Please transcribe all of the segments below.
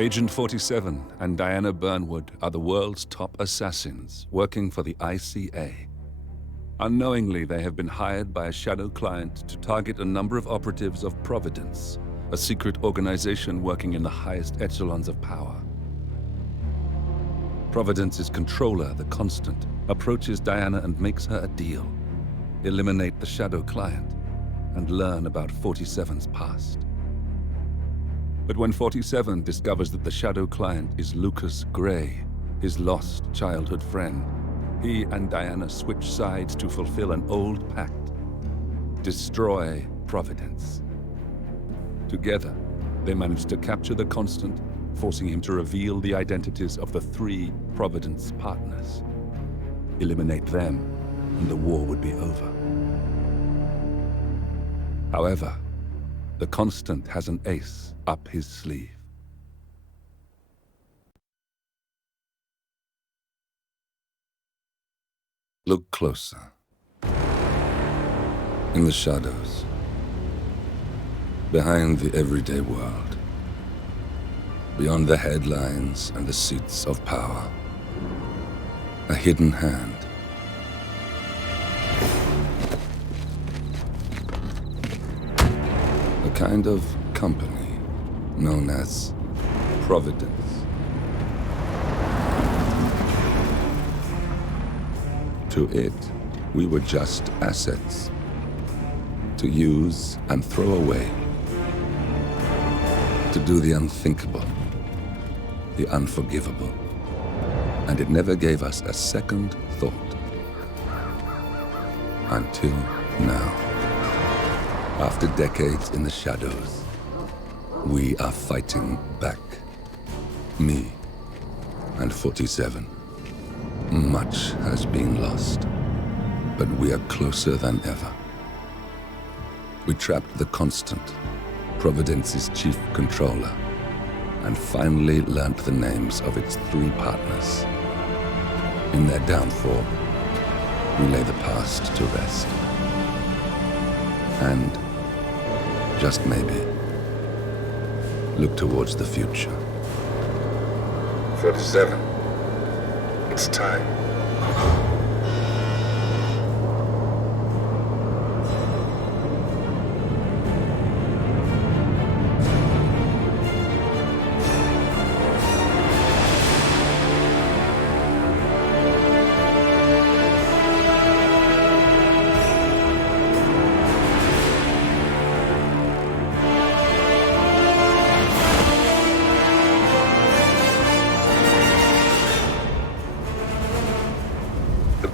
Agent 47 and Diana Burnwood are the world's top assassins working for the ICA. Unknowingly, they have been hired by a shadow client to target a number of operatives of Providence, a secret organization working in the highest echelons of power. Providence's controller, the Constant, approaches Diana and makes her a deal. Eliminate the shadow client and learn about 47's past. But when 47 discovers that the shadow client is Lucas Gray, his lost childhood friend, he and Diana switch sides to fulfill an old pact: destroy Providence. Together, they manage to capture the Constant, forcing him to reveal the identities of the 3 Providence partners. Eliminate them, and the war would be over. However, the Constant has an ace up his sleeve. Look closer. In the shadows, behind the everyday world, beyond the headlines and the seats of power, a hidden hand. A kind of company known as Providence. To it, we were just assets, to use and throw away, to do the unthinkable, the unforgivable, and it never gave us a second thought. Until now. After decades in the shadows, we are fighting back. Me and 47. Much has been lost, but we are closer than ever. We trapped the Constant, Providence's chief controller, and finally learnt the names of its 3 partners. In their downfall, we lay the past to rest. And, just maybe, look towards the future. 47. It's time.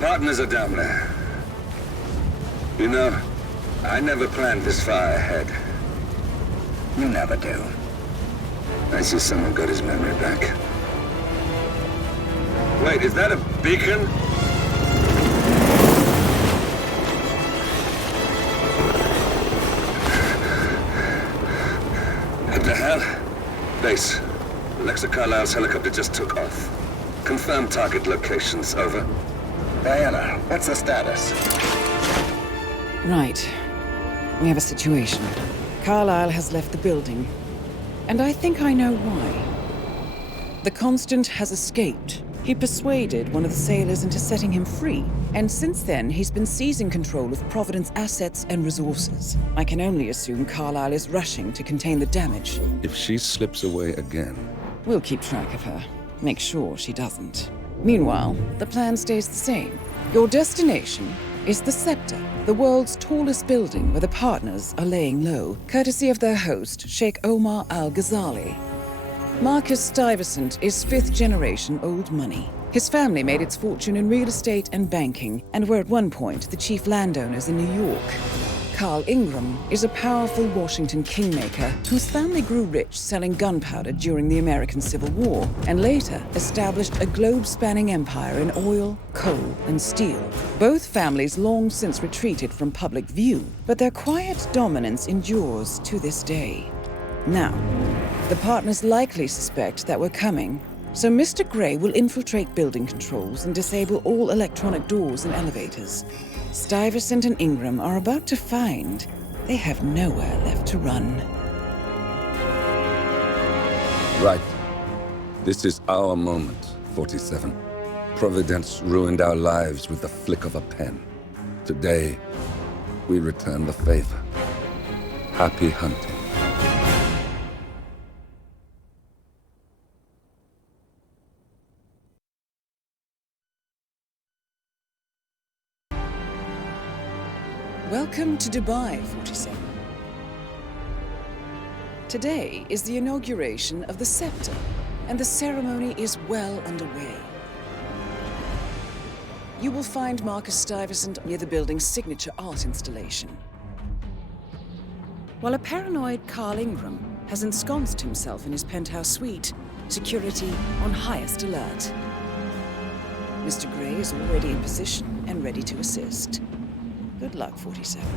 Partners are down there. You know, I never planned this far ahead. You never do. I see someone got his memory back. Wait, is that a beacon? What the hell? Base. Alexa Carlisle's helicopter just took off. Confirm target locations, over. Diana, what's the status? Right. We have a situation. Carlisle has left the building. And I think I know why. The Constant has escaped. He persuaded one of the sailors into setting him free. And since then, he's been seizing control of Providence assets and resources. I can only assume Carlisle is rushing to contain the damage. If she slips away again... We'll keep track of her. Make sure she doesn't. Meanwhile, the plan stays the same. Your destination is the Scepter, the world's tallest building where the partners are laying low, courtesy of their host, Sheikh Omar Al-Ghazali. Marcus Stuyvesant is 5th-generation old money. His family made its fortune in real estate and banking, and were at one point the chief landowners in New York. Carl Ingram is a powerful Washington kingmaker whose family grew rich selling gunpowder during the American Civil War, and later established a globe-spanning empire in oil, coal, and steel. Both families long since retreated from public view, but their quiet dominance endures to this day. Now, the partners likely suspect that we're coming, so Mr. Gray will infiltrate building controls and disable all electronic doors and elevators. Stuyvesant and Ingram are about to find they have nowhere left to run. Right. This is our moment, 47. Providence ruined our lives with the flick of a pen. Today, we return the favor. Happy hunting. Welcome to Dubai, 47. Today is the inauguration of the scepter, and the ceremony is well underway. You will find Marcus Stuyvesant near the building's signature art installation. While a paranoid Carl Ingram has ensconced himself in his penthouse suite, security on highest alert. Mr. Gray is already in position and ready to assist. Good luck, 47.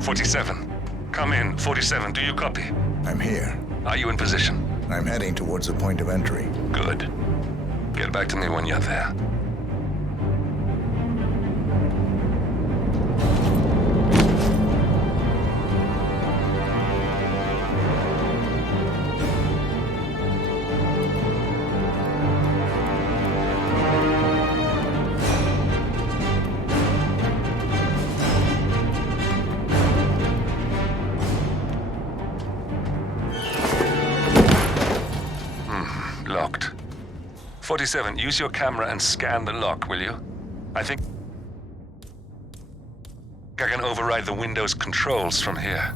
47. Come in. 47, do you copy? I'm here. Are you in position? I'm heading towards the point of entry. Good. Get back to me when you're there. Locked. 47, use your camera and scan the lock, will you? I think I can override the Windows controls from here.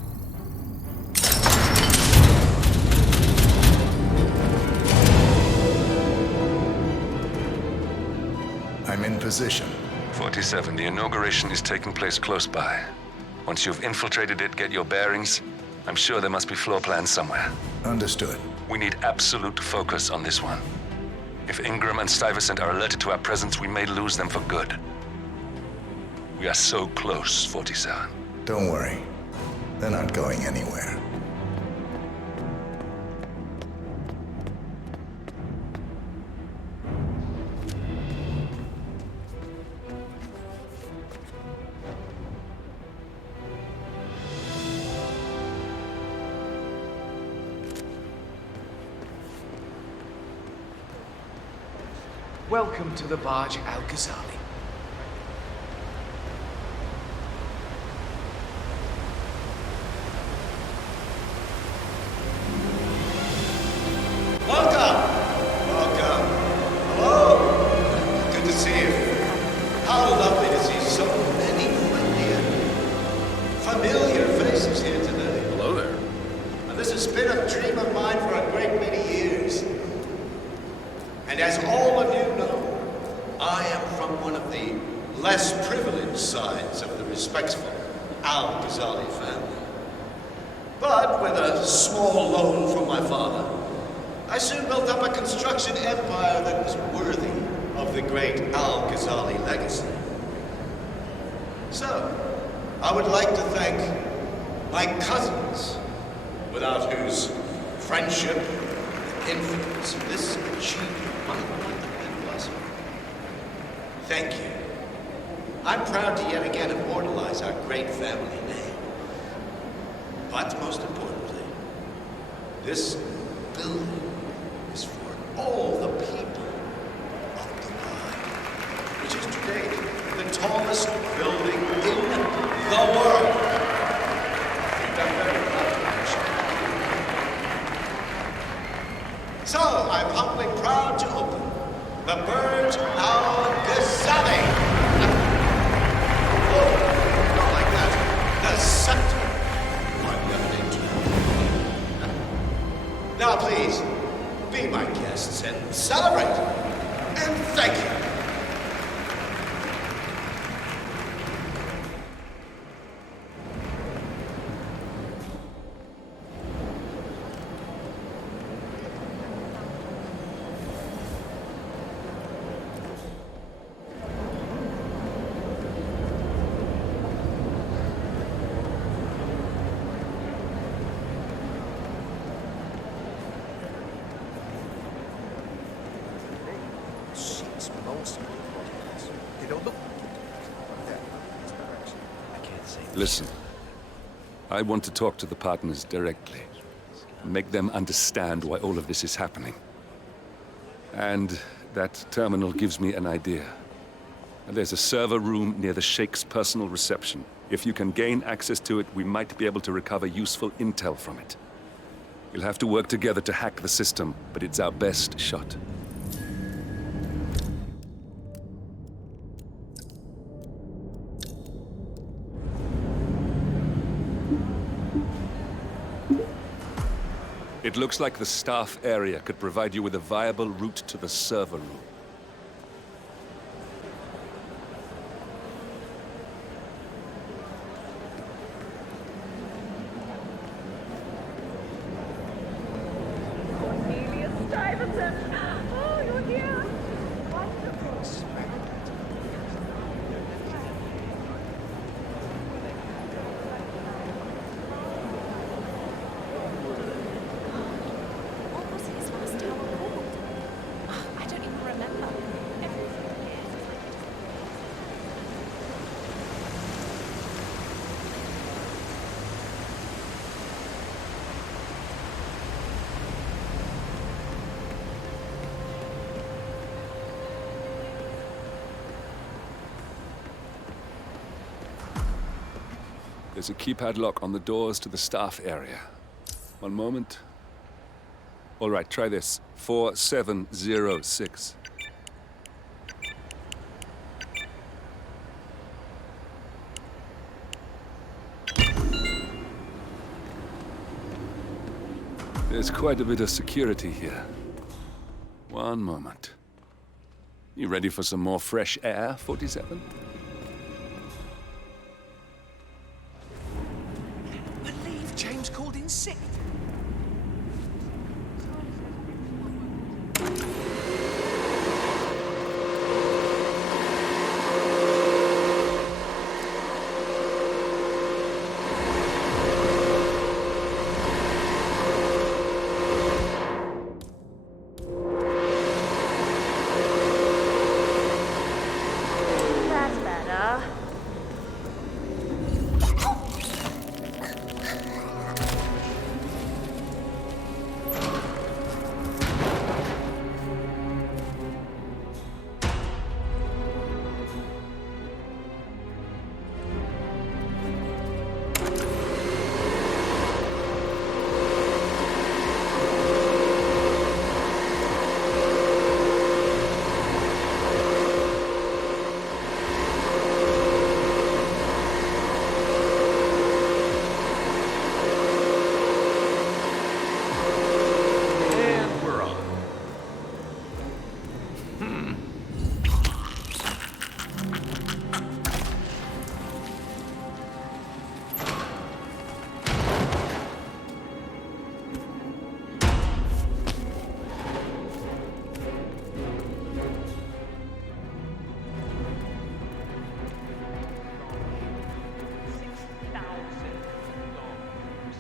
I'm in position. 47, the inauguration is taking place close by. Once you've infiltrated it, get your bearings. I'm sure there must be floor plans somewhere. Understood. We need absolute focus on this one. If Ingram and Stuyvesant are alerted to our presence, we may lose them for good. We are so close, 47. Don't worry. They're not going anywhere. Welcome to the barge Al-Ghazali. Welcome. Hello. Good to see you. How lovely to see so many familiar faces here today. Hello there. And this has been a dream of mine for a great many years. And as all of you know, I am from one of the less privileged sides of the respectful Al-Ghazali family. But with a small loan from my father, I soon built up a construction empire that was worthy of the great Al-Ghazali legacy. So, I would like to thank my cousins, without whose friendship and influence this achievement might not have been possible. Thank you. I'm proud to yet again immortalize our great family name. But most importantly, this building is for all the people of Dubai, which is today the tallest building in the world. I'm very proud to mention. So, I'm humbly proud to open the Burj Al-Ghazali. Oh, not like that. The scepter. Now, please, be my guests and celebrate. And thank you. Listen, I want to talk to the partners directly. Make them understand why all of this is happening. And that terminal gives me an idea. There's a server room near the Sheikh's personal reception. If you can gain access to it, we might be able to recover useful intel from it. We'll have to work together to hack the system, but it's our best shot. It looks like the staff area could provide you with a viable route to the server room. Oh, you're here. Wonderful. What was his last tower called? I don't even remember. There's a keypad lock on the doors to the staff area. One moment. All right, try this. 4706. There's quite a bit of security here. One moment. You ready for some more fresh air, 47? Believe James called in sick. That's better. And we're on.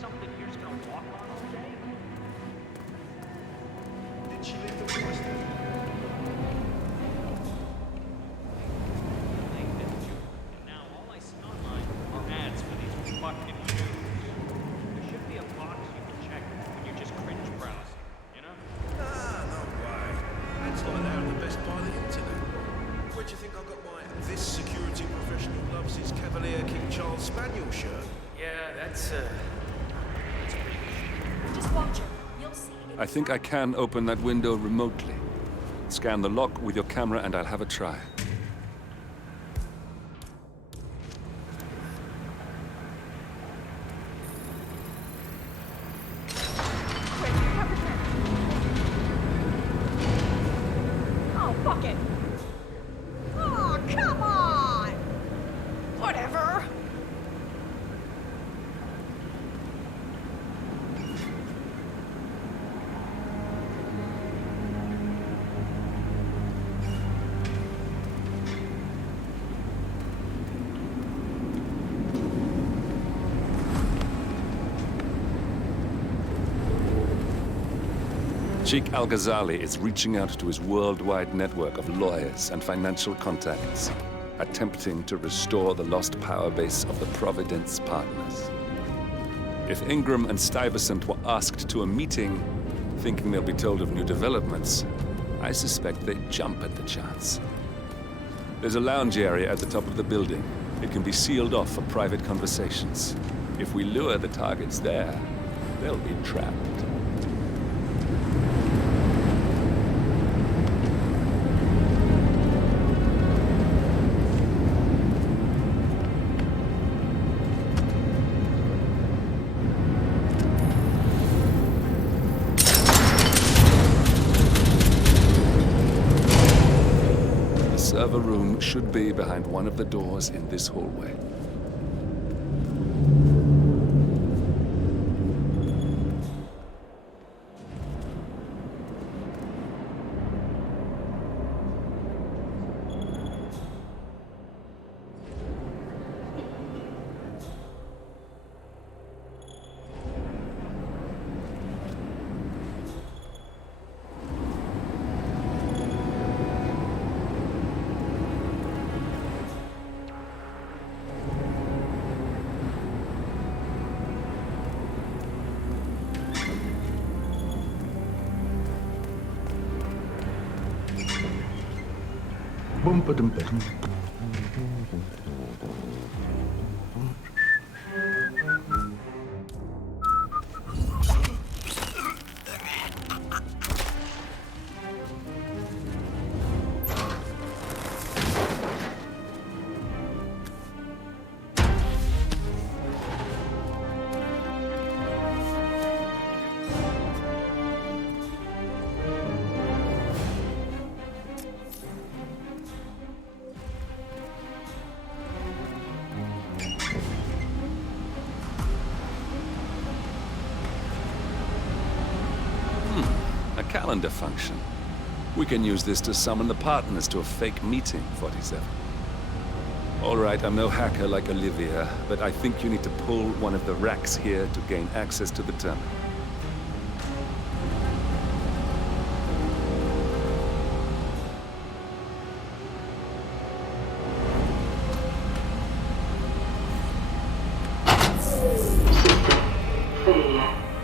Something you're just gonna walk on all day? Did she leave the windows there? And now all I see online are ads for these fucking shoes. There should be a box you can check when you're just cringe browsing, you know? Ah, no way. That's like that on the Best Buy on the internet. Where do you think I got my This Security Professional Loves His Cavalier King Charles Spaniel shirt? Yeah, that's Just watch it. You'll see. I think I can open that window remotely. Scan the lock with your camera and I'll have a try. Oh, fuck it. Oh, come on. Whatever. Sheikh Al-Ghazali is reaching out to his worldwide network of lawyers and financial contacts. attempting to restore the lost power base of the Providence partners. If Ingram and Stuyvesant were asked to a meeting, thinking they'll be told of new developments, I suspect they'd jump at the chance. There's a lounge area at the top of the building. It can be sealed off for private conversations. If we lure the targets there, they'll be trapped. The server room should be behind one of the doors in this hallway. Calendar function. We can use this to summon the partners to a fake meeting, 47. All right, I'm no hacker like Olivia, but I think you need to pull one of the racks here to gain access to the terminal.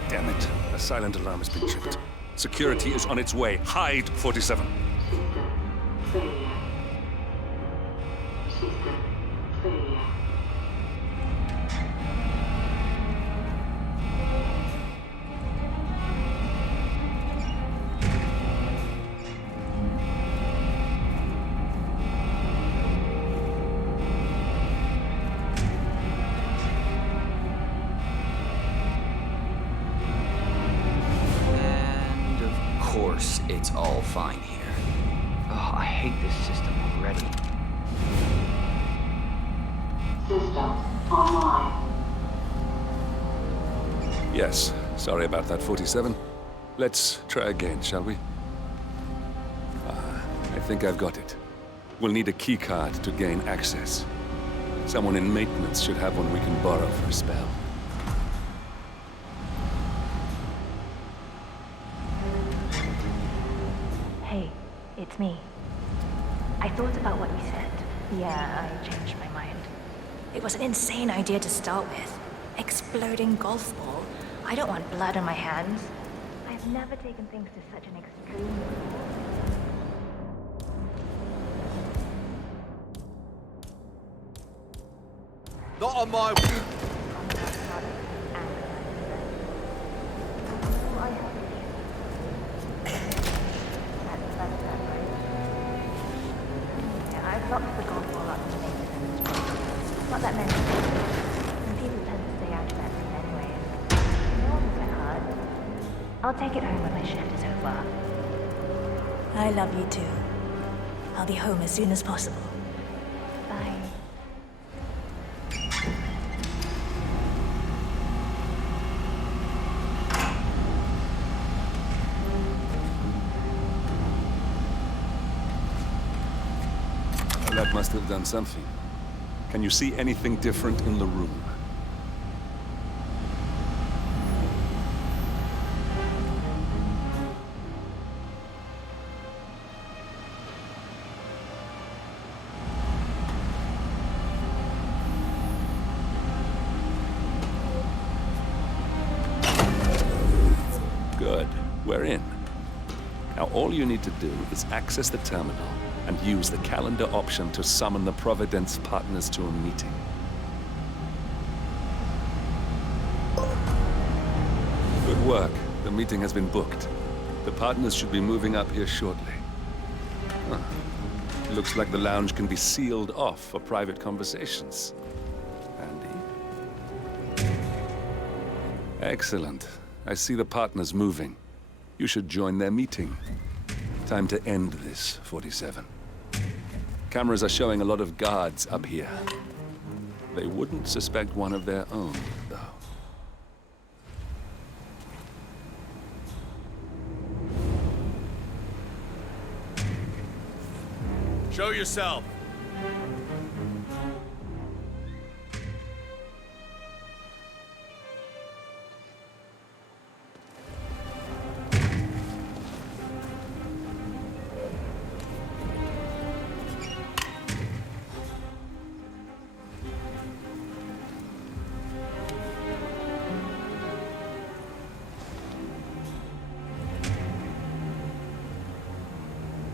Damn it. A silent alarm has been tripped. Security is on its way. Hide, 47. It's all fine here. Oh, I hate this system already. System online. Yes, sorry about that, 47. Let's try again, shall we? I think I've got it. We'll need a keycard to gain access. Someone in maintenance should have one we can borrow for a spell. It's me. I thought about what you said. Yeah, I changed my mind. It was an insane idea to start with. Exploding golf ball. I don't want blood on my hands. I've never taken things to such an extreme before. Not on my... Locked the golf ball up to make sense. Not that many. And people tend to stay out of that thing anyway. No one's that hard. I'll take it home when my shift is over. I love you too. I'll be home as soon as possible. Bye. That must have done something. Can you see anything different in the room? we're in. Now all you need to do is access the terminal and use the calendar option to summon the Providence partners to a meeting. Good work. The meeting has been booked. The partners should be moving up here shortly. Huh. Looks like the lounge can be sealed off for private conversations. Handy. Excellent. I see the partners moving. You should join their meeting. Time to end this, 47. Cameras are showing a lot of guards up here. They wouldn't suspect one of their own, though. Show yourself.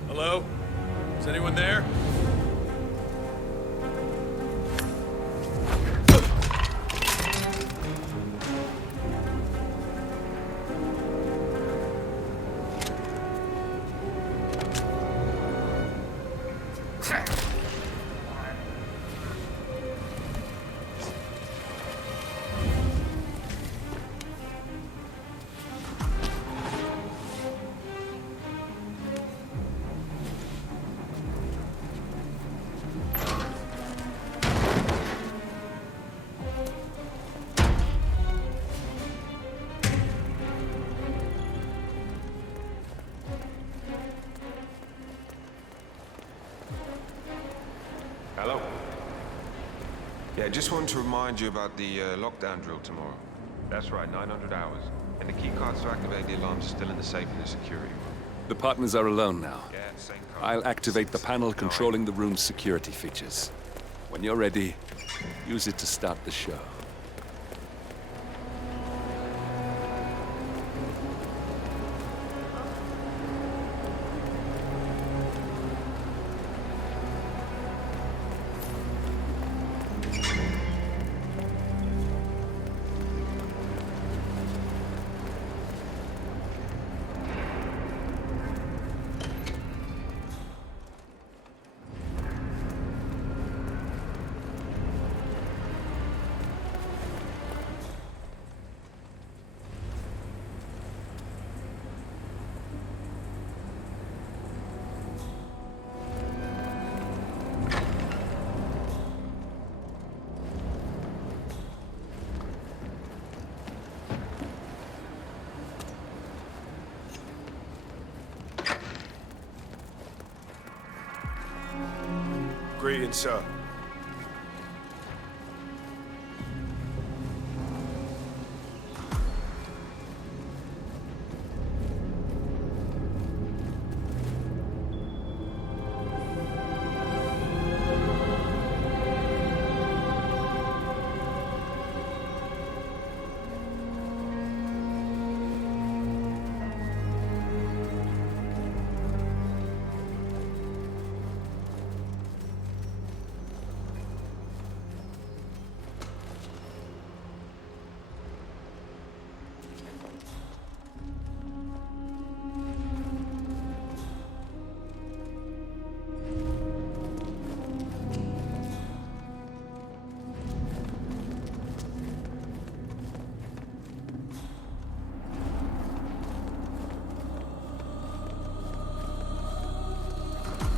Hello? Is anyone there? Hello? Yeah, just wanted to remind you about the lockdown drill tomorrow. That's right, 900 hours. And the keycards to activate the alarms are still in the safe in the security room. The partners are alone now. Yeah, same code. I'll activate the panel controlling the room's security features. When you're ready, use it to start the show. Greetings, sir.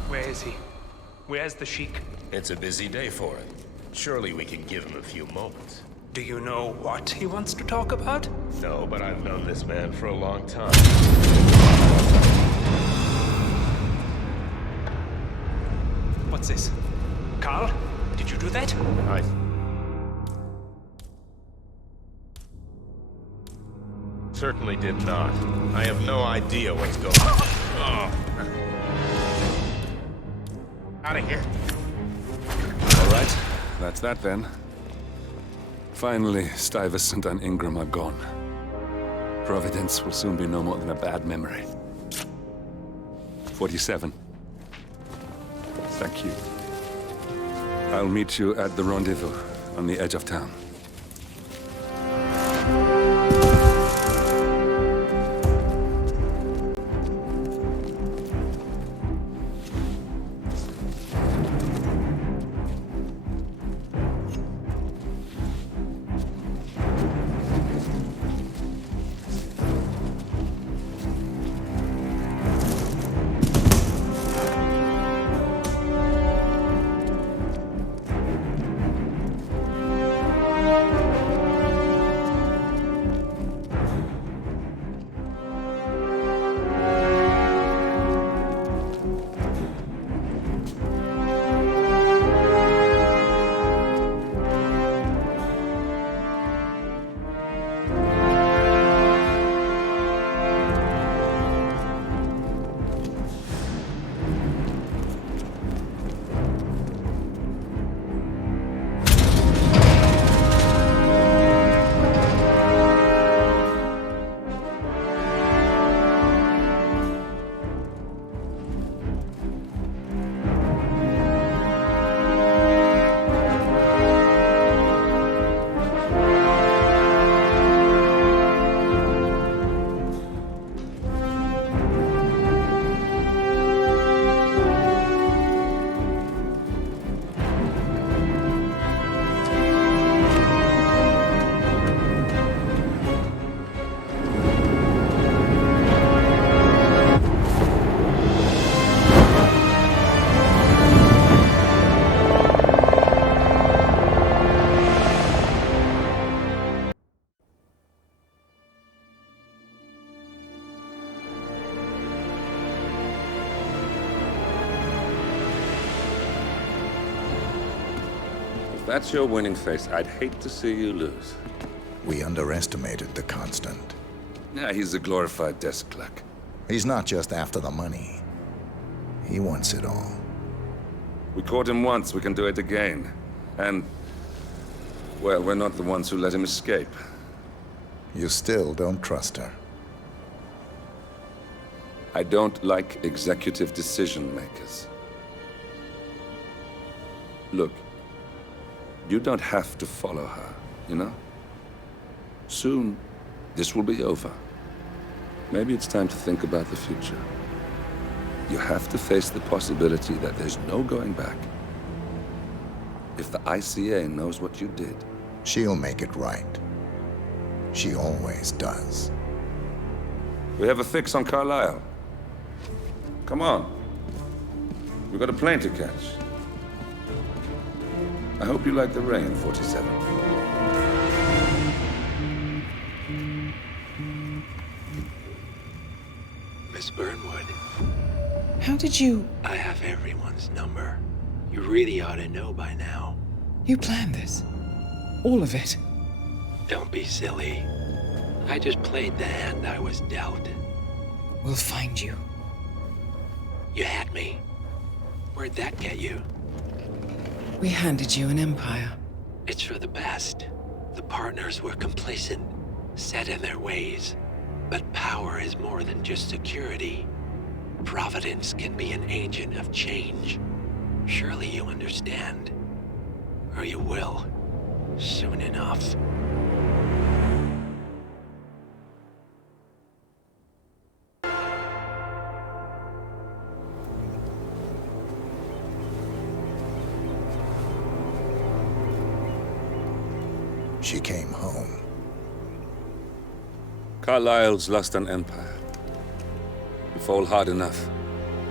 Where is he? Where's the Sheik? It's a busy day for him. Surely we can give him a few moments. Do you know what he wants to talk about? No, but I've known this man for a long time. What's this? Carl? Did you do that? I... certainly did not. I have no idea what's going on. Oh. Out of here. All right, that's that then. Finally, Stuyvesant and Ingram are gone. Providence will soon be no more than a bad memory. 47. Thank you. I'll meet you at the rendezvous on the edge of town. That's your winning face. I'd hate to see you lose. We underestimated the Constant. Yeah, he's a glorified desk clerk. He's not just after the money. He wants it all. We caught him once, we can do it again. And, well, we're not the ones who let him escape. You still don't trust her. I don't like executive decision makers. Look, you don't have to follow her, you know? Soon, this will be over. Maybe it's time to think about the future. You have to face the possibility that there's no going back. If the ICA knows what you did, she'll make it right. She always does. We have a fix on Carlisle. Come on. We've got a plane to catch. I hope you like the rain, 47. Miss Burnwood. How did you... I have everyone's number. You really ought to know by now. You planned this? All of it? Don't be silly. I just played the hand I was dealt. We'll find you. You had me. Where'd that get you? We handed you an empire. It's for the best. The partners were complacent, set in their ways. But power is more than just security. Providence can be an agent of change. Surely you understand. Or you will. Soon enough. She came home. Carlisle's lost an empire. You fall hard enough,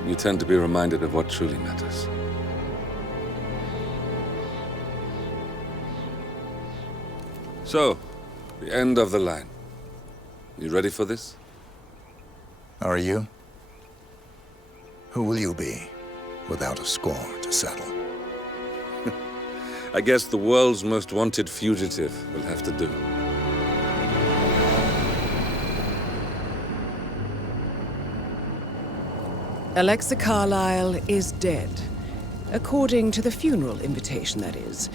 you tend to be reminded of what truly matters. So, the end of the line. You ready for this? Are you? Who will you be, without a score to settle? I guess the world's most wanted fugitive will have to do. Alexa Carlisle is dead. According to the funeral invitation, that is.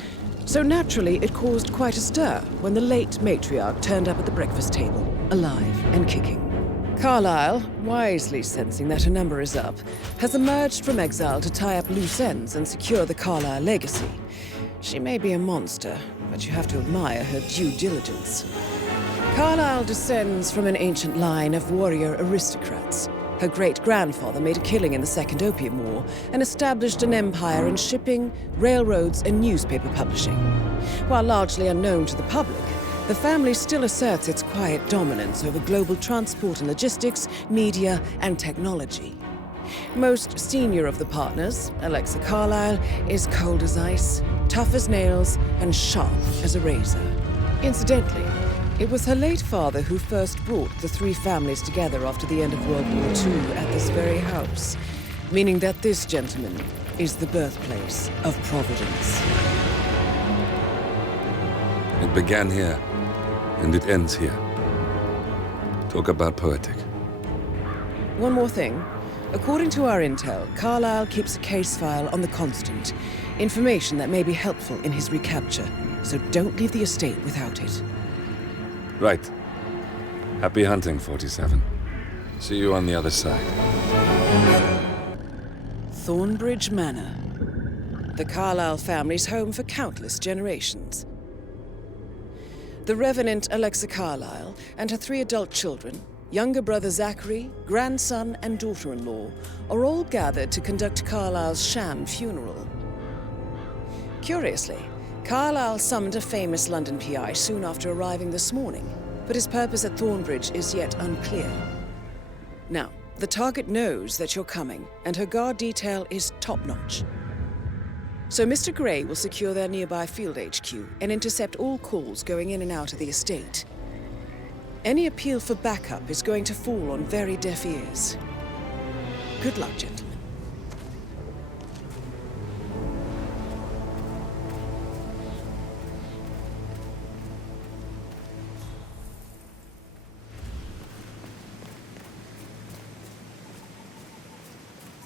So naturally, it caused quite a stir when the late matriarch turned up at the breakfast table. alive and kicking. Carlyle, wisely sensing that her number is up, has emerged from exile to tie up loose ends and secure the Carlyle legacy. She may be a monster, but you have to admire her due diligence. Carlyle descends from an ancient line of warrior aristocrats. Her great-grandfather made a killing in the Second Opium War and established an empire in shipping, railroads, and newspaper publishing. While largely unknown to the public, the family still asserts its quiet dominance over global transport and logistics, media, and technology. Most senior of the partners, Alexa Carlyle, is cold as ice, tough as nails, and sharp as a razor. Incidentally, it was her late father who first brought the three families together after the end of World War II at this very house, meaning that this gentleman is the birthplace of Providence. It began here, and it ends here. Talk about poetic. One more thing. According to our intel, Carlyle keeps a case file on the Constant, information that may be helpful in his recapture, so don't leave the estate without it. Right. Happy hunting, 47. See you on the other side. Thornbridge Manor. The Carlyle family's home for countless generations. The Revenant Alexa Carlyle and her 3 adult children, younger brother Zachary, grandson, and daughter-in-law, are all gathered to conduct Carlyle's sham funeral. Curiously, Carlyle summoned a famous London PI soon after arriving this morning, but his purpose at Thornbridge is yet unclear. Now, the target knows that you're coming, and her guard detail is top-notch. So Mr. Gray will secure their nearby field HQ and intercept all calls going in and out of the estate. Any appeal for backup is going to fall on very deaf ears. Good luck, gentlemen.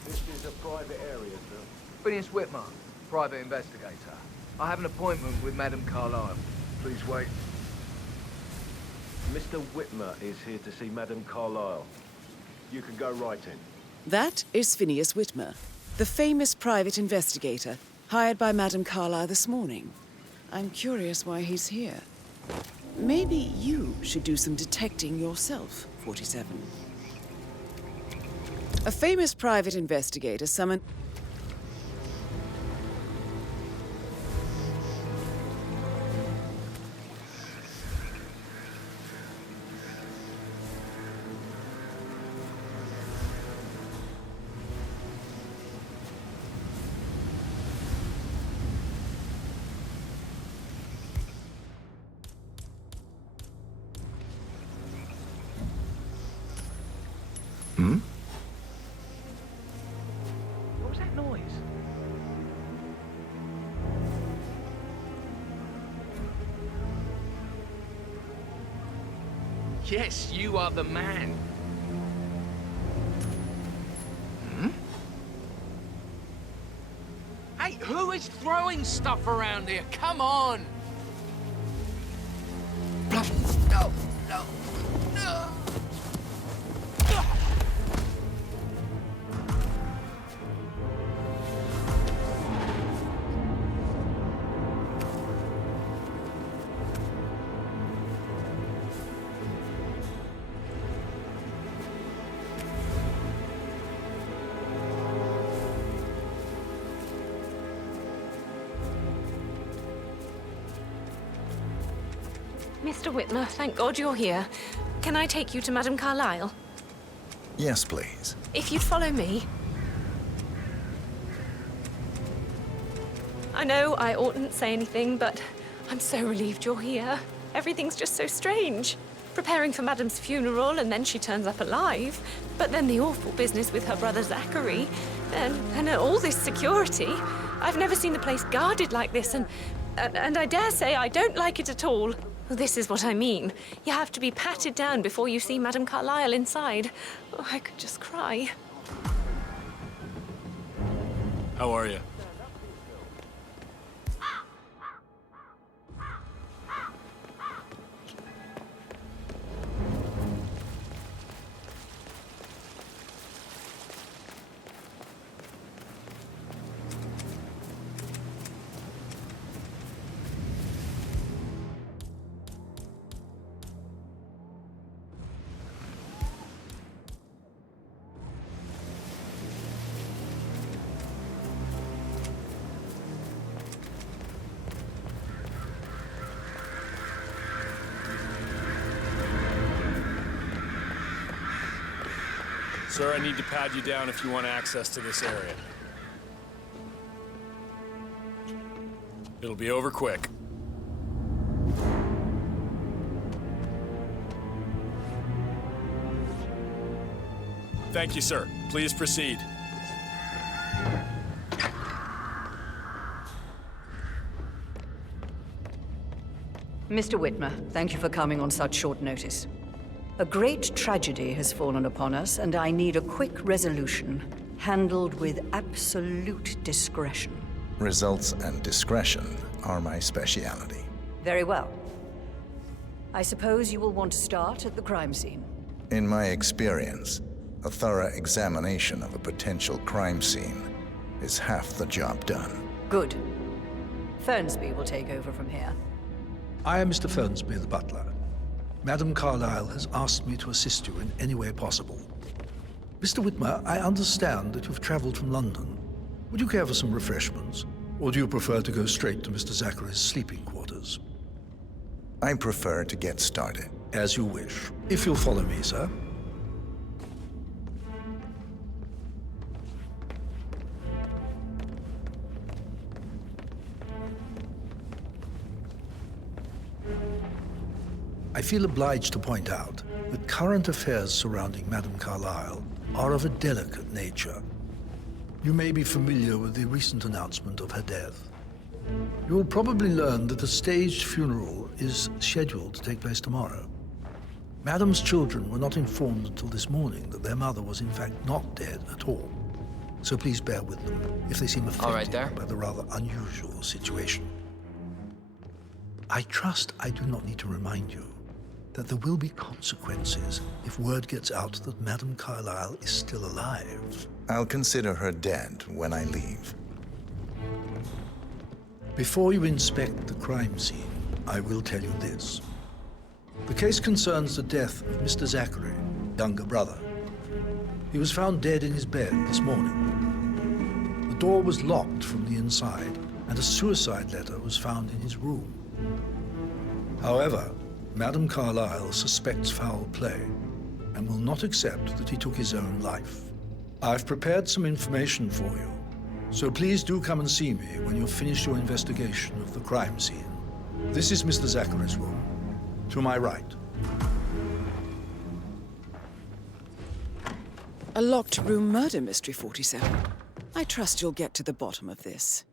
This is a private area, sir. Phineas Whitmer, private investigator. I have an appointment with Madame Carlyle. Please wait. Mr. Whitmer is here to see Madame Carlyle. You can go right in. That is Phineas Whitmer, the famous private investigator hired by Madame Carlyle this morning. I'm curious why he's here. Maybe you should do some detecting yourself, 47. A famous private investigator summoned... What was that noise? Yes, you are the man. Hey, who is throwing stuff around here? Come on! No, no, no. Mr. Whitmer, thank God you're here. Can I take you to Madame Carlyle? Yes, please. If you'd follow me. I know I oughtn't say anything, but I'm so relieved you're here. Everything's just so strange. Preparing for Madame's funeral, and then she turns up alive. But then the awful business with her brother Zachary, and all this security. I've never seen the place guarded like this, and I dare say I don't like it at all. Well, this is what I mean. You have to be patted down before you see Madame Carlyle inside. Oh, I could just cry. How are you? Sir, I need to pad you down if you want access to this area. It'll be over quick. Thank you, sir. Please proceed. Mr. Whitmer, thank you for coming on such short notice. A great tragedy has fallen upon us, and I need a quick resolution, handled with absolute discretion. Results and discretion are my speciality. Very well. I suppose you will want to start at the crime scene. In my experience, a thorough examination of a potential crime scene is half the job done. Good. Fernsby will take over from here. I am Mr. Fernsby, the butler. Madam Carlyle has asked me to assist you in any way possible. Mr. Whitmer, I understand that you've traveled from London. Would you care for some refreshments? Or do you prefer to go straight to Mr. Zachary's sleeping quarters? I prefer to get started. As you wish. If you'll follow me, sir. I feel obliged to point out that current affairs surrounding Madame Carlyle are of a delicate nature. You may be familiar with the recent announcement of her death. You will probably learn that a staged funeral is scheduled to take place tomorrow. Madame's children were not informed until this morning that their mother was in fact not dead at all. So please bear with them if they seem affected by the rather unusual situation. I trust I do not need to remind you that there will be consequences if word gets out that Madame Carlyle is still alive. I'll consider her dead when I leave. Before you inspect the crime scene, I will tell you this. The case concerns the death of Mr. Zachary, younger brother. He was found dead in his bed this morning. The door was locked from the inside, and a suicide letter was found in his room. However, Madame Carlyle suspects foul play and will not accept that he took his own life. I've prepared some information for you, so please do come and see me when you've finished your investigation of the crime scene. This is Mr. Zachary's room, to my right. A locked room murder mystery, 47. I trust you'll get to the bottom of this.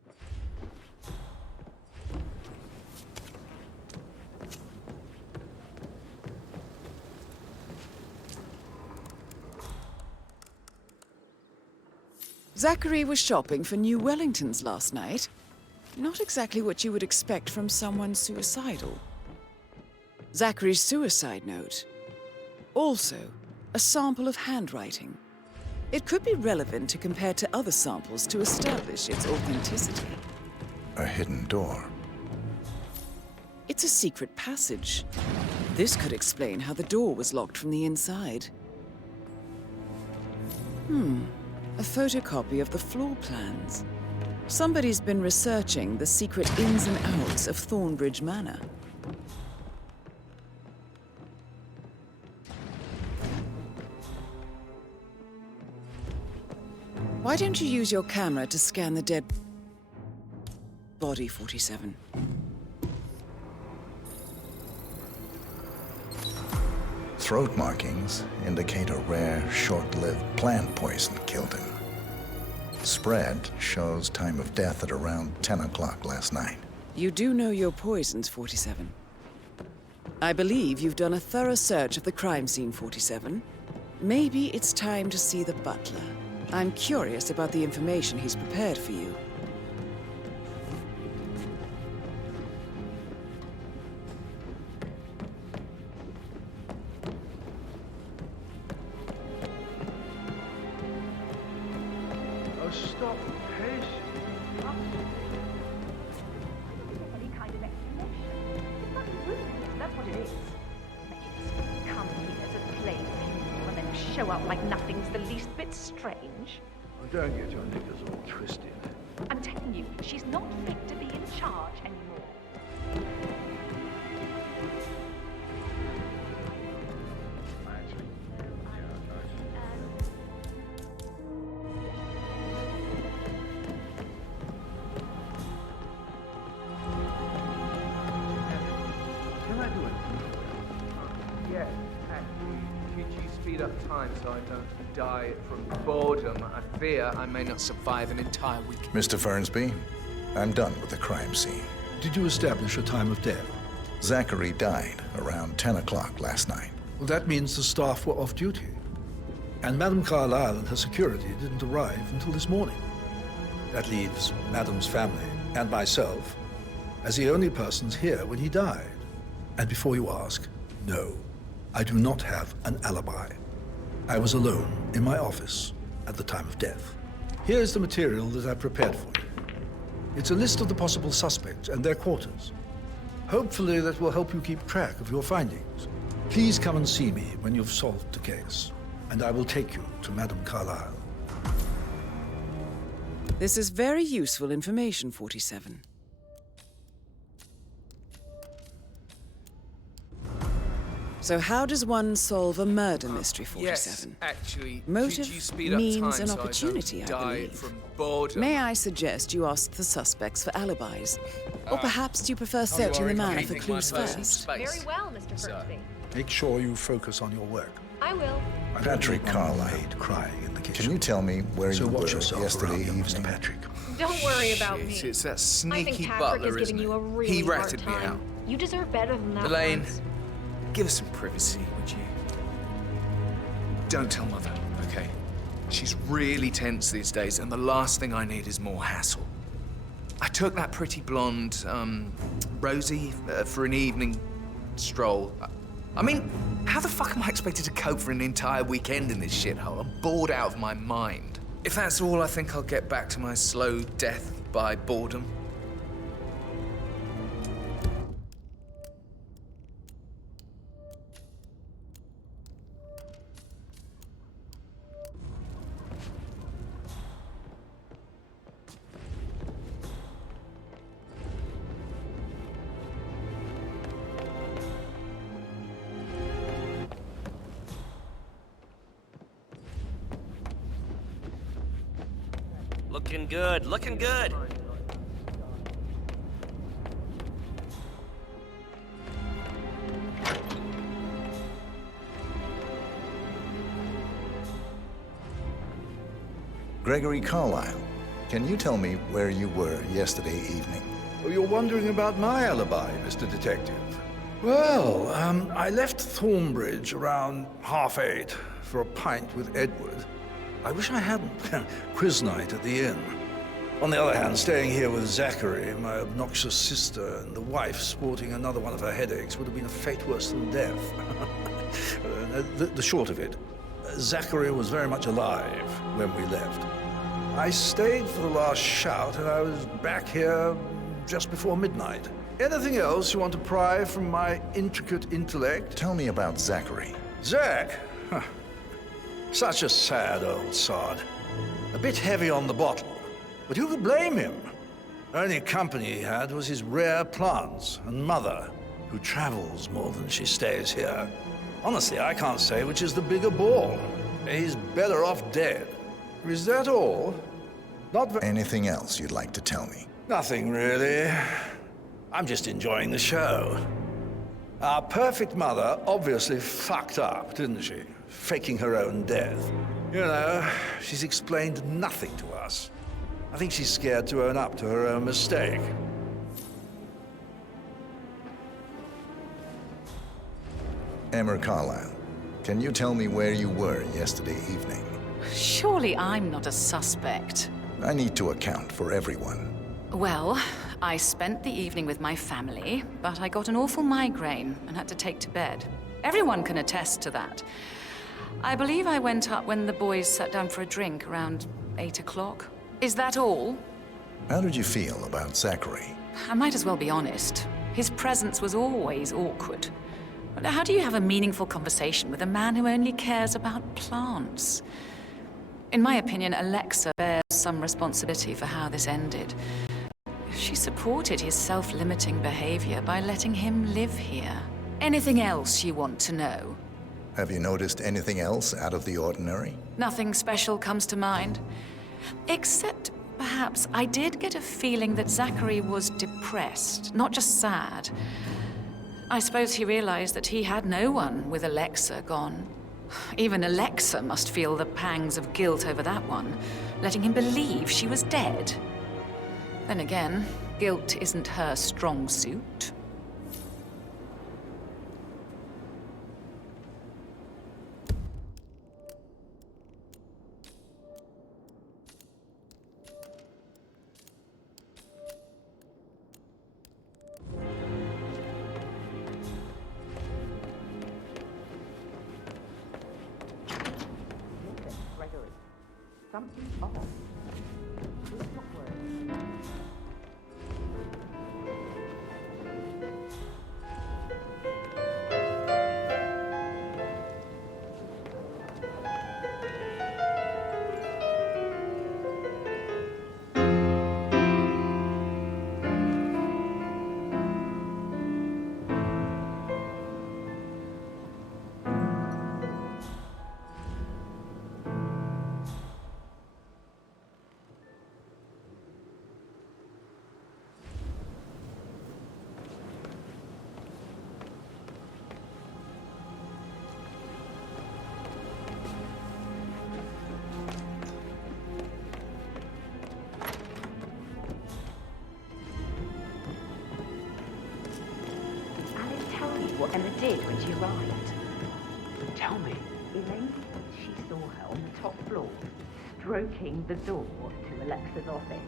Zachary was shopping for new Wellingtons last night. Not exactly what you would expect from someone suicidal. Zachary's suicide note. Also, a sample of handwriting. It could be relevant to compare to other samples to establish its authenticity. A hidden door. It's a secret passage. This could explain how the door was locked from the inside. A photocopy of the floor plans. Somebody's been researching the secret ins and outs of Thornbridge Manor. Why don't you use your camera to scan the dead body, 47? Throat markings indicate a rare, short-lived plant poison killed him. Spread shows time of death at around 10 o'clock last night. You do know your poisons, 47. I believe you've done a thorough search of the crime scene, 47. Maybe it's time to see the butler. I'm curious about the information he's prepared for you. Stop, Pace. Any kind of explanation. It's bloody rude, that's what it is. It's come here to play people and then show up like nothing's the least bit strange. Oh, don't get your knickers all twisted. I'm telling you, she's not fit to be in charge anymore. I doing? Yes, actually, could you speed up time so I don't die from boredom? I fear I may not survive an entire week. Mr. Fernsby, I'm done with the crime scene. Did you establish a time of death? Zachary died around 10 o'clock last night. Well, that means the staff were off duty. And Madame Carlyle and her security didn't arrive until this morning. That leaves Madame's family and myself as the only persons here when he died. And before you ask, no, I do not have an alibi. I was alone in my office at the time of death. Here's the material that I prepared for you. It's a list of the possible suspects and their quarters. Hopefully that will help you keep track of your findings. Please come and see me when you've solved the case, and I will take you to Madame Carlyle. This is very useful information, 47. So how does one solve a murder mystery, 47? Yes, actually, Motive, could you speed up means, time and so opportunity, I I don't die believe. from boredom? May I suggest you ask the suspects for alibis? Or perhaps do you prefer you searching are the manor for invading my clues personal first? space. Very well, Mr. Fernsby. Make sure you focus on your work. I will. Patrick Carlyle, crying in the kitchen. can you tell me where So you watch were yourself yesterday around you, evening? Mr. Patrick. Don't worry about me. Shit, it's that I think sneaky Patrick butler, is isn't giving he? you a really He hard ratted me time. out. You deserve better than that. Elaine, Lance. give us some privacy, would you? Don't tell Mother, okay? She's really tense these days, and the last thing I need is more hassle. I took that pretty blonde, Rosie, for an evening stroll. I mean, how the fuck am I expected to cope for an entire weekend in this shithole? I'm bored out of my mind. If that's all, I think I'll get back to my slow death by boredom. Looking good, looking good. Gregory Carlyle, can you tell me where you were yesterday evening? Oh, you're wondering about my alibi, Mr. Detective. Well, I left Thornbridge around 8:30 for a pint with Edward. I wish I hadn't. Quiz night at the inn. On the other hand, staying here with Zachary, my obnoxious sister, and the wife sporting another one of her headaches would have been a fate worse than death. The short of it, Zachary was very much alive when we left. I stayed for the last shout, and I was back here just before midnight. Anything else you want to pry from my intricate intellect? Tell me about Zachary. Zach? Huh. Such a sad old sod. A bit heavy on the bottle, but who could blame him? Only company he had was his rare plants and mother, who travels more than she stays here. Honestly, I can't say which is the bigger ball. He's better off dead. Is that all? Anything else you'd like to tell me? Nothing, really. I'm just enjoying the show. Our perfect mother obviously fucked up, didn't she? Faking her own death. You know, she's explained nothing to us. I think she's scared to own up to her own mistake. Emma Carlyle, can you tell me where you were yesterday evening? Surely I'm not a suspect. I need to account for everyone. Well, I spent the evening with my family, but I got an awful migraine and had to take to bed. Everyone can attest to that. I believe I went up when the boys sat down for a drink around 8 o'clock. Is that all? How did you feel about Zachary? I might as well be honest. His presence was always awkward. How do you have a meaningful conversation with a man who only cares about plants? In my opinion, Alexa bears some responsibility for how this ended. She supported his self-limiting behavior by letting him live here. Anything else you want to know? Have you noticed anything else out of the ordinary? Nothing special comes to mind. Except, perhaps, I did get a feeling that Zachary was depressed, not just sad. I suppose he realized that he had no one with Alexa gone. Even Alexa must feel the pangs of guilt over that one, letting him believe she was dead. Then again, guilt isn't her strong suit. Something's off. It's not working. What Emma did when she arrived. Tell me. Elaine said she saw her on the top floor, stroking the door to Alexa's office.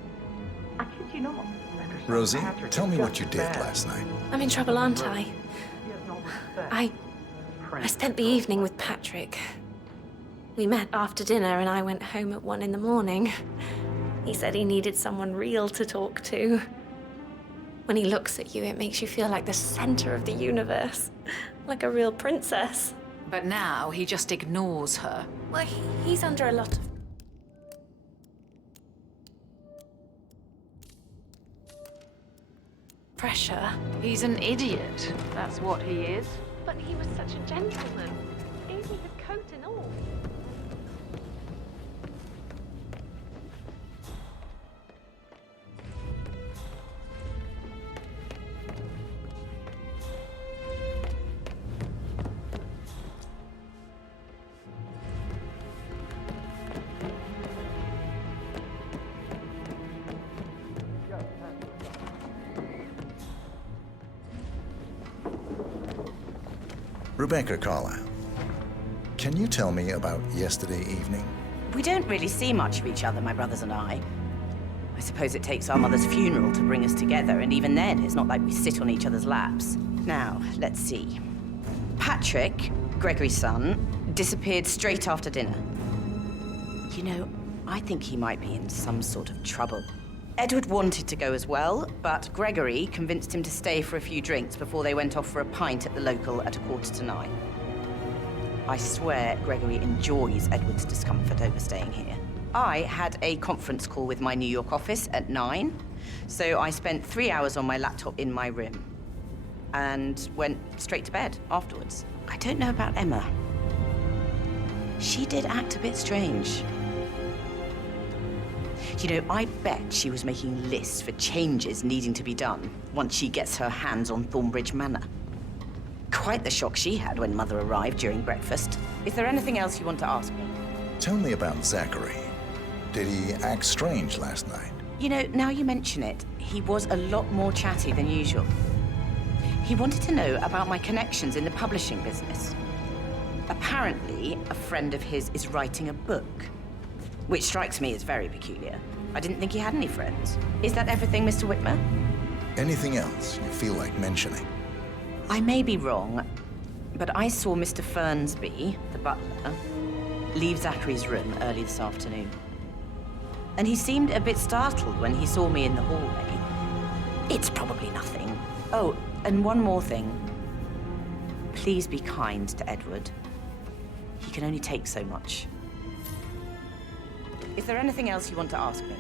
I kid you not. Rosie, tell me what you did last night. I'm in trouble, aren't I? I spent the evening with Patrick. We met after dinner and I went home at 1 in the morning. He said he needed someone real to talk to. When he looks at you, it makes you feel like the center of the universe. Like a real princess. But now he just ignores her. Well, he's under a lot of pressure. He's an idiot. That's what he is. But he was such a gentleman. Gave me his coat and all. Rebecca Carlyle, can you tell me about yesterday evening? We don't really see much of each other, my brothers and I. I suppose it takes our mother's funeral to bring us together, and even then, it's not like we sit on each other's laps. Now, let's see. Patrick, Gregory's son, disappeared straight after dinner. You know, I think he might be in some sort of trouble. Edward wanted to go as well, but Gregory convinced him to stay for a few drinks before they went off for a pint at the local at 9:15. I swear Gregory enjoys Edward's discomfort over staying here. I had a conference call with my New York office at 9, so I spent 3 hours on my laptop in my room and went straight to bed afterwards. I don't know about Emma. She did act a bit strange. You know, I bet she was making lists for changes needing to be done once she gets her hands on Thornbridge Manor. Quite the shock she had when Mother arrived during breakfast. Is there anything else you want to ask me? Tell me about Zachary. Did he act strange last night? You know, now you mention it, he was a lot more chatty than usual. He wanted to know about my connections in the publishing business. Apparently, a friend of his is writing a book, which strikes me as very peculiar. I didn't think he had any friends. Is that everything, Mr. Whitmer? Anything else you feel like mentioning? I may be wrong, but I saw Mr. Fernsby, the butler, leave Zachary's room early this afternoon. And he seemed a bit startled when he saw me in the hallway. It's probably nothing. Oh, and one more thing. Please be kind to Edward. He can only take so much. Is there anything else you want to ask me?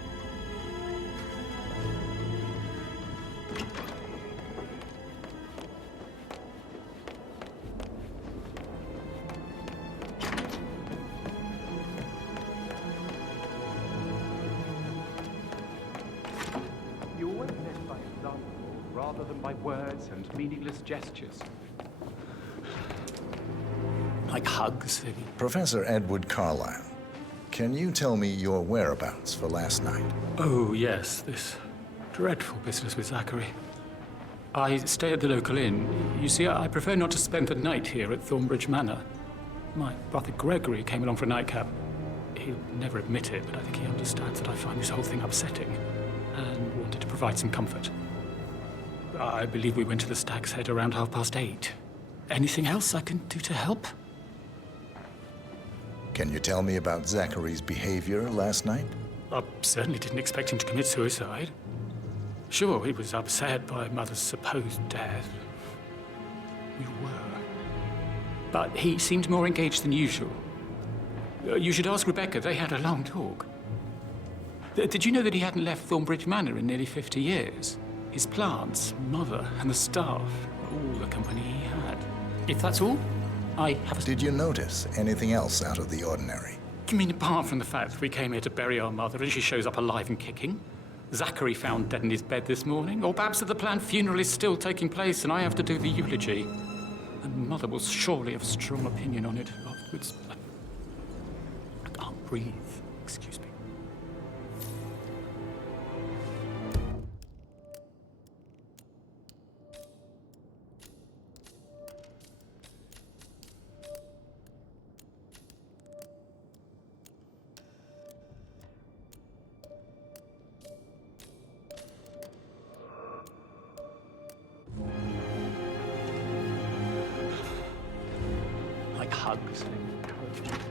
You always led by example rather than by words and meaningless gestures. Like hugs. Professor Edward Carlyle, can you tell me your whereabouts for last night? Oh, yes, this dreadful business with Zachary. I stay at the local inn. You see, I prefer not to spend the night here at Thornbridge Manor. My brother Gregory came along for a nightcap. He'll never admit it, but I think he understands that I find this whole thing upsetting and wanted to provide some comfort. I believe we went to the Stag's Head around 8:30. Anything else I can do to help? Can you tell me about Zachary's behavior last night? I certainly didn't expect him to commit suicide. Sure, he was upset by Mother's supposed death. We were. But he seemed more engaged than usual. You should ask Rebecca. They had a long talk. Did you know that he hadn't left Thornbridge Manor in nearly 50 years? His plants, Mother, and the staff were all the company he had. If that's all, I have a... Did you notice anything else out of the ordinary? You mean apart from the fact that we came here to bury our mother and she shows up alive and kicking? Zachary found dead in his bed this morning? Or perhaps that the planned funeral is still taking place and I have to do the eulogy? And Mother will surely have a strong opinion on it afterwards. I can't breathe. Excuse me. Like hugs and encouragement.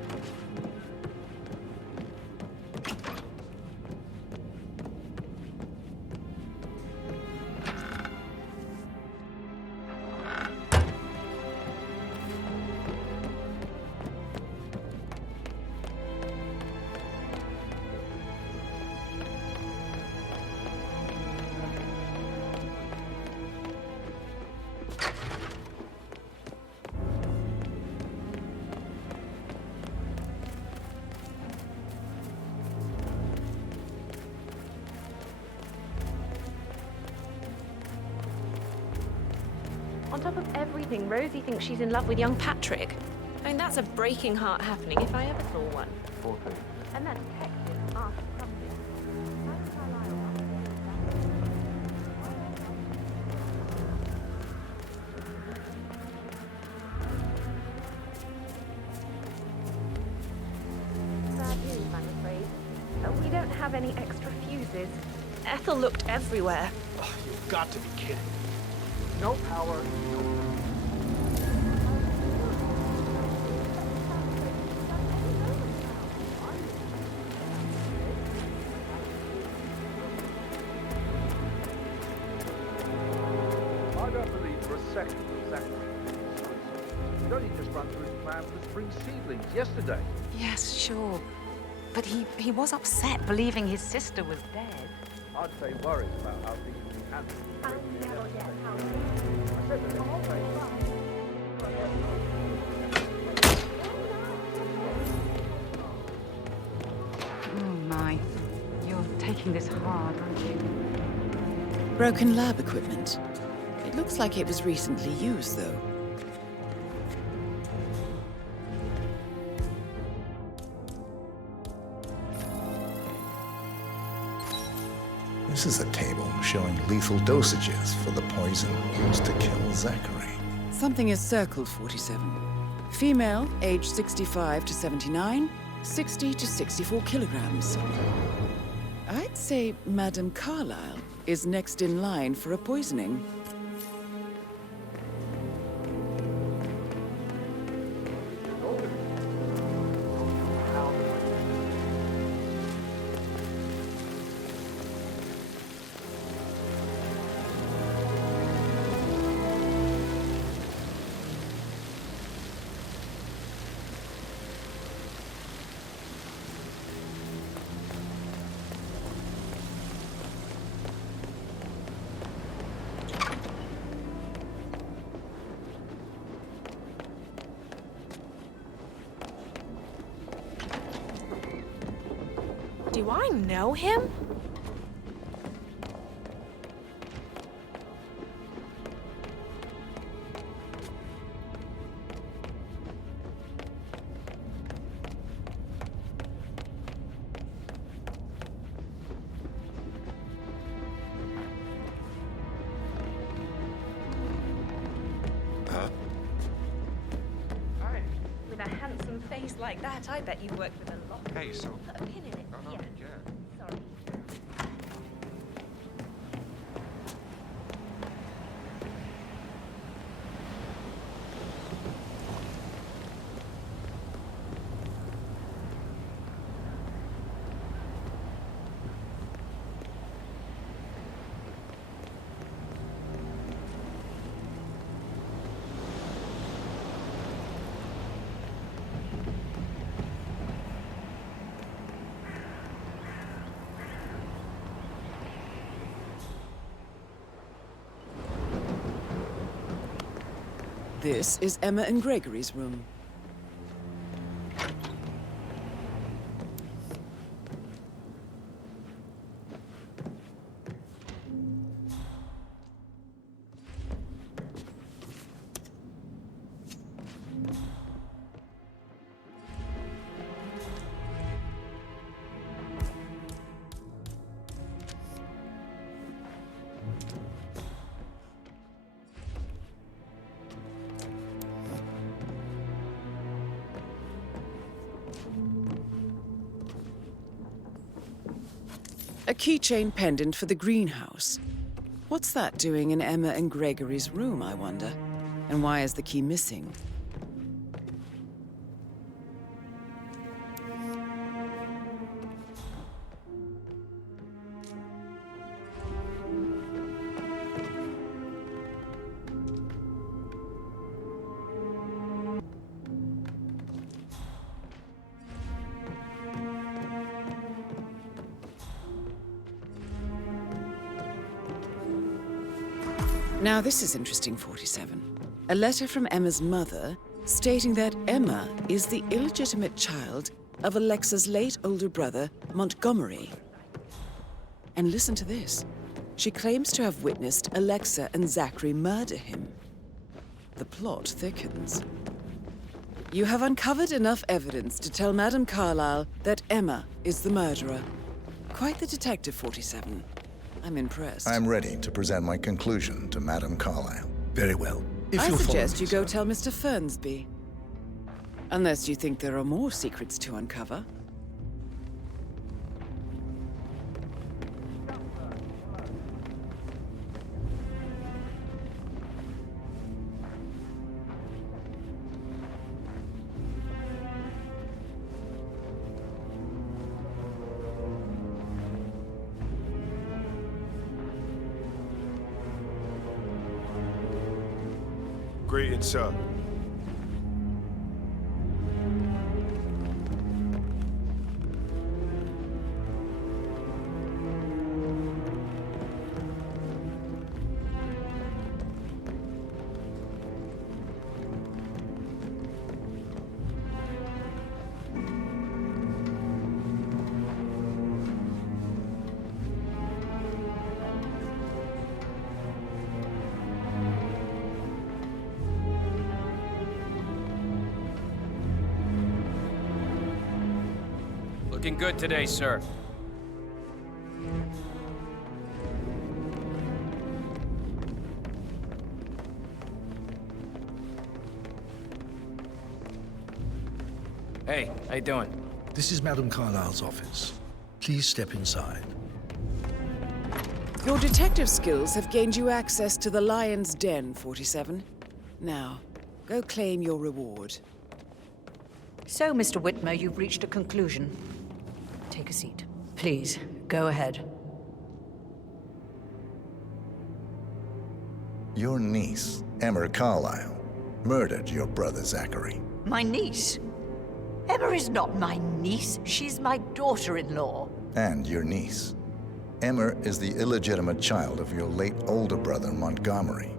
On top of everything, Rosie thinks she's in love with young Patrick. I mean, that's a breaking heart happening if I ever saw one. And that detective asked something. Bad news, I'm afraid. We don't have any extra fuses. Ethel looked everywhere. Oh, you've got to be kidding. No power, no... I don't believe for a second exactly. He'd only just run through his plan for the spring seedlings yesterday. Yes, sure. But he was upset believing his sister was dead. I'd say worried about how things will be handled. Oh my. You're taking this hard, aren't you? Broken lab equipment. It looks like it was recently used, though. This is a table showing lethal dosages for the poison used to kill Zachary. Something is circled 47. Female, age 65 to 79, 60 to 64 kilograms. I'd say Madame Carlyle is next in line for a poisoning. Do I know him? Huh? With a handsome face like that, I bet you've worked with a lot. Hey, so... Put a pin in it. Oh, no, yeah. Sorry. This is Emma and Gregory's room. A keychain pendant for the greenhouse. What's that doing in Emma and Gregory's room, I wonder? And why is the key missing? Now this is interesting, 47. A letter from Emma's mother stating that Emma is the illegitimate child of Alexa's late older brother, Montgomery. And listen to this. She claims to have witnessed Alexa and Zachary murder him. The plot thickens. You have uncovered enough evidence to tell Madame Carlyle that Emma is the murderer. Quite the detective, 47. I'm impressed. I'm ready to present my conclusion to Madame Carlyle. Very well. I suggest you go tell Mr. Fernsby. Unless you think there are more secrets to uncover. Greetings, sir. Looking good today, sir. Hey, how you doing? This is Madame Carlyle's office. Please step inside. Your detective skills have gained you access to the Lion's Den, 47. Now, go claim your reward. So, Mr. Whitmer, you've reached a conclusion. Take a seat. Please, go ahead. Your niece, Emma Carlyle, murdered your brother Zachary. My niece? Emma is not my niece. She's my daughter-in-law. And your niece. Emma is the illegitimate child of your late older brother Montgomery,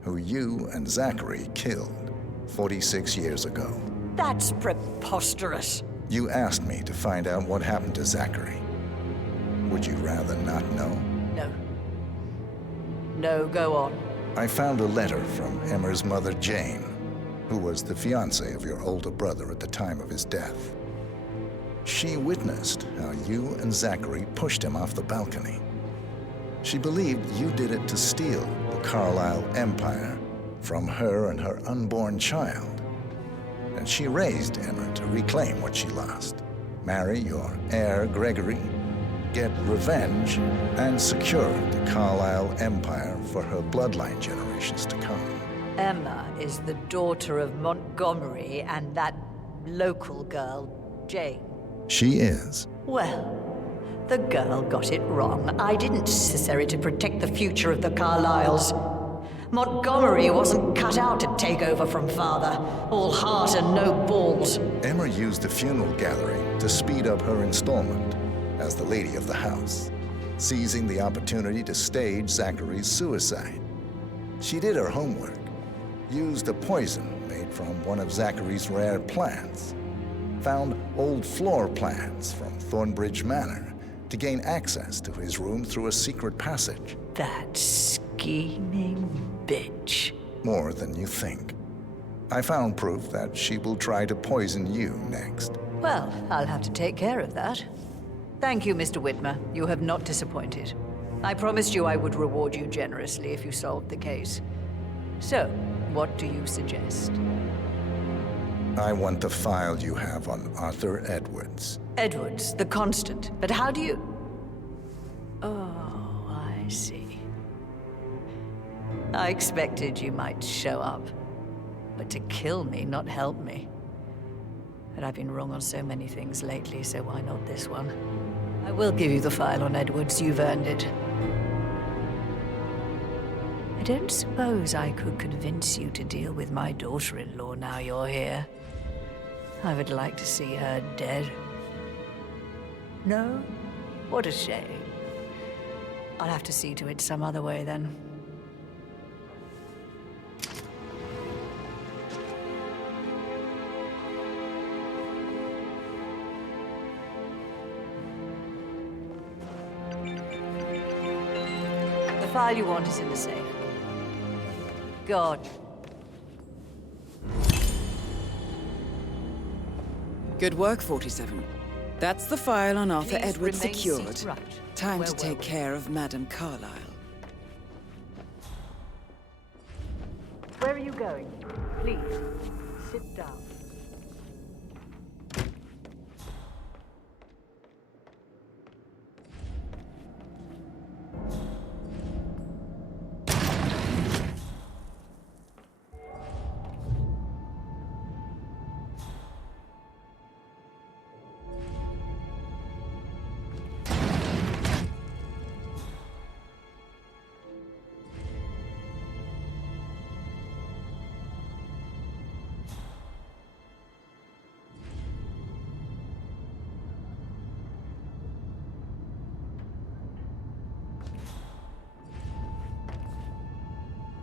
who you and Zachary killed 46 years ago. That's preposterous. You asked me to find out what happened to Zachary. Would you rather not know? No. No, go on. I found a letter from Emma's mother, Jane, who was the fiancée of your older brother at the time of his death. She witnessed how you and Zachary pushed him off the balcony. She believed you did it to steal the Carlyle empire from her and her unborn child. And she raised Emma to reclaim what she lost. Marry your heir, Gregory, get revenge, and secure the Carlisle Empire for her bloodline generations to come. Emma is the daughter of Montgomery and that local girl, Jane. She is. Well, the girl got it wrong. I didn't necessary to protect the future of the Carlyles. Montgomery wasn't cut out to take over from father. All heart and no balls. Emma used the funeral gathering to speed up her installment as the lady of the house, seizing the opportunity to stage Zachary's suicide. She did her homework, used a poison made from one of Zachary's rare plants, found old floor plans from Thornbridge Manor to gain access to his room through a secret passage. That scheming bitch. More than you think. I found proof that she will try to poison you next. Well, I'll have to take care of that. Thank you, Mr. Whitmer. You have not disappointed. I promised you I would reward you generously if you solved the case. So, what do you suggest? I want the file you have on Arthur Edwards. Edwards, the Constant. But how do you... Oh, I see. I expected you might show up. But to kill me, not help me. But I've been wrong on so many things lately, so why not this one? I will give you the file on Edwards. You've earned it. I don't suppose I could convince you to deal with my daughter-in-law now you're here. I would like to see her dead. No? What a shame. I'll have to see to it some other way then. The file you want is in the safe. God. Good work, 47. That's the file on Arthur Please Edwards remain secured. seated. Right. Time Where to were take we? care of Madame Carlisle. Where are you going? Please, sit down.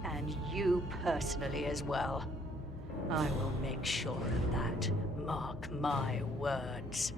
And you personally as well. I will make sure of that. Mark my words.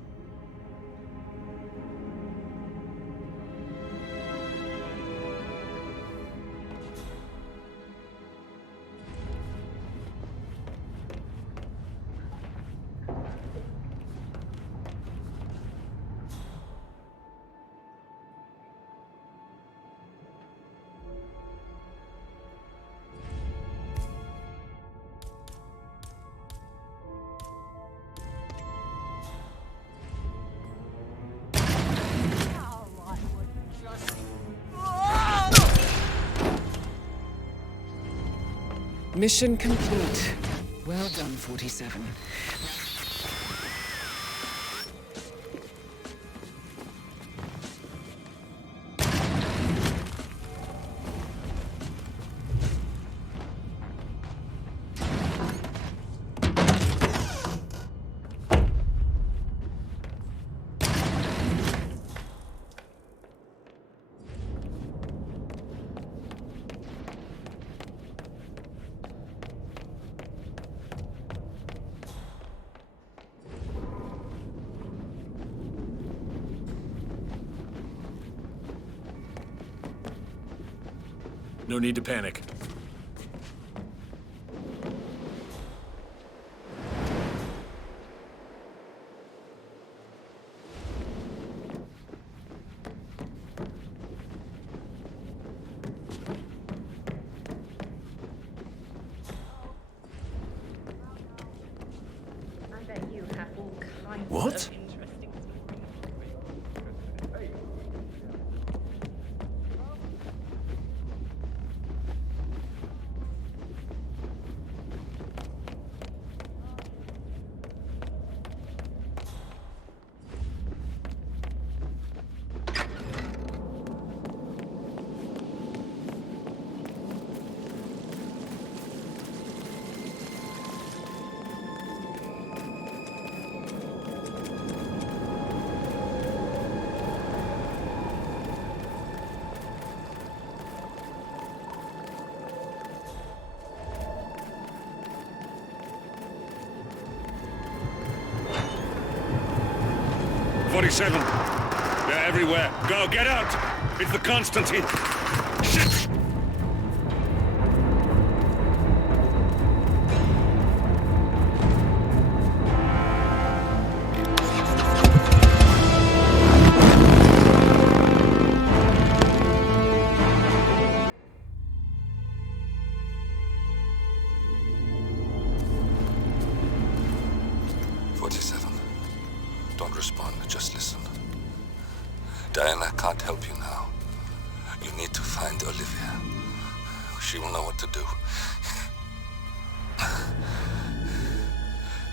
Mission complete. Well done, 47. No need to panic. What? They're everywhere. Go, get out! It's the Constantine. Shit! Don't respond, just listen. Diana can't help you now. You need to find Olivia. She will know what to do.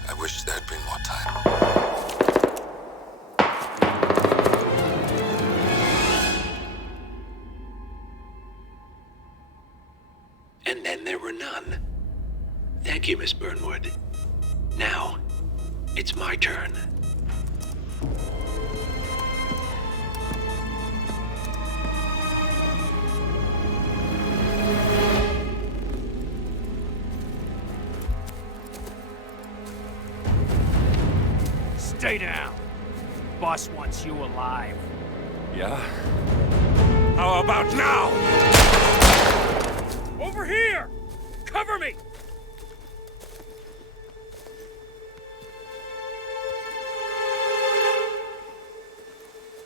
I wish there had been more time. And then there were none. Thank you, Miss Burnwood. Now, it's my turn. Stay down. Boss wants you alive. Yeah? How about now? Over here! Cover me!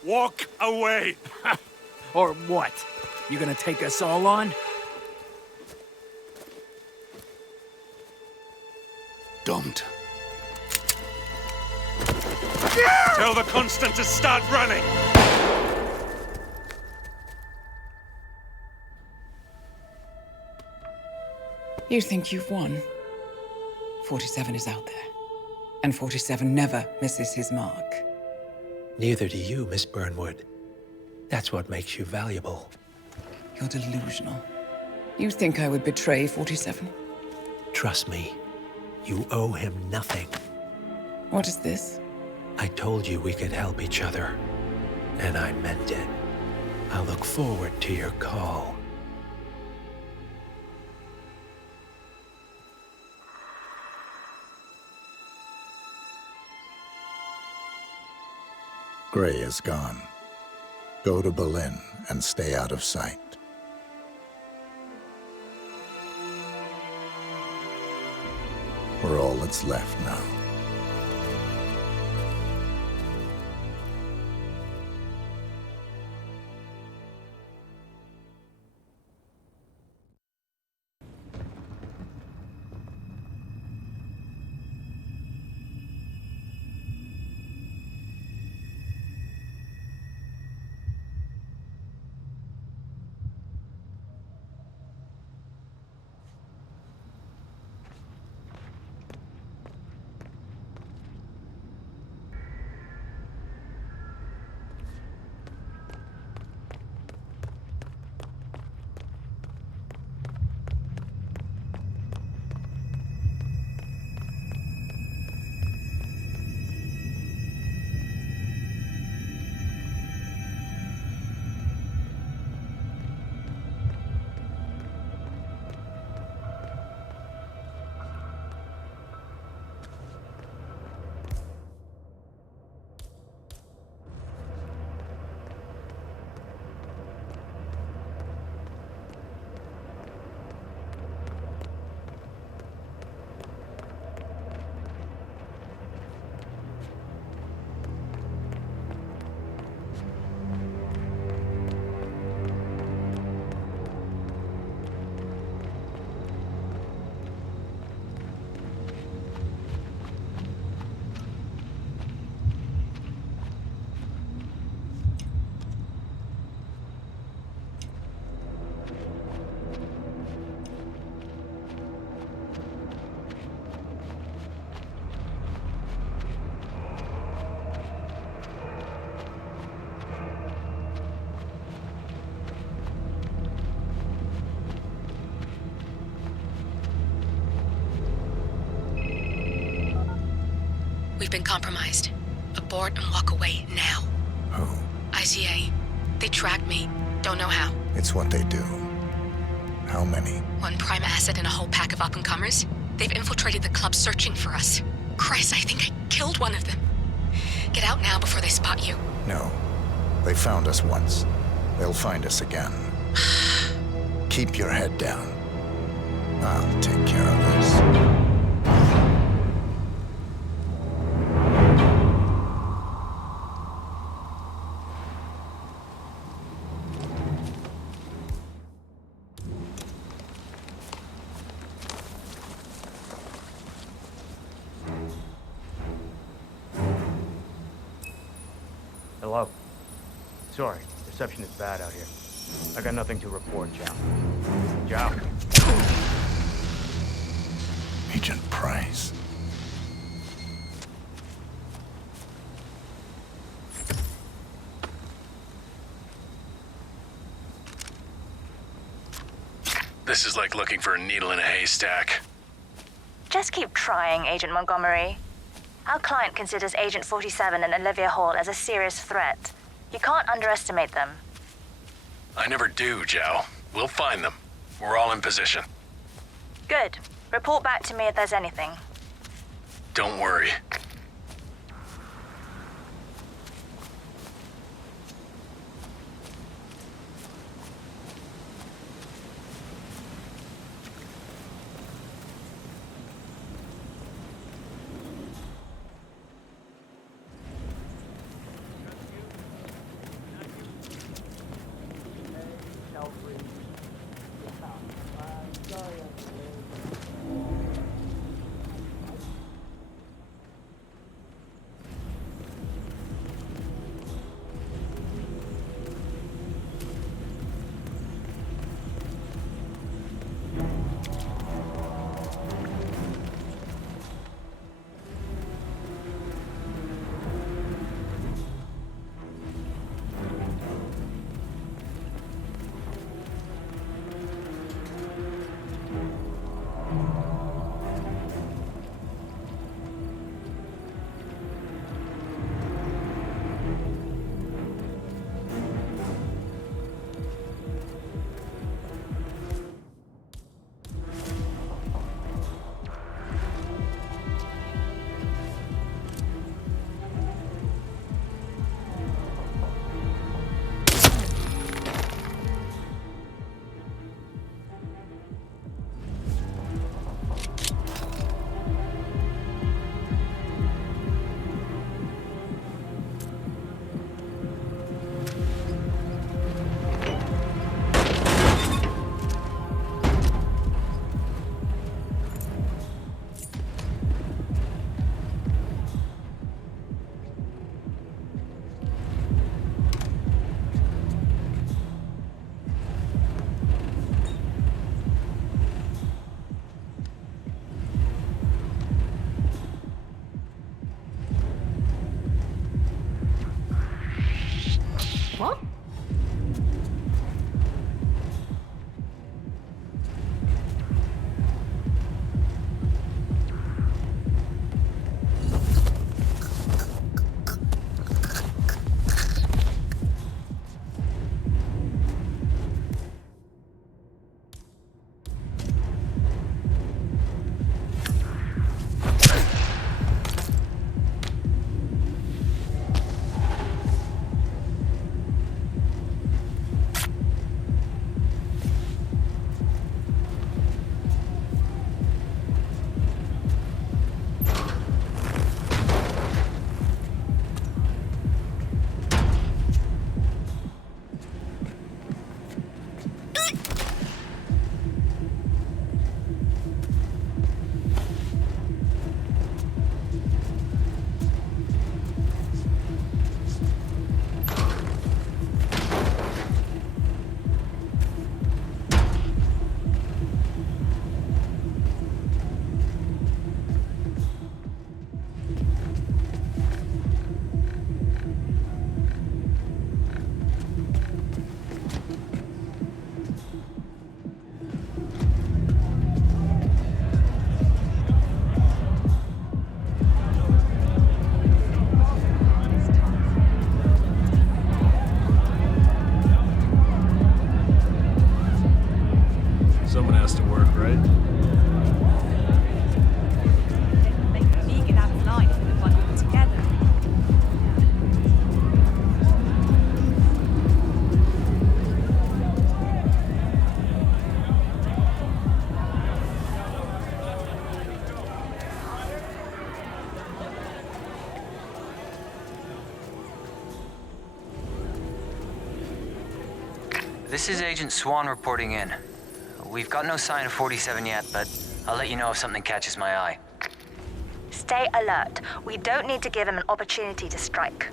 Walk away! Or what? You gonna take us all on? Don't. Tell the Constant to start running! You think you've won? 47 is out there. And 47 never misses his mark. Neither do you, Miss Burnwood. That's what makes you valuable. You're delusional. You think I would betray 47? Trust me, you owe him nothing. What is this? I told you we could help each other, and I meant it. I'll look forward to your call. Gray is gone. Go to Berlin and stay out of sight. We're all that's left now. We've been compromised. Abort and walk away now. Who? ICA. They tracked me. Don't know how. It's what they do. How many? One prime asset and a whole pack of up-and-comers. They've infiltrated the club searching for us. Christ, I think I killed one of them. Get out now before they spot you. No. They found us once. They'll find us again. Keep your head down. I'll take care of this. Hello? Sorry, reception is bad out here. I got nothing to report, Zhao. Zhao? Agent Price. This is like looking for a needle in a haystack. Just keep trying, Agent Montgomery. Our client considers Agent 47 and Olivia Hall as a serious threat. You can't underestimate them. I never do, Zhao. We'll find them. We're all in position. Good. Report back to me if there's anything. Don't worry. This is Agent Swan reporting in. We've got no sign of 47 yet, but I'll let you know if something catches my eye. Stay alert. We don't need to give him an opportunity to strike.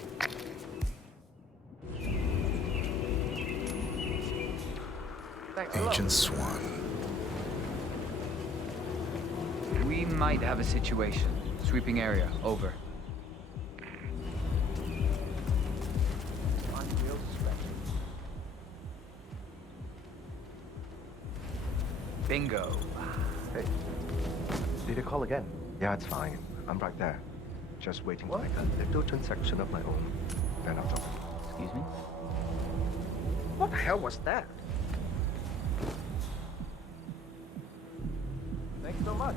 Agent Swan. We might have a situation. Sweeping area, over. Bingo. Hey, did you call again? Yeah, it's fine. I'm right there. Just waiting to make a little transaction of my own. Then I'll talk. Excuse me? What the hell was that? Thanks so much.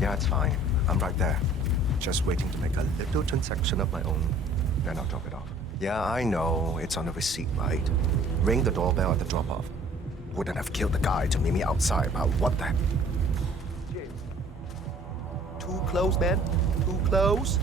Yeah, it's fine. I'm right there. Just waiting to make a little transaction of my own. Then I'll drop it off. Yeah, I know. It's on the receipt, right? Ring the doorbell at the drop-off. Wouldn't have killed the guy to meet me outside, but what the... Too close, man. Too close.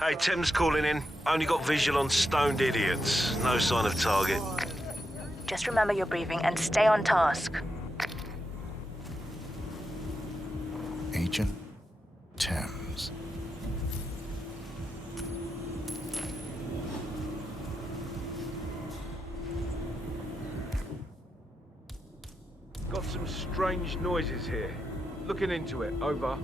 Hey, Tim's calling in. Only got visual on stoned idiots. No sign of target. Just remember your briefing and stay on task. Agent Thames. Got some strange noises here. Looking into it. Over.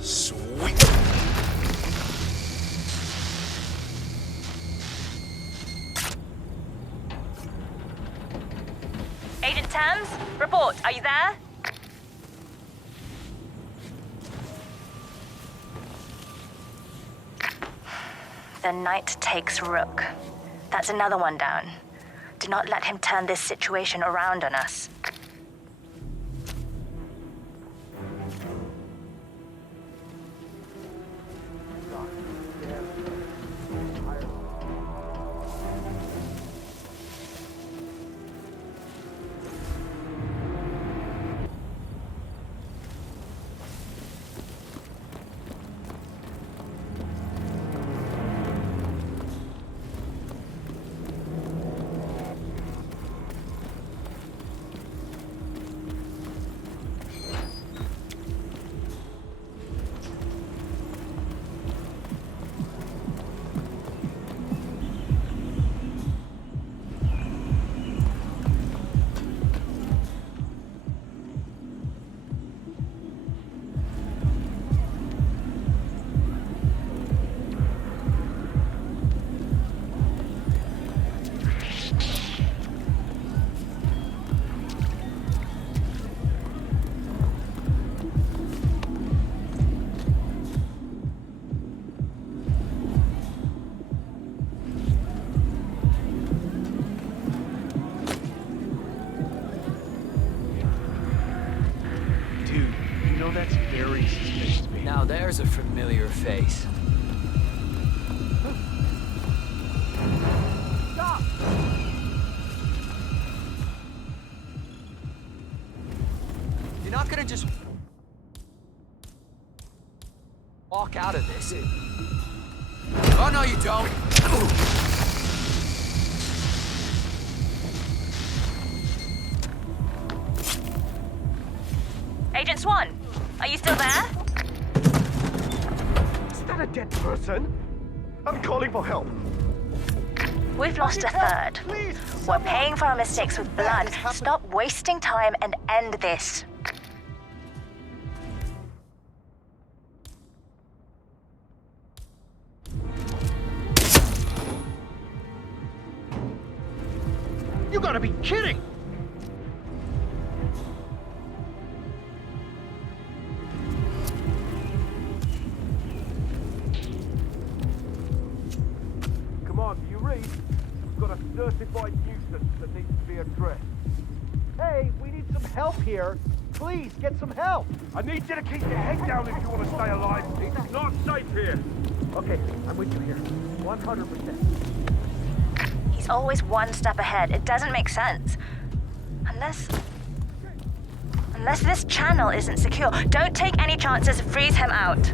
Sweet. Agent Thames, report. Are you there? The knight takes rook. That's another one down. Do not let him turn this situation around on us. There's a familiar face. Stop! You're not gonna just walk out of this. Oh, no, you don't. Agent Swan, are you still there? Is that a dead person? I'm calling for help. We've lost a third. We're paying for our mistakes with blood. Stop wasting time and end this. You gotta be kidding! Come on, do you read? We've got a certified nuisance that needs to be addressed. Hey, we need some help here. Please, get some help. I need you to keep your head down if you want to stay alive. It's not safe here. Okay, I'm with you here. 100%. He's always one step ahead. It doesn't make sense. Unless this channel isn't secure. Don't take any chances. Freeze him out.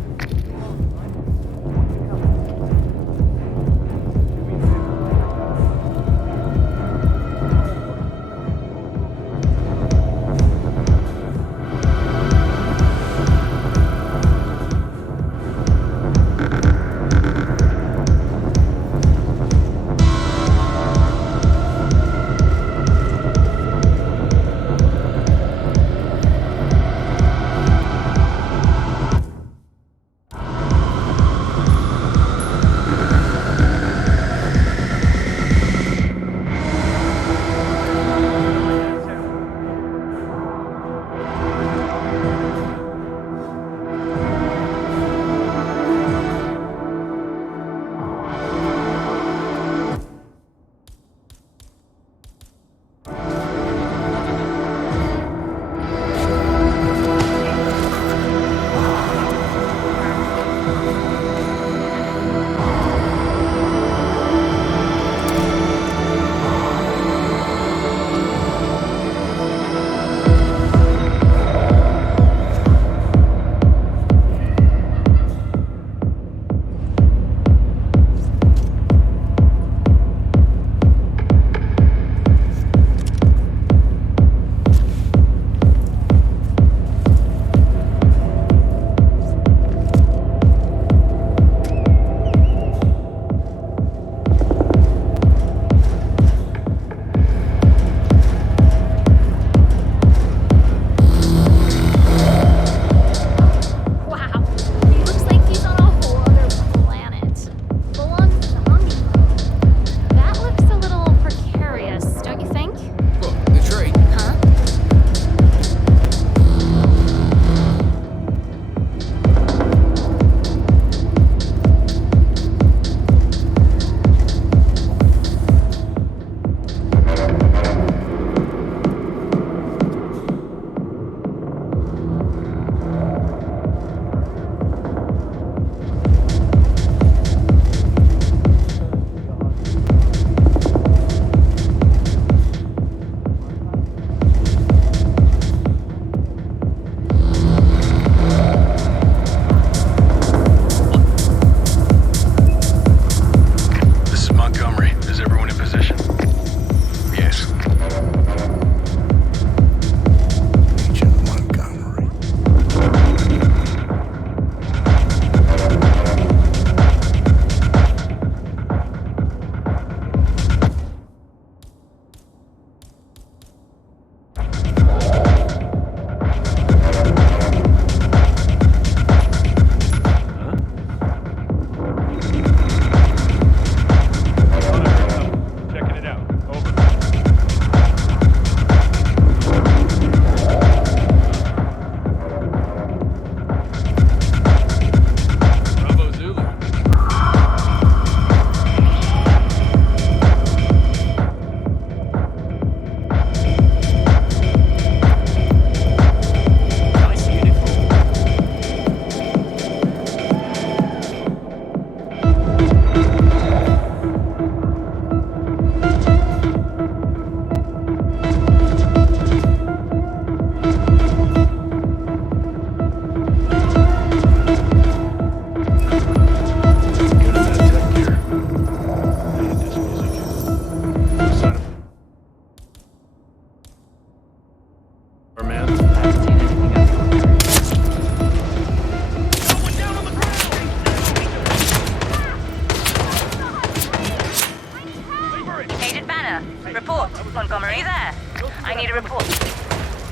Report. Montgomery there. I need a report.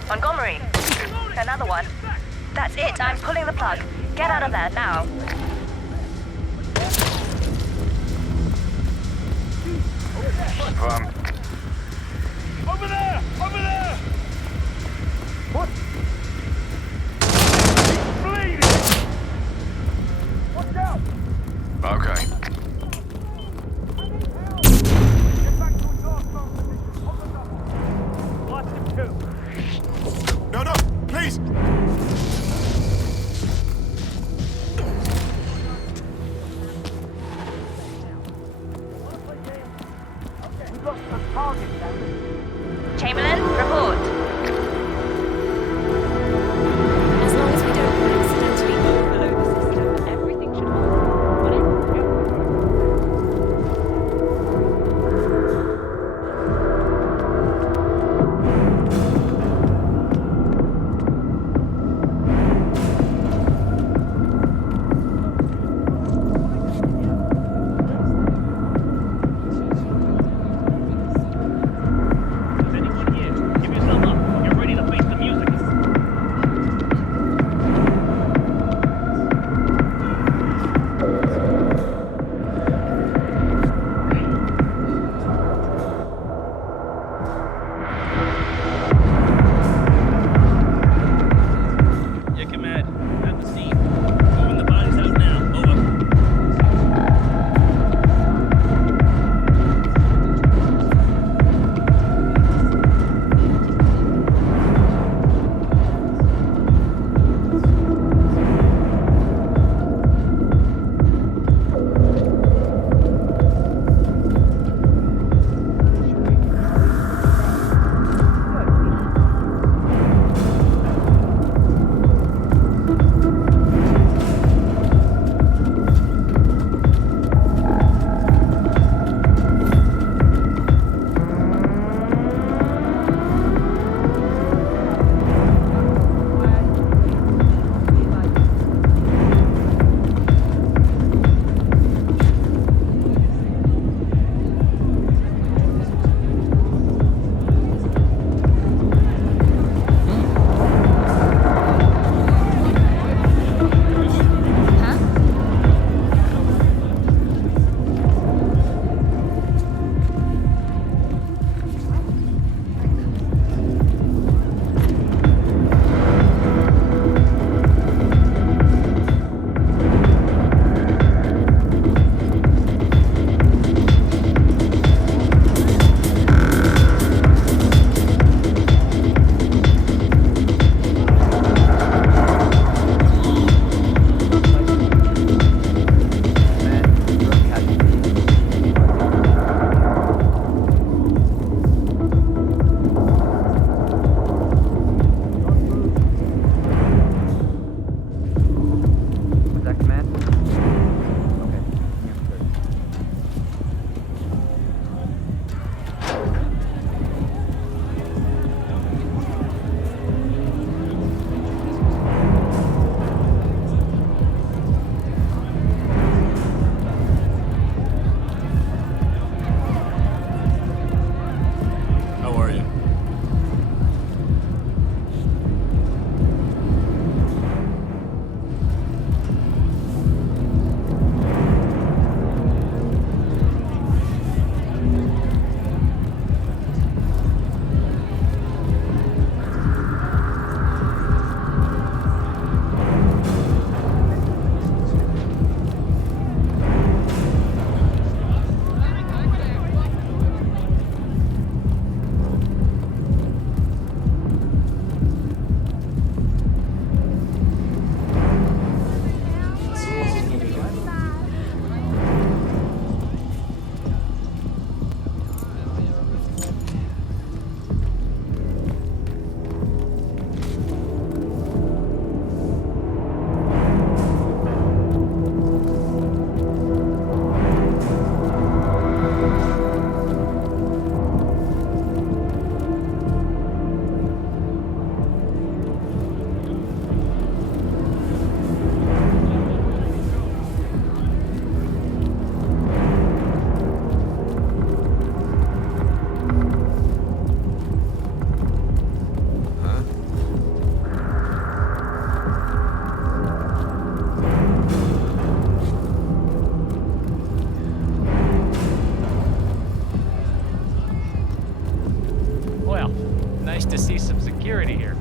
Montgomery. Another one. That's it. I'm pulling the plug. Get out of there now. Confirmed. Over there! Over there! What? He's bleeding! Watch out! Okay. Get back to your strong position. On the double. Watch him too. No, please! We've got some targets down. Chamberlain, report. As long as we don't accidentally overload the system, everything should hold. Got it? Is anyone here? Give yourself up. ready here.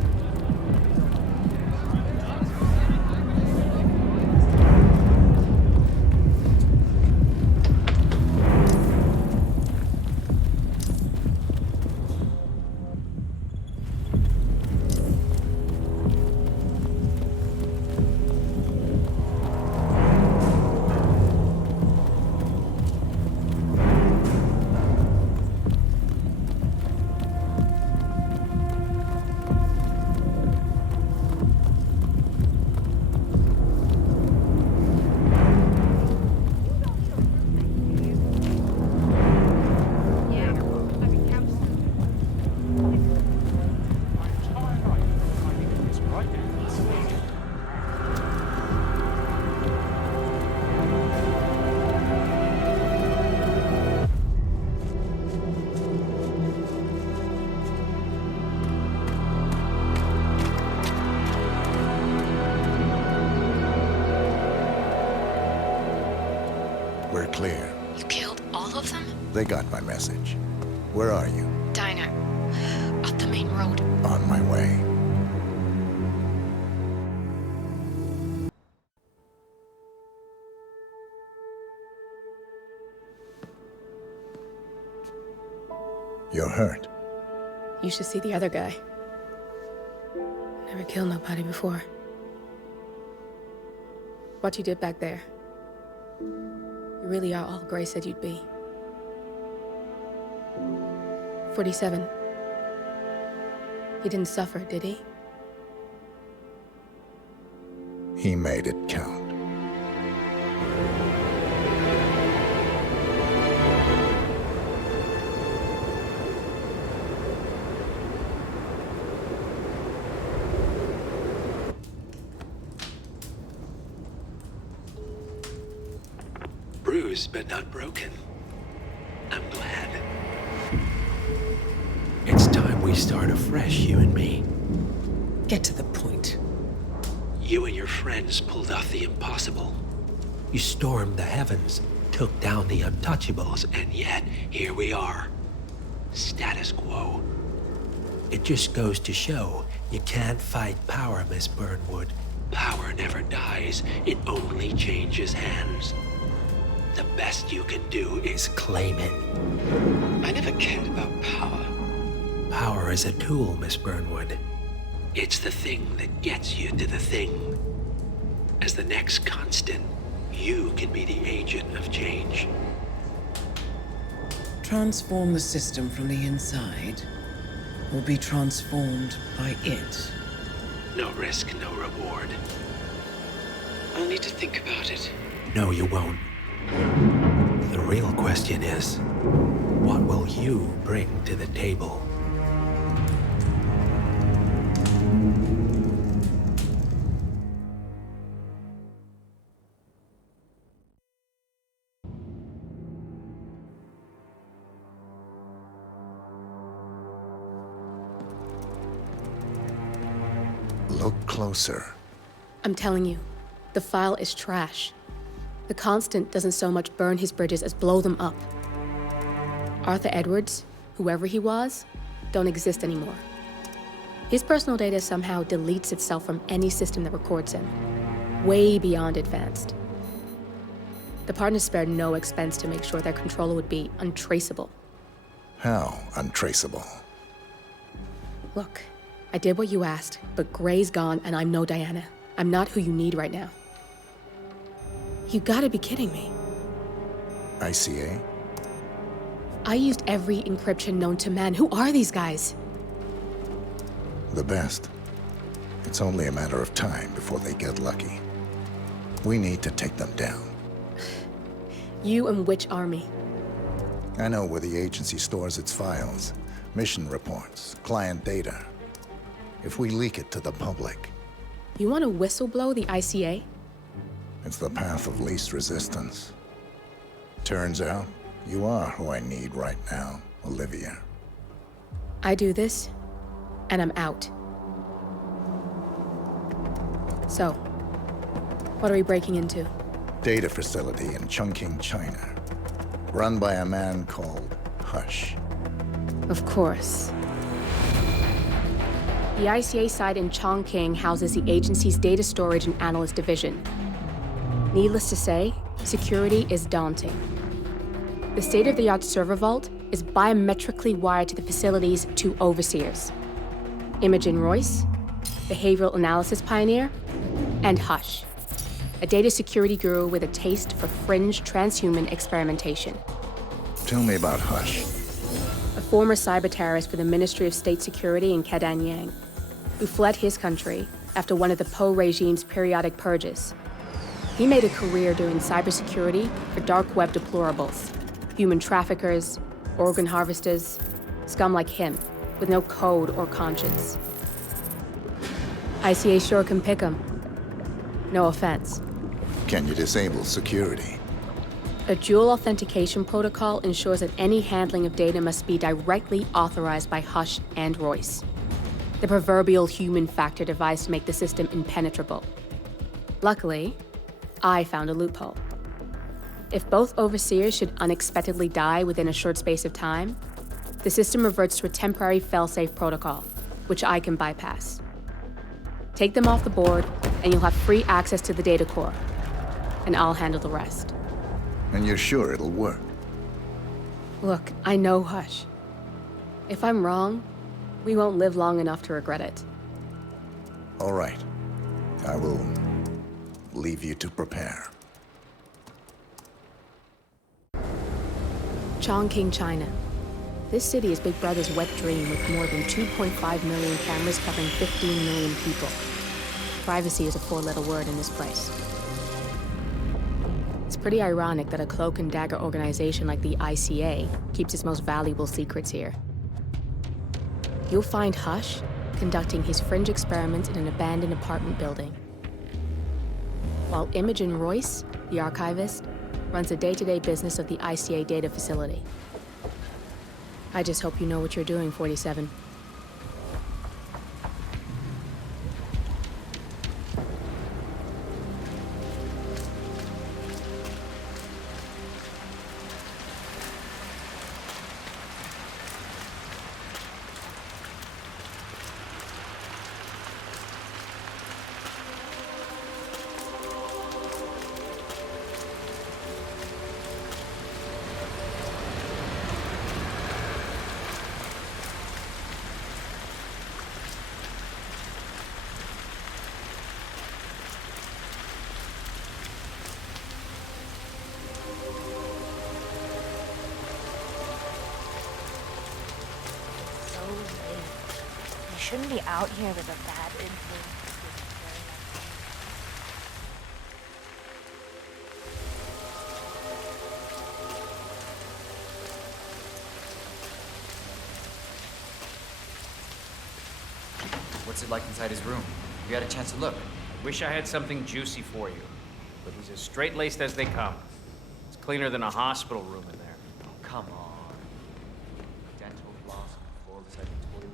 We're clear. You killed all of them? They got my message. Where are you? Diner. Up the main road. On my way. You're hurt. You should see the other guy. Never killed nobody before. What you did back there. You really are all Gray said you'd be. 47. He didn't suffer, did he? He made it count. Bruised but not broken. I'm glad. It's time we start afresh, you and me. Get to the point. You and your friends pulled off the impossible. You stormed the heavens, took down the untouchables, and yet here we are. Status quo. It just goes to show you can't fight power, Miss Burnwood. Power never dies, it only changes hands. The best you can do is claim it. I never cared about power. Power is a tool, Miss Burnwood. It's the thing that gets you to the thing. As the next constant, you can be the agent of change. Transform the system from the inside, or be transformed by it. No risk, no reward. I'll need to think about it. No, you won't. The real question is, what will you bring to the table? Look closer. I'm telling you, the file is trash. The Constant doesn't so much burn his bridges as blow them up. Arthur Edwards, whoever he was, don't exist anymore. His personal data somehow deletes itself from any system that records him, way beyond advanced. The partners spared no expense to make sure their controller would be untraceable. How untraceable? Look, I did what you asked, but Gray's gone and I'm no Diana. I'm not who you need right now. You gotta be kidding me. ICA? I used every encryption known to man. Who are these guys? The best. It's only a matter of time before they get lucky. We need to take them down. You and which army? I know where the agency stores its files, mission reports, client data. If we leak it to the public... You want to whistleblow the ICA? It's the path of least resistance. Turns out, you are who I need right now, Olivia. I do this, and I'm out. So, what are we breaking into? Data facility in Chungking, China. Run by a man called Hush. Of course. The ICA site in Chongqing houses the agency's data storage and analyst division. Needless to say, security is daunting. The state-of-the-art server vault is biometrically wired to the facility's 2 overseers: Imogen Royce, behavioral analysis pioneer, and Hush, a data security guru with a taste for fringe transhuman experimentation. Tell me about Hush. A former cyber terrorist for the Ministry of State Security in Kedanyang, who fled his country after one of the Po regime's periodic purges. He made a career doing cybersecurity for dark web deplorables, human traffickers, organ harvesters, scum like him, with no code or conscience. ICA sure can pick 'em. No offense. Can you disable security? A dual authentication protocol ensures that any handling of data must be directly authorized by Hush and Royce, the proverbial human factor device to make the system impenetrable. Luckily, I found a loophole. If both overseers should unexpectedly die within a short space of time, the system reverts to a temporary fail-safe protocol, which I can bypass. Take them off the board, and you'll have free access to the data core, and I'll handle the rest. And you're sure it'll work? Look, I know Hush. If I'm wrong, we won't live long enough to regret it. All right. I will leave you to prepare. Chongqing, China. This city is Big Brother's wet dream with more than 2.5 million cameras covering 15 million people. Privacy is a 4-letter word in this place. It's pretty ironic that a cloak and dagger organization like the ICA keeps its most valuable secrets here. You'll find Hush conducting his fringe experiments in an abandoned apartment building, while Imogen Royce, the archivist, runs the day-to-day business of the ICA data facility. I just hope you know what you're doing, 47. You shouldn't be out here with a bad influence. What's it like inside his room? You had a chance to look. Wish I had something juicy for you, but he's as straight-laced as they come. It's cleaner than a hospital room in there. Oh, come on. Dental floss on the floor beside the toilet.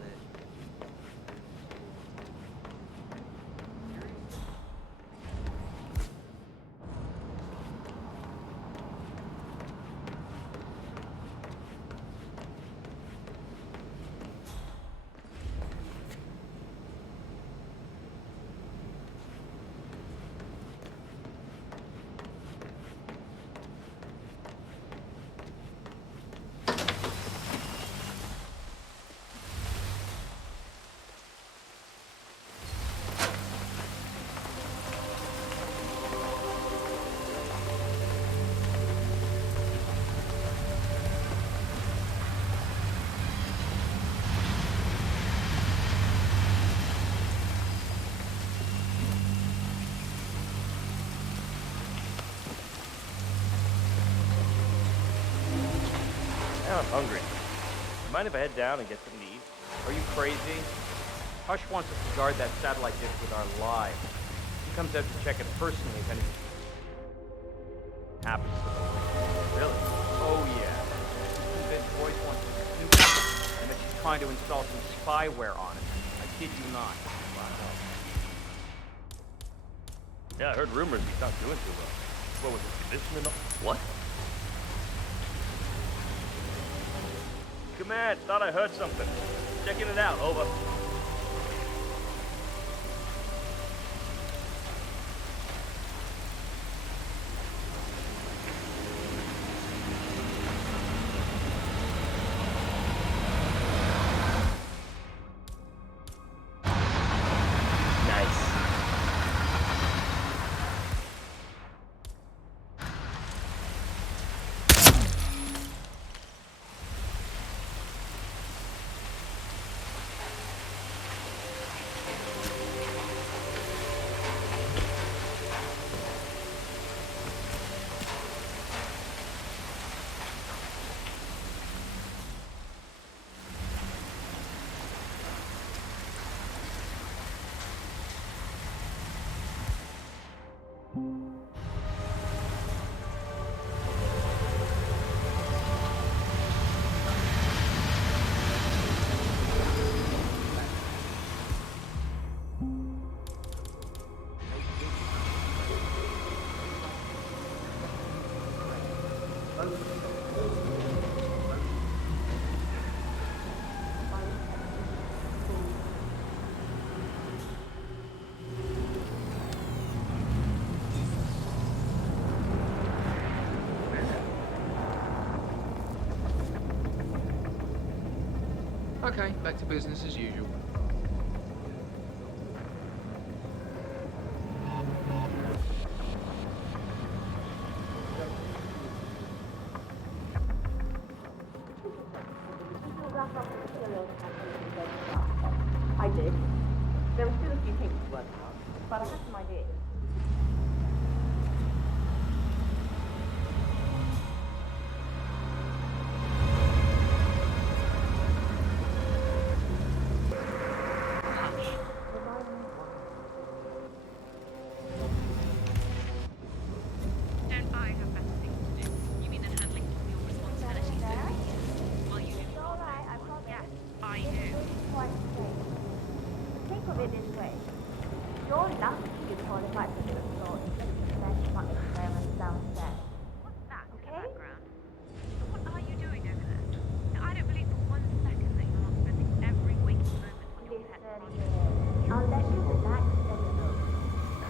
I'm hungry. You mind if I head down and get something to eat? Are you crazy? Hush wants us to guard that satellite dish with our lives. He comes out to check it personally if anything happens to them. Really? Oh, yeah. This voice wants to snoop it, and that she's trying to install some spyware on it. I kid you not. Wow. Yeah, I heard rumors he's not doing too well. What was it, condition and all? What? Command, thought I heard something. Checking it out, over. Okay, back to business as usual. I did. There were still a few things to work out, but I had some ideas. Don't I have better things to do? You mean than handling all your responsibilities so while you do It's all right, I promise. Yes, I do. Think of it this way. You're lucky you qualified for the floor in the benchmark experiments downstairs. What's that in the Okay? background? What are you doing over there? Now, I don't believe for 1 second that you're not spending every waking moment on your pet project. I'll let you relax a little.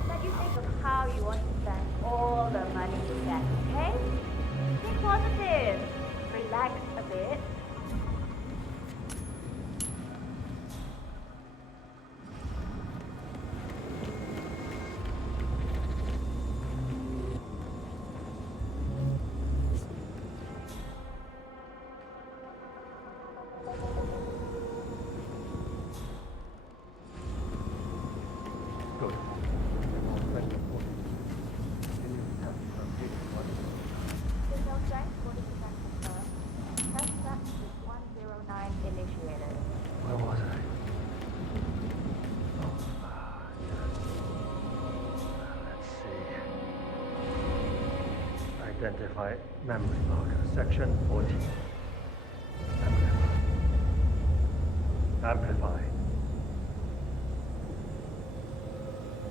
Let you think of how you want to spend all the money you get, okay? Think positive. Relax a bit. Good. Signal strength 40% confirmed. Test set is 109 initiated. Where was I? Let's see. Identify memory marker, section 14. Amplify.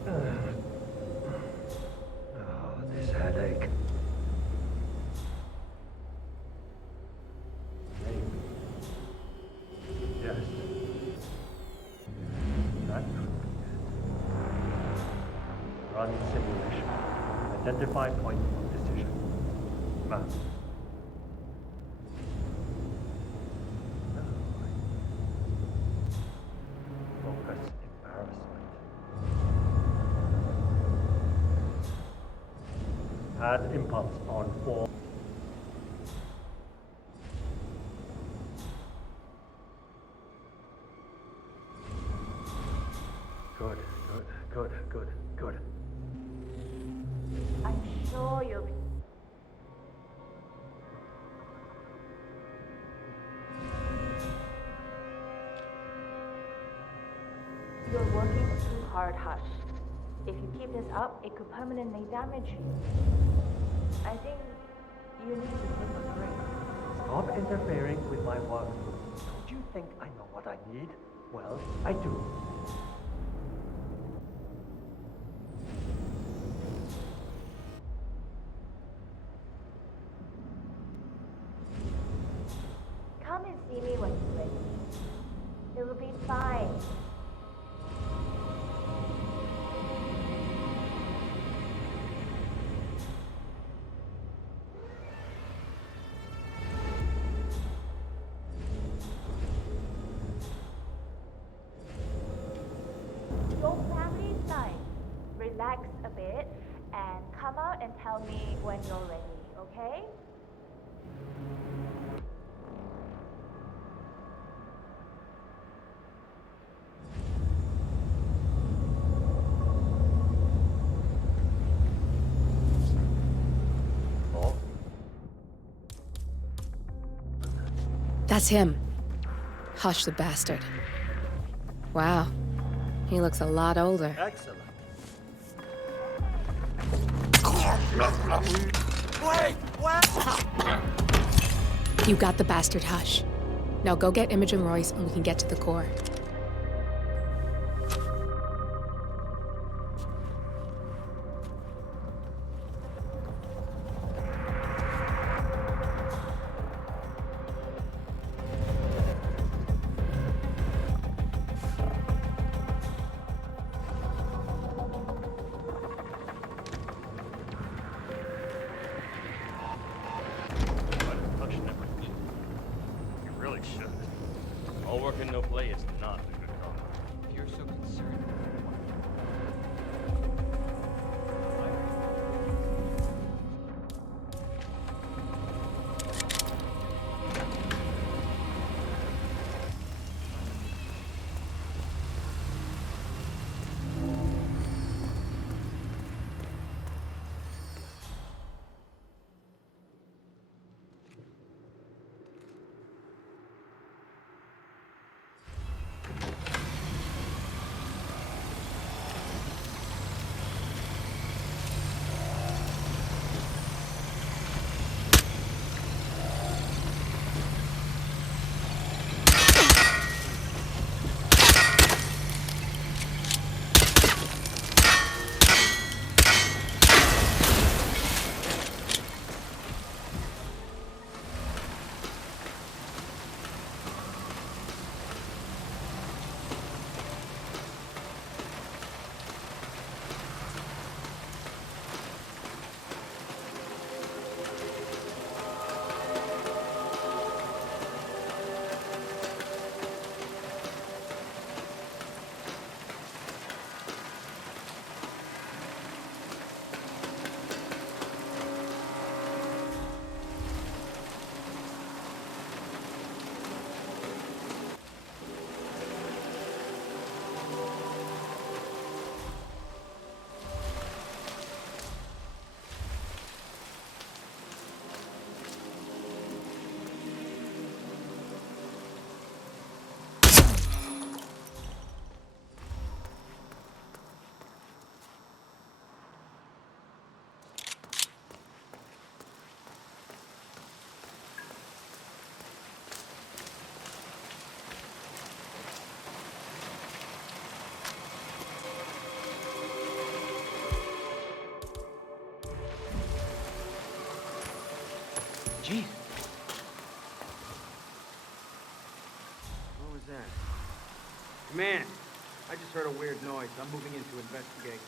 Oh, this headache. Yes. That run simulation. Identify point of decision. Map. Focus embarrassment. Add impulse on 4. Good, good, good, good, good. I'm sure you'll be. You're working too hard, Hush. If you keep this up, it could permanently damage you. I think you need to take a break. Stop interfering with my work. Don't you think I know what I need? Well, I do. Come and see me when you're ready. It will be fine. Your family's nice. Relax a bit and come out and tell me when you're ready, okay? That's him. Hush the bastard. Wow. He looks a lot older. Excellent. Wait! What? You got the bastard, Hush. Now go get Imogen Royce and we can get to the core. All work and no play is not a good combo. If you're so concerned. Jeez. What was that? Command, I just heard a weird noise. I'm moving in to investigate.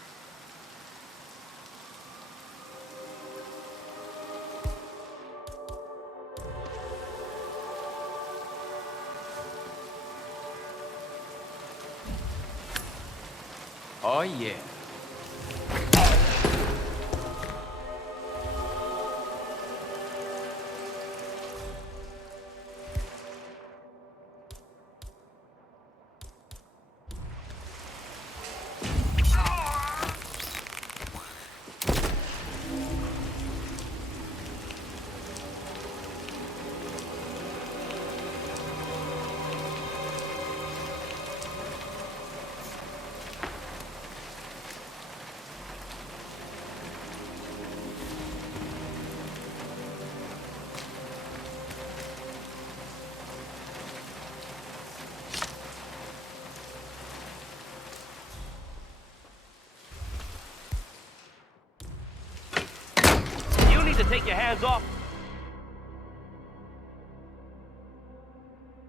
Oh, yeah. To take your hands off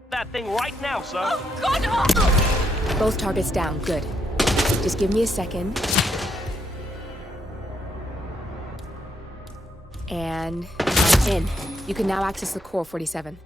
that thing right now, sir. Oh, God! Oh. Both targets down. Good. Just give me a second. And I'm in. You can now access the core 47.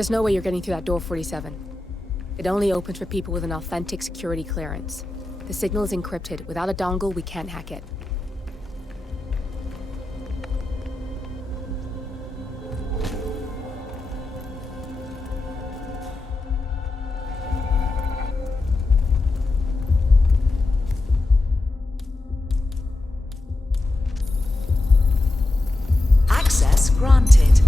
There's no way you're getting through that door, 47. It only opens for people with an authentic security clearance. The signal is encrypted. Without a dongle, we can't hack it. Access granted.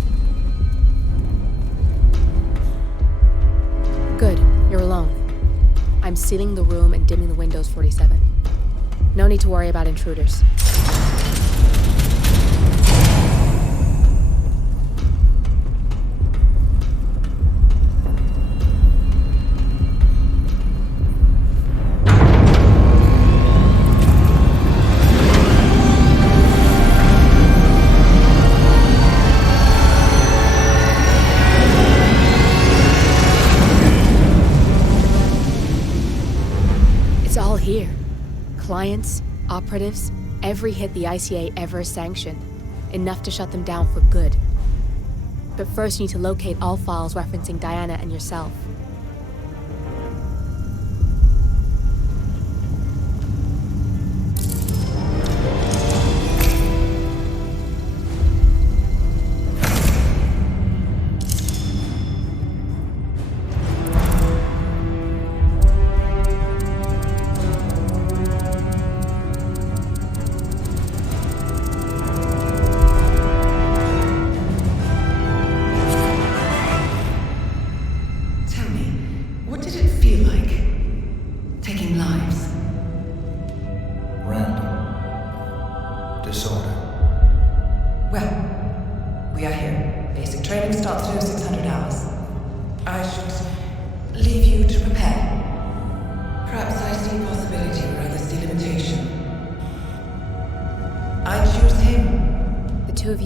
Good. You're alone. I'm sealing the room and dimming the windows, 47. No need to worry about intruders. Here. Clients, operatives, every hit the ICA ever sanctioned. Enough to shut them down for good. But first you need to locate all files referencing Diana and yourself.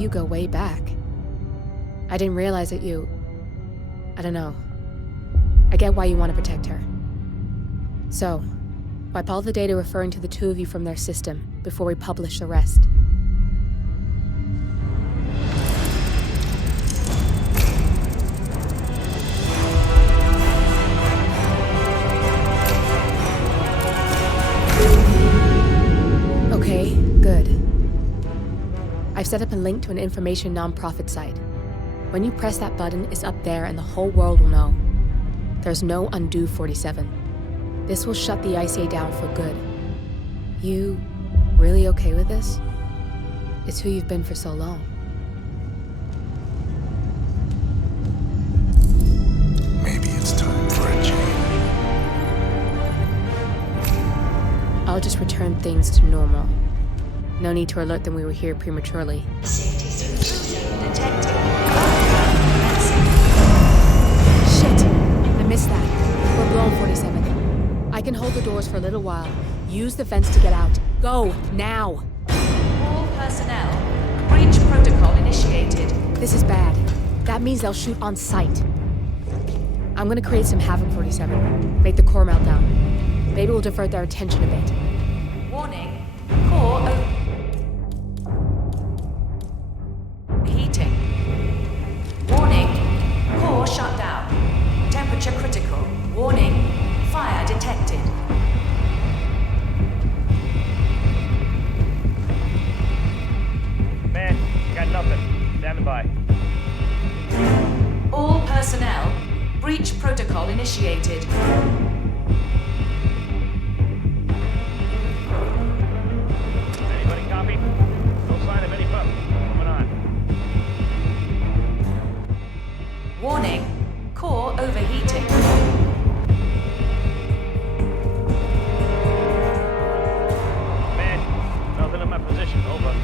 Go way back. I didn't realize that you... I don't know. I get why you want to protect her. So, wipe all the data referring to the two of you from their system before we publish the rest. Okay, good. I've set up a link to an information nonprofit site. When you press that button, it's up there and the whole world will know. There's no undo, 47. This will shut the ICA down for good. You really okay with this? It's who you've been for so long. Maybe it's time for a change. I'll just return things to normal. No need to alert them we were here prematurely. Safety solution detected. Shit! I missed that. We're blown, 47. I can hold the doors for a little while. Use the vents to get out. Go, now! All personnel, breach protocol initiated. This is bad. That means they'll shoot on sight. I'm gonna create some havoc, 47. Make the core melt down. Maybe we'll divert their attention a bit. Warning. Core heating. Warning. Core shut down. Temperature critical. Warning. Fire detected. Man, got nothing. Standing by. All personnel, breach protocol initiated. Anybody copy? No sign of any pup. Moving on. Warning. Core overheating. Man, nothing in my position. Over.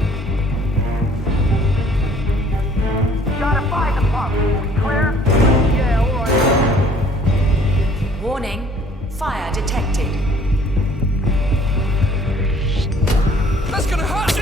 Gotta find the pump. We clear? Yeah, all right. Warning. Fire detected. That's gonna hurt!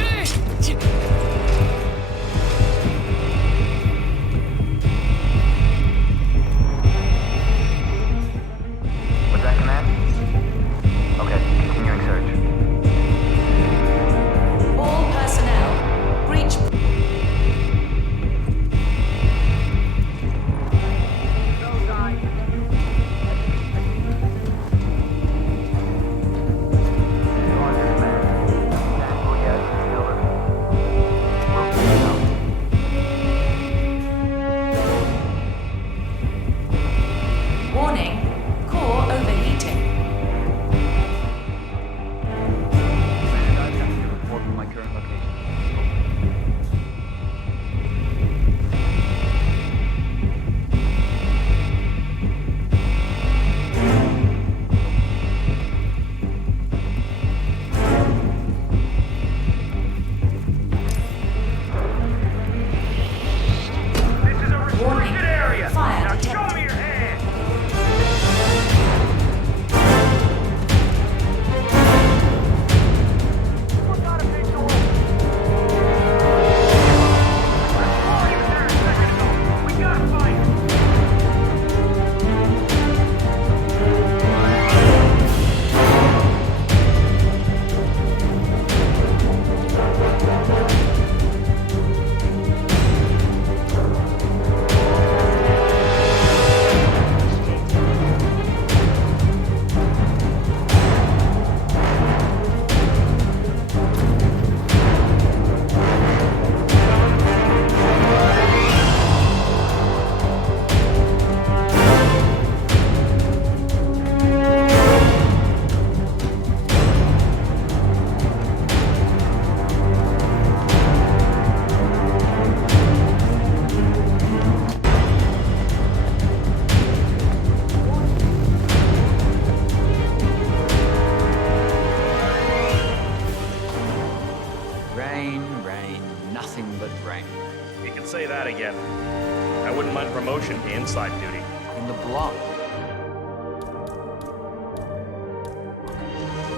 mission inside duty. In the block.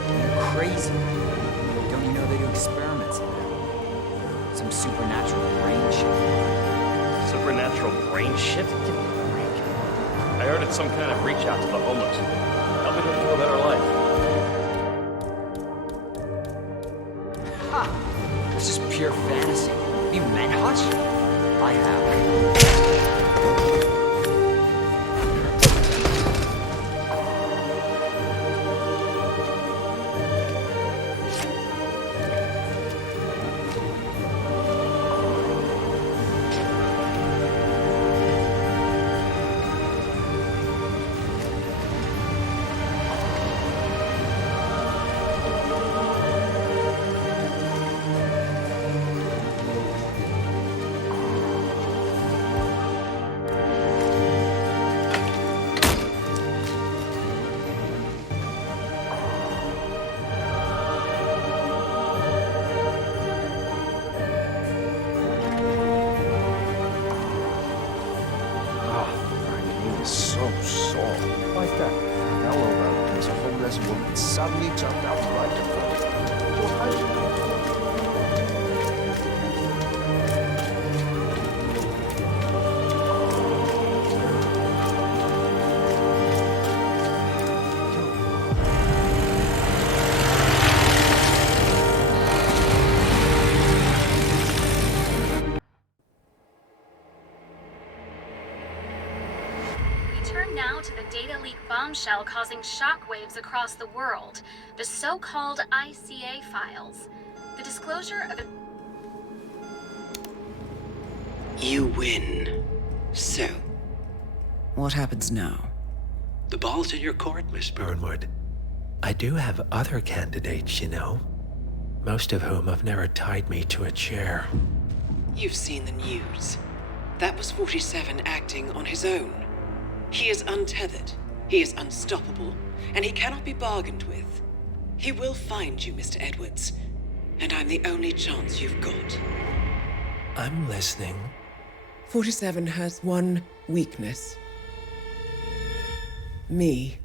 You're crazy. Don't you know they do experiments in there? Some supernatural brain shit. Supernatural brain shit? Give me a break. I heard it's some kind of reach out to the homeless. Helping them live a better life. Ha! This is pure fantasy. You met Hutch? I have. Suddenly jumped out right in front of me. Turn now to the data leak bombshell causing shockwaves across the world, the so-called ICA files. The disclosure of... You win. So? What happens now? The ball's in your court, Miss Burnwood. I do have other candidates, you know. Most of whom have never tied me to a chair. You've seen the news. That was 47 acting on his own. He is untethered, he is unstoppable, and he cannot be bargained with. He will find you, Mr. Edwards, and I'm the only chance you've got. I'm listening. 47 has one weakness. Me.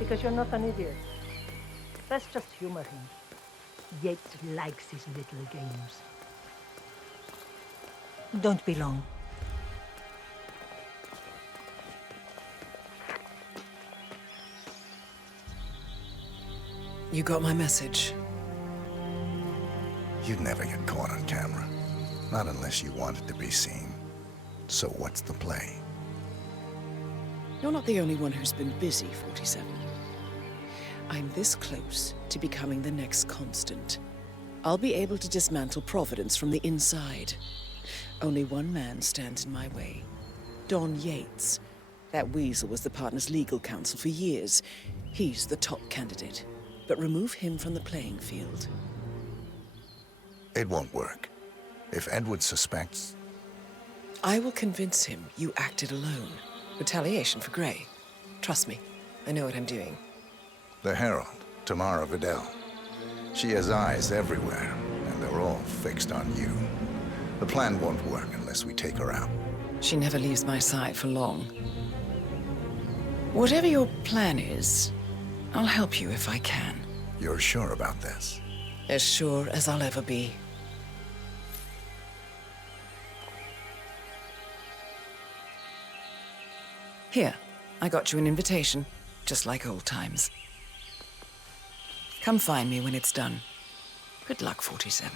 Because you're not an idiot. Let's just humor him. Yates likes his little games. Don't be long. You got my message. You'd never get caught on camera. Not unless you wanted to be seen. So what's the play? You're not the only one who's been busy, 47. I'm this close to becoming the next constant. I'll be able to dismantle Providence from the inside. Only one man stands in my way. Don Yates. That weasel was the partner's legal counsel for years. He's the top candidate. But remove him from the playing field. It won't work. If Edward suspects... I will convince him you acted alone. Retaliation for Grey. Trust me, I know what I'm doing. The Herald, Tamara Vidal. She has eyes everywhere, and they're all fixed on you. The plan won't work unless we take her out. She never leaves my side for long. Whatever your plan is, I'll help you if I can. You're sure about this? As sure as I'll ever be. Here, I got you an invitation, just like old times. Come find me when it's done. Good luck, 47.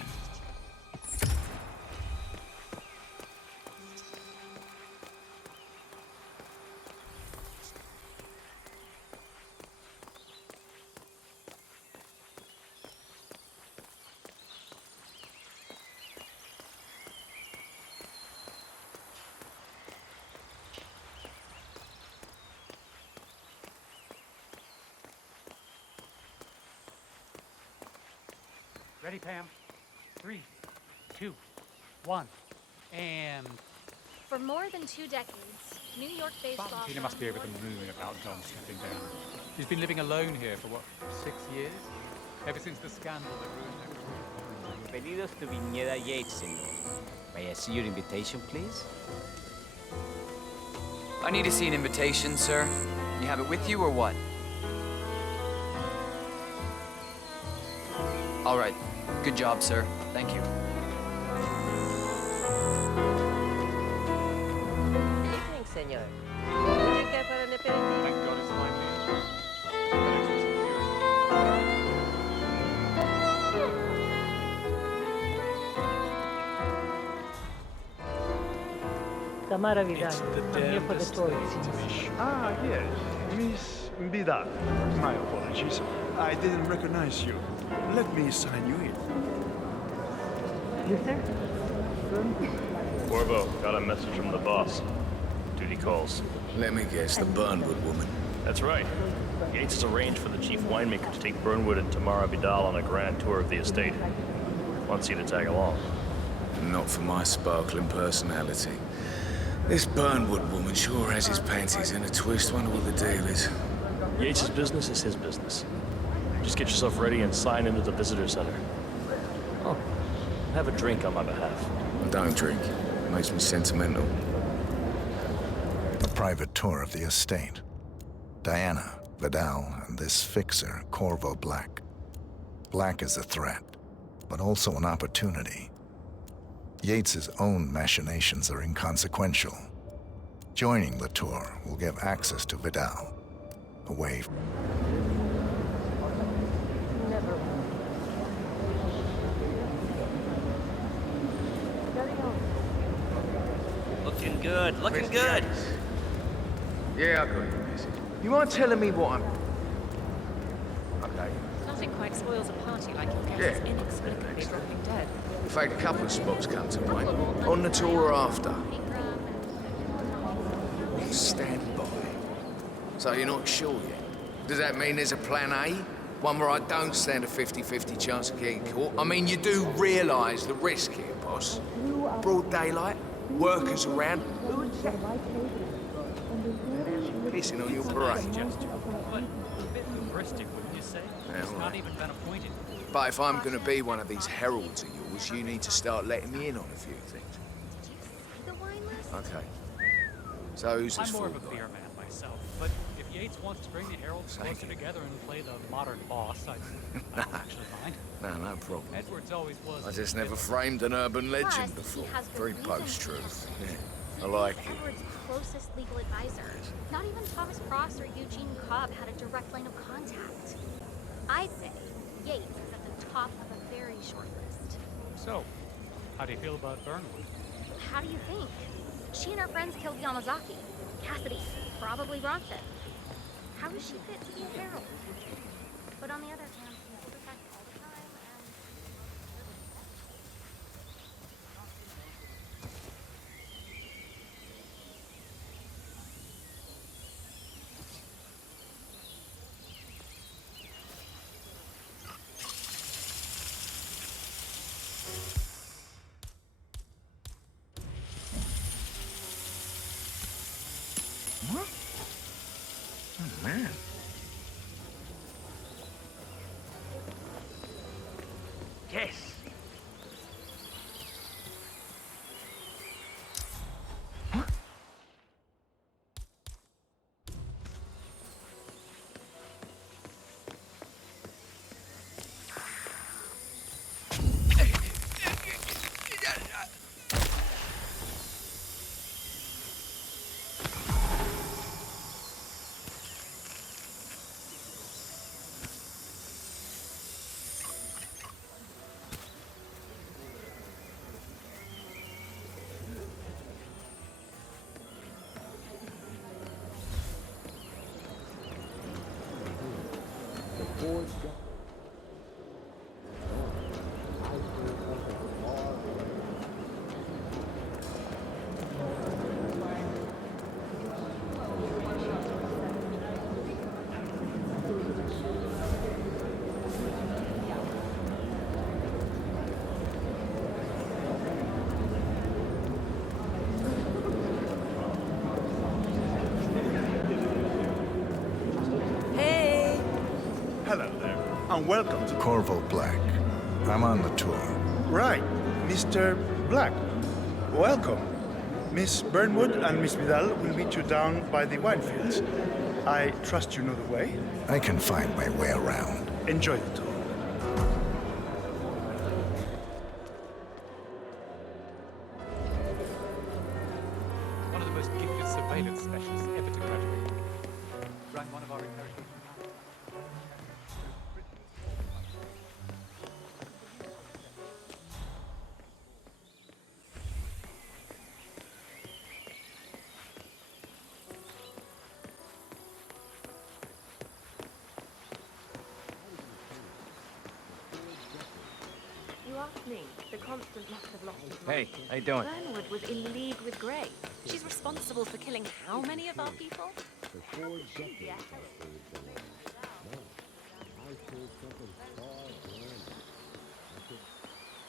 Ready, Pam? 3, 2, 1, and... For more than 2 decades, New York-based law Valentina must be over the moon about John stepping down. She's been living alone here for, what, 6 years? Ever since the scandal that ruined her. Bienvenidos to Viñeda Yates, senor. May I see your invitation, please? I need to see an invitation, sir. You have it with you or what? All right. Good job, sir. Thank you. Evening, senor. Would you care for an aperitif? Thank God it's my meal. Tamara Vidal. I'm here for the tourists. Ah, yes. Miss Vidal. My apologies. I didn't recognize you. Let me sign you in. Yes, sir? Corvo, got a message from the boss. Duty calls. Let me guess, the Burnwood woman. That's right. Yates has arranged for the chief winemaker to take Burnwood and Tamara Vidal on a grand tour of the estate. Wants you to tag along. Not for my sparkling personality. This Burnwood woman sure has his panties in a twist. Wonder what the deal is. Yates' business is his business. Just get yourself ready and sign into the visitor center. Oh, have a drink on my behalf. I don't drink. It makes me sentimental. A private tour of the estate. Diana, Vidal, and this fixer, Corvo Black. Black is a threat, but also an opportunity. Yates's own machinations are inconsequential. Joining the tour will give access to Vidal, away from... Looking good, looking good. Yeah, I got your message. You aren't telling me what I'm... Okay. Nothing quite spoils a party like your guests inexplicably dropping dead. In fact, a couple of spots come to mind. On the tour or after. Stand by. So you're not sure yet? Does that mean there's a plan A? One where I don't stand a 50-50 chance of getting caught? I mean, you do realise the risk here, boss. Broad daylight, workers around. Pissing on your parade. A bit hubristic, wouldn't you say? It's not even been appointed. But if I'm going to be one of these heralds of yours, you need to start letting me in on a few things. Okay. So who's this I'm more for? of a beer man myself, but if Yates wants to bring the heralds closer together and play the modern boss, I don't actually mind. No problem. Edwards always was. I just never framed an urban legend before. Very post-truth. Yeah, I like it. Edward's closest legal advisor. Not even Thomas Cross or Eugene Cobb had a direct line of contact. I'd say Yates is at the top of a very short list. So, how do you feel about Burnwood? How do you think? She and her friends killed Yamazaki. Cassidy probably Bronson. How does she fit to be a herald? But on the other hand, people defect all the time, What? Oh, man. Yes. and welcome to... Corvo Black. I'm on the tour. Right, Mr. Black. Welcome. Miss Burnwood and Miss Vidal will meet you down by the wine fields. I trust you know the way. I can find my way around. Enjoy the tour. One of the most gifted surveillance specialists ever to graduate. Ran one of our inheritors. You asked me. The Constant must have lost his Hey, mind. how you doing? Burnwood was in league with Grey. She's responsible for killing how many of our people?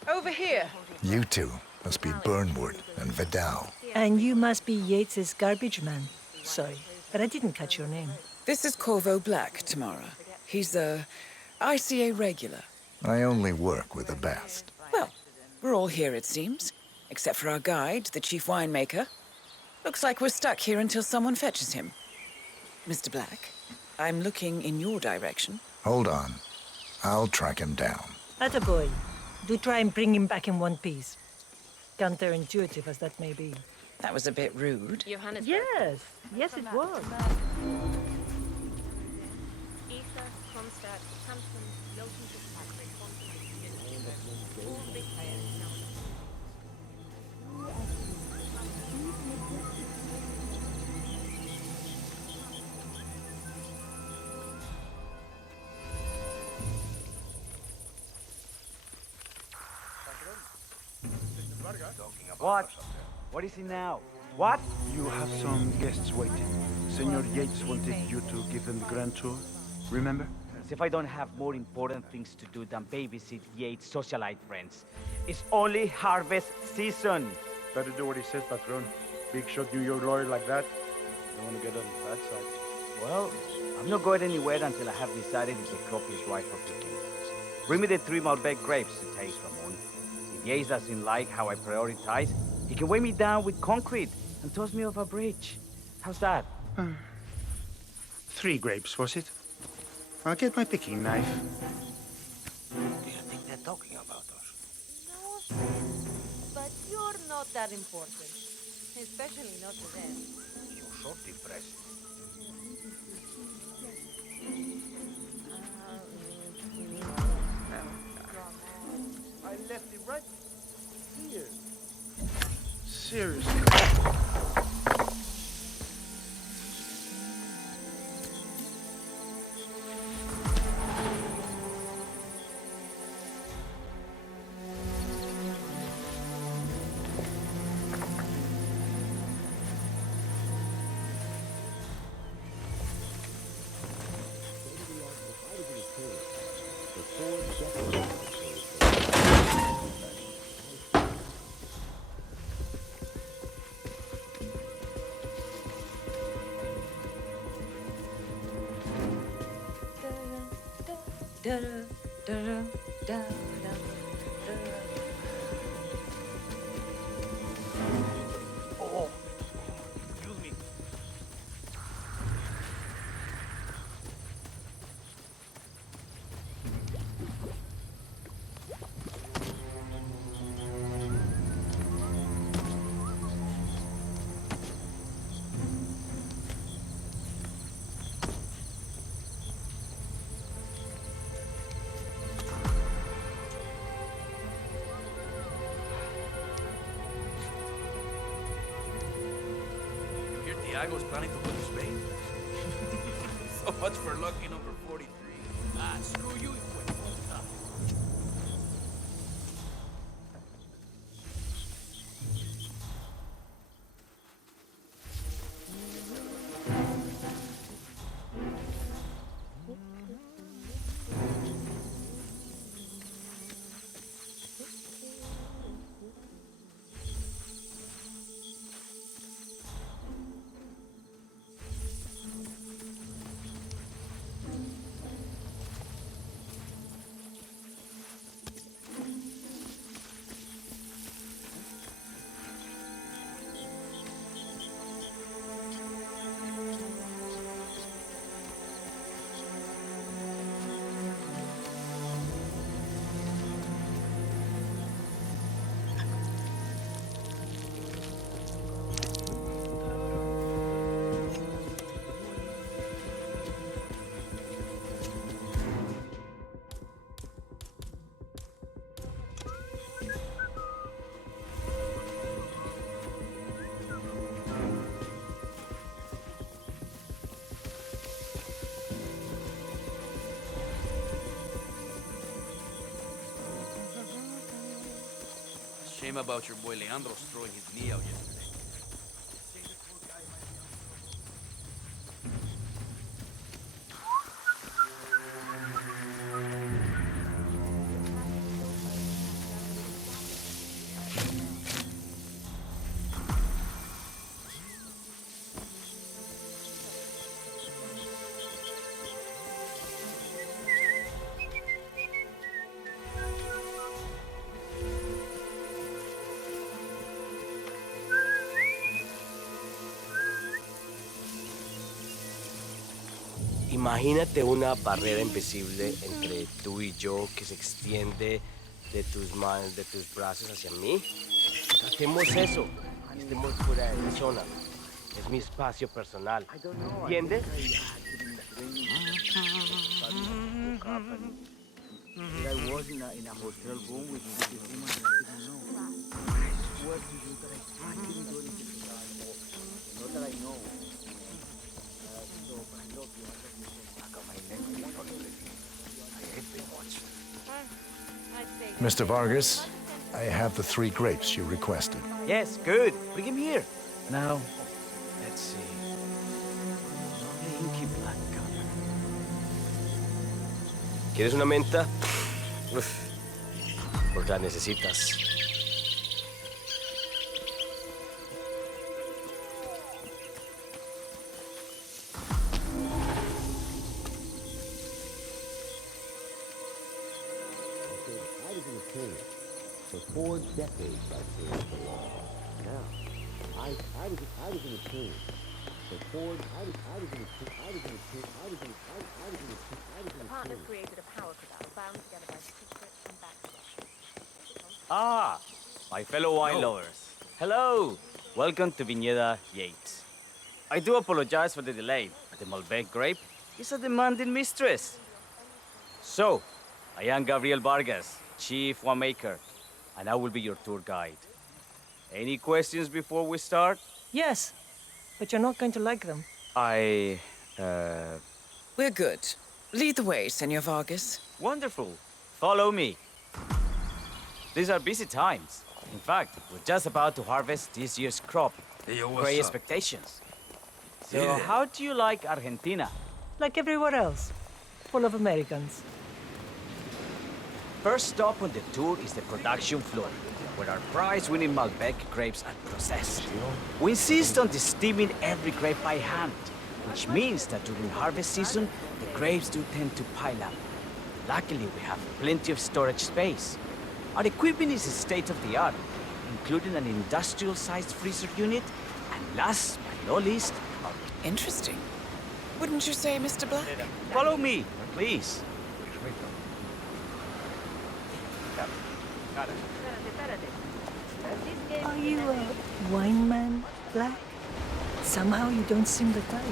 Over here. You two must be Burnwood and Vidal. And you must be Yates's garbage man. Sorry, but I didn't catch your name. This is Corvo Black, Tamara. He's a ICA regular. I only work with the best. Well, we're all here, it seems. Except for our guide, the chief winemaker. Looks like we're stuck here until someone fetches him. Mr. Black, I'm looking in your direction. Hold on. I'll track him down. Attaboy. Do try and bring him back in one piece. Counterintuitive as that may be. That was a bit rude. Yes, yes it was. Ether, Kronstadt, Hampton, Lowton Fitzpatrick, Quantum, all big players now. What? What is it now? What? You have some guests waiting. Senor Yates wanted you to give them the grand tour. Remember? As if I don't have more important things to do than babysit Yates' socialite friends. It's only harvest season. Better do what he says, Patron. Big shot New York lawyer like that. You don't want to get on the bad side. Well, I'm not going anywhere until I have decided if the crop is right for picking. Bring me the 3 Malbec grapes to taste, Ramon. If Yates doesn't like how I prioritize, he can weigh me down with concrete and toss me off a bridge. How's that? 3 grapes, was it? I'll get my picking knife. Do you think they're talking about us? No offense, but you're not that important. Especially not to them. You're so depressed. I left it right here. Seriously. Oh, excuse me. Here Diago's planning to put his bait. So much for lucky number 43. Ah, screw you, hijueputa. Shame about your boy Leandro throwing his knee out yesterday. Imagínate una barrera invisible entre tú y yo que se extiende de tus manos, de tus brazos hacia mí. Tratemos eso. Estemos fuera de esa zona. Es mi espacio personal. ¿Entiendes? I was in a hotel room with this woman that I didn't know. I swear to you that I didn't do anything to her. Not that I know. So I love you. Mr. Vargas, I have the 3 grapes you requested. Yes, good. Bring him here. Now, let's see. Inky black color. ¿Quieres una menta? Uf, porque la necesitas. For 4 decades, I served the law. Now, I was in a team. For 4, I was in a team. The partners created a power cabal bound together by secret and backstabbing. Ah, my fellow wine lovers. Hello. Welcome to Viñeda Yates. I do apologize for the delay, but the Malbec grape is a demanding mistress. So, I am Gabriel Vargas, Chief Winemaker, and I will be your tour guide. Any questions before we start? Yes, but you're not going to like them. We're good. Lead the way, Senor Vargas. Wonderful. Follow me. These are busy times. In fact, we're just about to harvest this year's crop. Hey, yo, what's Great up? expectations. So, Yeah. how do you like Argentina? Like everywhere else. Full of Americans. First stop on the tour is the production floor, where our prize-winning Malbec grapes are processed. We insist on steaming every grape by hand, which means that during harvest season, the grapes do tend to pile up. Luckily, we have plenty of storage space. Our equipment is state-of-the-art, including an industrial-sized freezer unit, and last but not least, our... Interesting. Wouldn't you say, Mr. Black? Follow me, please. Are you a wine man, Black? Somehow you don't seem the type.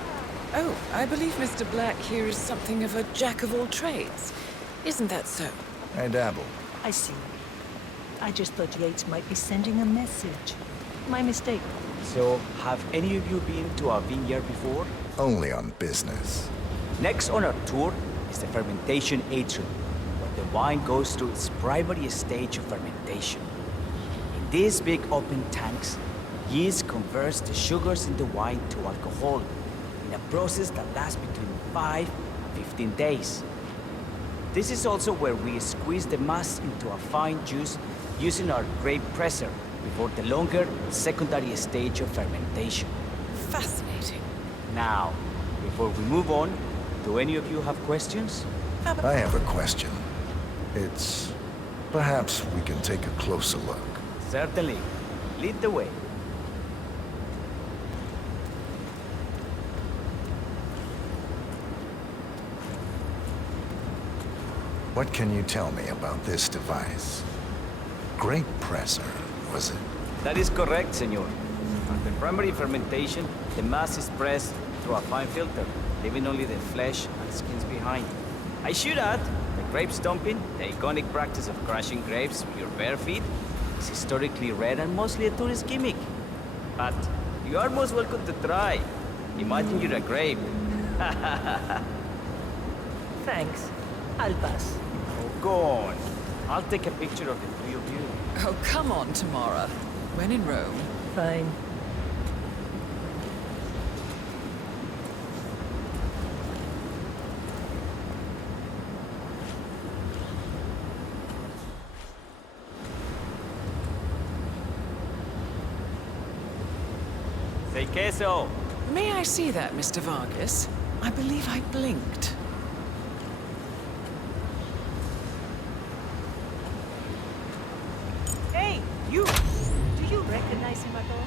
Oh, I believe Mr. Black here is something of a jack of all trades. Isn't that so? I dabble. I see. I just thought Yates might be sending a message. My mistake. So, have any of you been to our vineyard before? Only on business. Next on our tour is the fermentation atrium, where the wine goes through its primary stage of fermentation. In these big open tanks, yeast converts the sugars in the wine to alcohol, in a process that lasts between 5 and 15 days. This is also where we squeeze the mass into a fine juice using our grape presser before the longer secondary stage of fermentation. Fascinating. Now, before we move on, do any of you have questions? I have a question. It's... perhaps we can take a closer look. Certainly. Lead the way. What can you tell me about this device? Grape presser, was it? That is correct, senor. After primary fermentation, the mass is pressed through a fine filter, leaving only the flesh and skins behind. I should add, the grape stomping, the iconic practice of crushing grapes with your bare feet, is historically rare and mostly a tourist gimmick. But you are most welcome to try. Imagine you're a grape. Thanks. I'll pass. Oh, go on. I'll take a picture of the three of you. Oh, come on, Tamara. When in Rome. Fine. Say queso. May I see that, Mr. Vargas? I believe I blinked. Hey, you! Do you recognize him at all?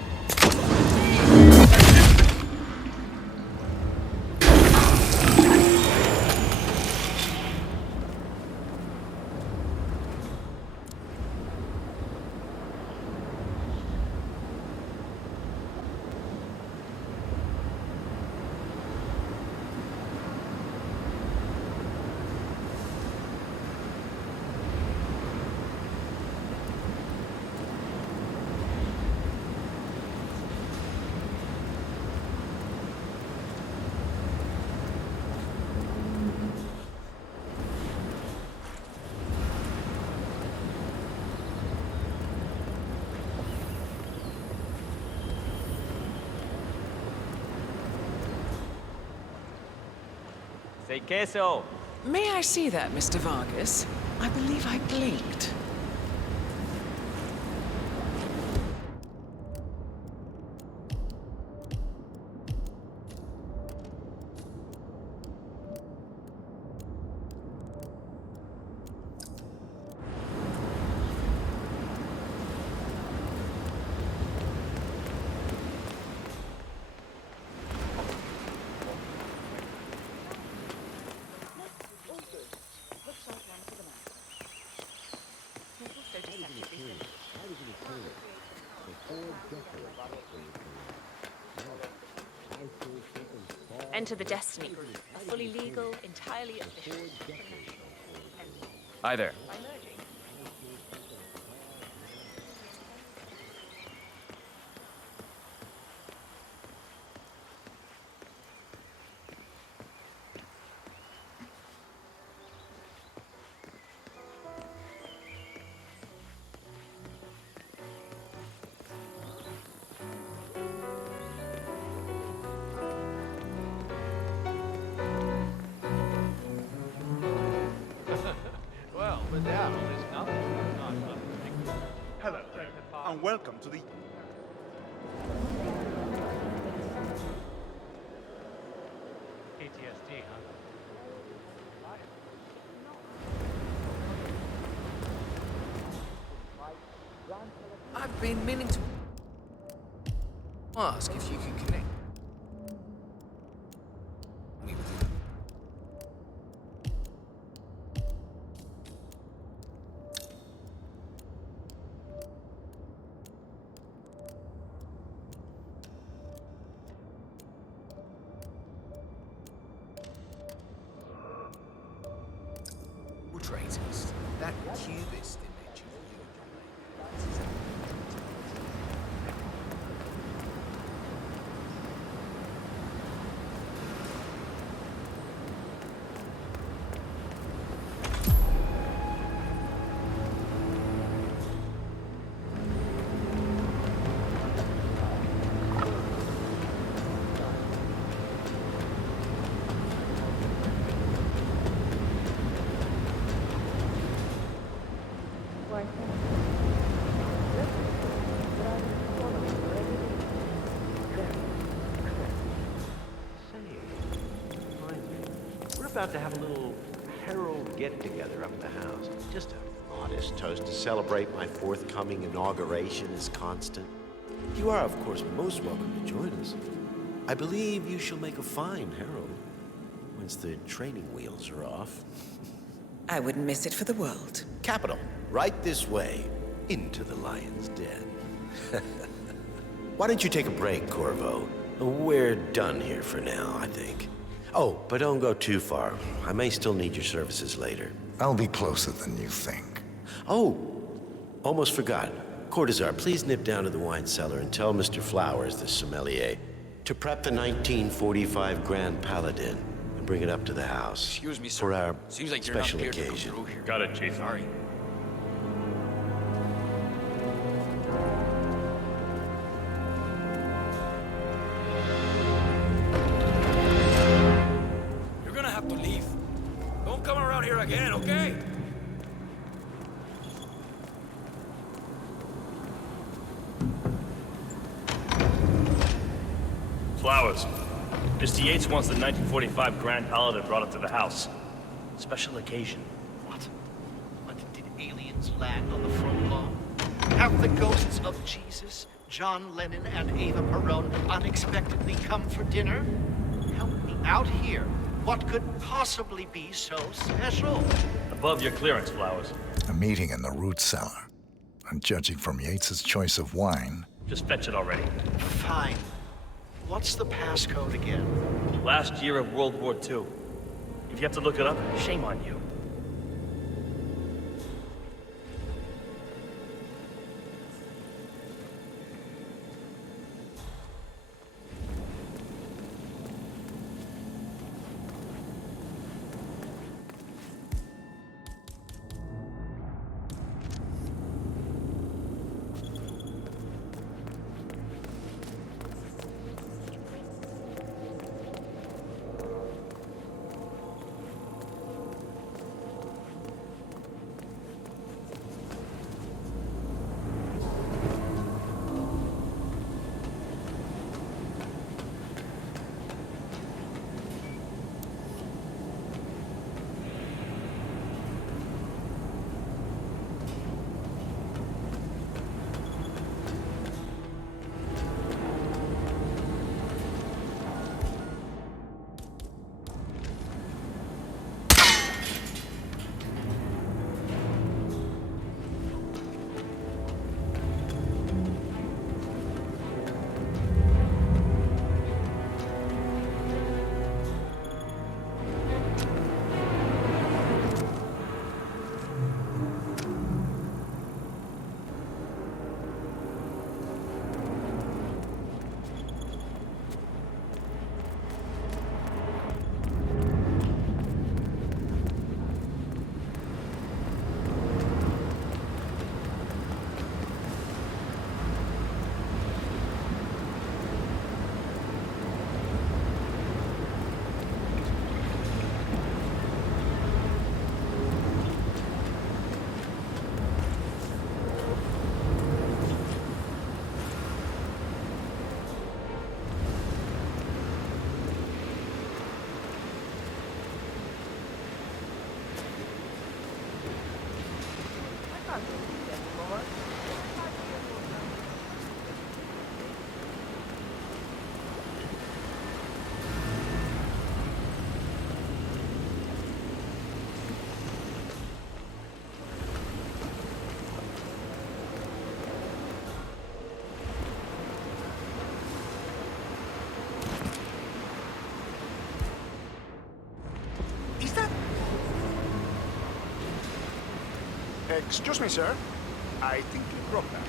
Say queso. May I see that, Mr. Vargas? I believe I blinked. Enter the Destiny Group, a fully legal, entirely official. Hi there. Well, without all this knowledge, hello, and welcome to the... PTSD, huh? I've been meaning to ask if you can connect me with you. Traitors. That cubist image of you and your We're about to have a little herald get-together up at the house. Just a modest toast to celebrate my forthcoming inauguration as constant. You are, of course, most welcome to join us. I believe you shall make a fine herald once the training wheels are off. I wouldn't miss it for the world. Capital. Right this way, into the lion's den. Why don't you take a break, Corvo? We're done here for now, I think. Oh, but don't go too far. I may still need your services later. I'll be closer than you think. Oh, almost forgot. Cortazar, please nip down to the wine cellar and tell Mr. Flowers, the sommelier, to prep the 1945 Grand Paladin and bring it up to the house. Excuse me, sir. For our Seems like you're special not cleared to come occasion. through here. Got it, Chief. Sorry. again, okay? Flowers. Mr. Yates wants the 1945 Grand Paladin brought up to the house. Special occasion. What? Did aliens land on the front lawn? Have the ghosts of Jesus, John Lennon, and Eva Peron unexpectedly come for dinner? Help me out here. What could possibly be so special? Above your clearance, Flowers. A meeting in the root cellar. And judging from Yates's choice of wine... Just fetch it already. Fine. What's the passcode again? Last year of World War II. If you have to look it up, shame on you. Excuse me, sir. I think you broke that.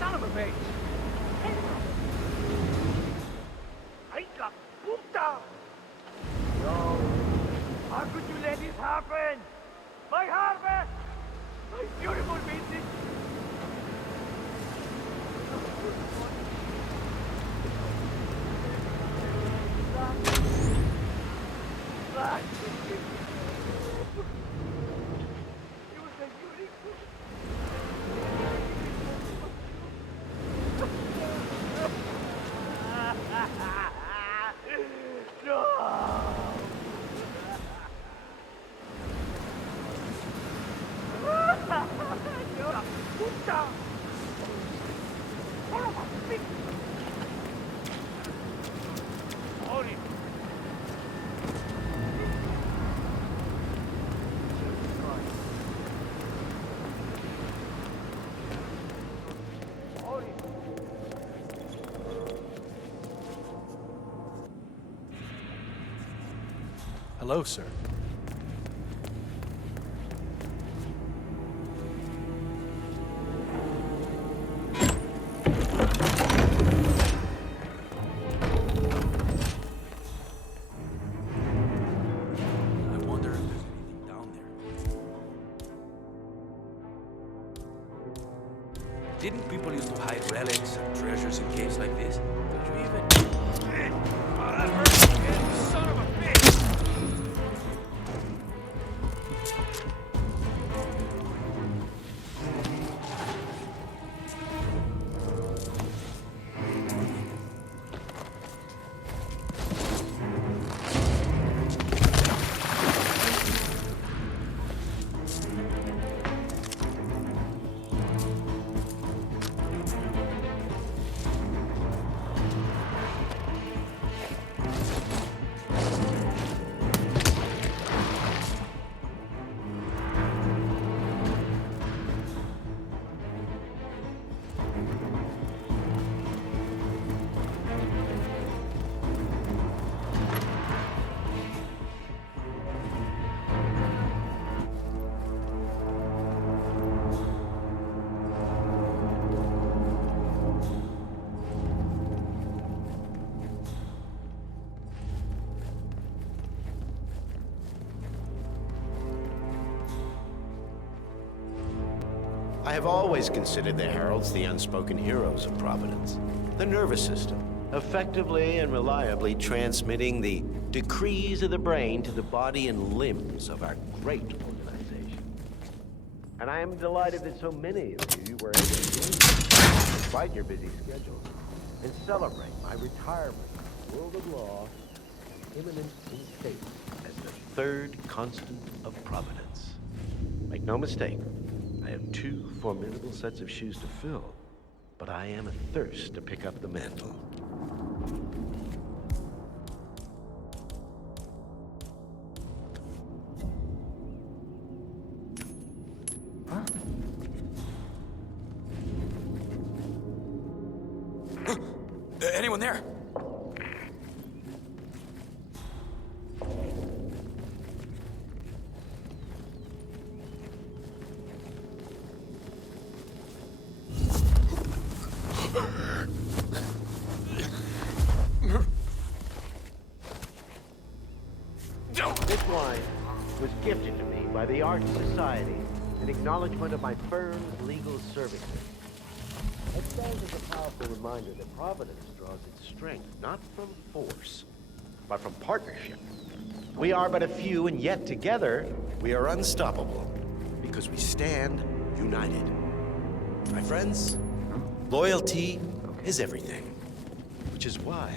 Son of a bitch! Ay, la puta! No! How could you let this happen? Hello, sir. I wonder if there's anything down there. Didn't people used to hide relics and treasures in caves like this? Did you even... Oh, that hurts! Son of a bitch! I have always considered the heralds the unspoken heroes of Providence. The nervous system, effectively and reliably transmitting the decrees of the brain to the body and limbs of our great organization. And I am delighted that so many of you were able to join me, despite your busy schedules, and celebrate my retirement from the world of law, imminent in state as the third constant of Providence. Make no mistake, I have two formidable sets of shoes to fill, but I am athirst to pick up the mantle. Anyone there? This wine was gifted to me by the Art Society in acknowledgement of my firm's legal services. It stands as a powerful reminder that Providence draws its strength not from force, but from partnership. We are but a few, and yet together we are unstoppable because we stand united. My friends, loyalty is everything, which is why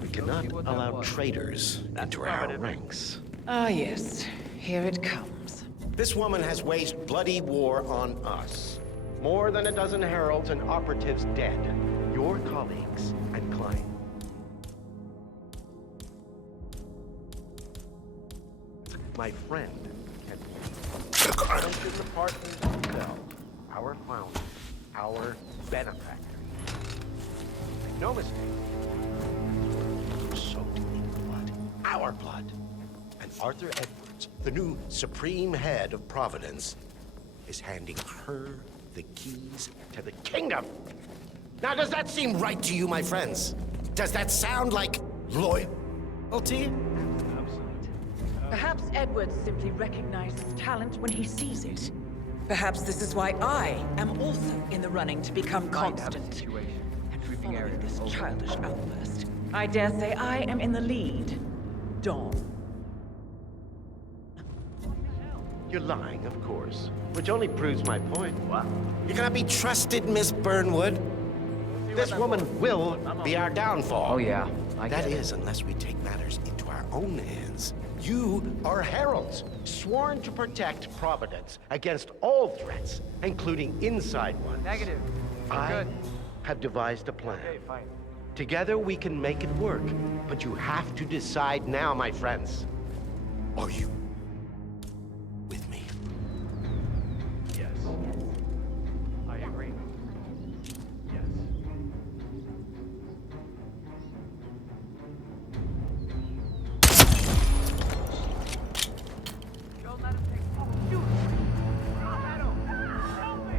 we cannot allow traitors into our ranks. Ah, yes. Here it comes. This woman has waged bloody war on us. More than a dozen heralds and operatives dead. Your colleagues and clients. My friend can mention the partners themselves, our founders, our benefactors. Make no mistake, soaked in blood, our blood. And Arthur Edwards, the new supreme head of Providence, is handing her the keys to the kingdom. Now, does that seem right to you, my friends? Does that sound like loyalty? Perhaps Edwards simply recognizes talent when he sees it. Perhaps this is why I am also in the running to become constant. And following this childish outburst, I dare say I am in the lead. Dawn. You're lying, of course. Which only proves my point. What? You cannot be trusted, Miss Burnwood. This woman will be our downfall. Oh, yeah. That is, unless we take matters into our own hands. You are heralds, sworn to protect Providence against all threats, including inside ones. Negative. I have devised a plan. Okay, fine. Together we can make it work, but you have to decide now, my friends. Are you with me? Yes. I agree. Yes. Don't let him take. Oh, shoot! Help me!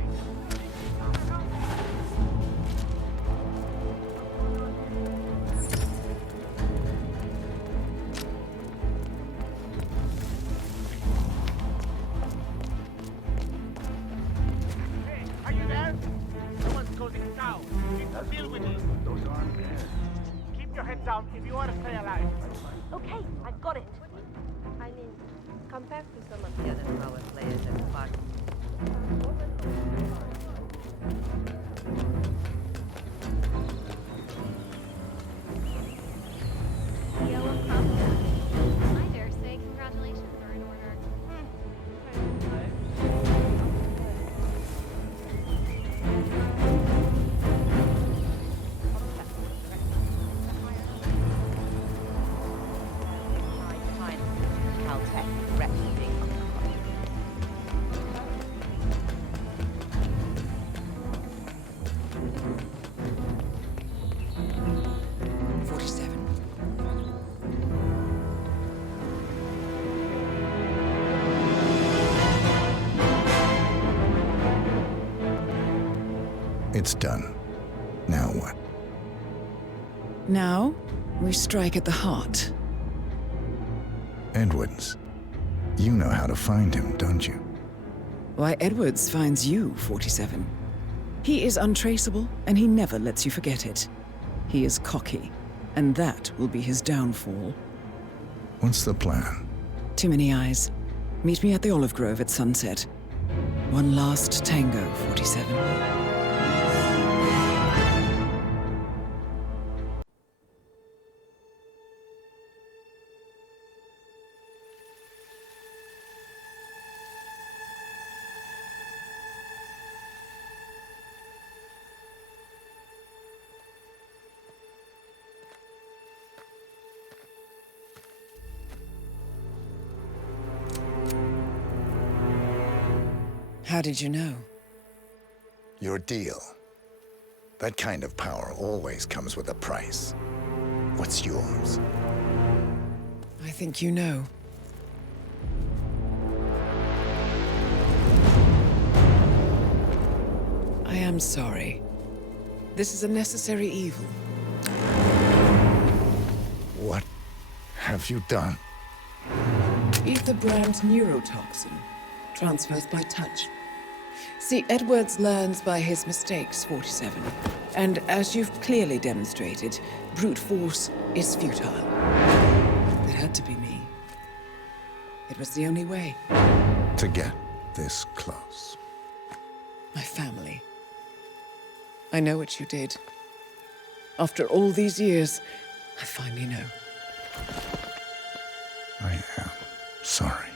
Hey, are you there? Someone's closing down. Need to deal with it. Those aren't there. Keep your head down if you want to stay alive. Okay, I've got it. I mean, compared to some of the other power players at the party. Yellow cross. I dare say congratulations are in order. Caltech resting. 47. It's done. Now what? Now, we strike at the heart. Edwards. You know how to find him, don't you? Why, Edwards finds you, 47. He is untraceable, and he never lets you forget it. He is cocky, and that will be his downfall. What's the plan? Too many eyes. Meet me at the olive grove at sunset. One last tango, 47. How did you know? Your deal. That kind of power always comes with a price. What's yours? I think you know. I am sorry. This is a necessary evil. What have you done? Ether brand neurotoxin. Transfers by touch. See, Edwards learns by his mistakes, 47. And as you've clearly demonstrated, brute force is futile. It had to be me. It was the only way. To get this close. My family. I know what you did. After all these years, I finally know. I am sorry.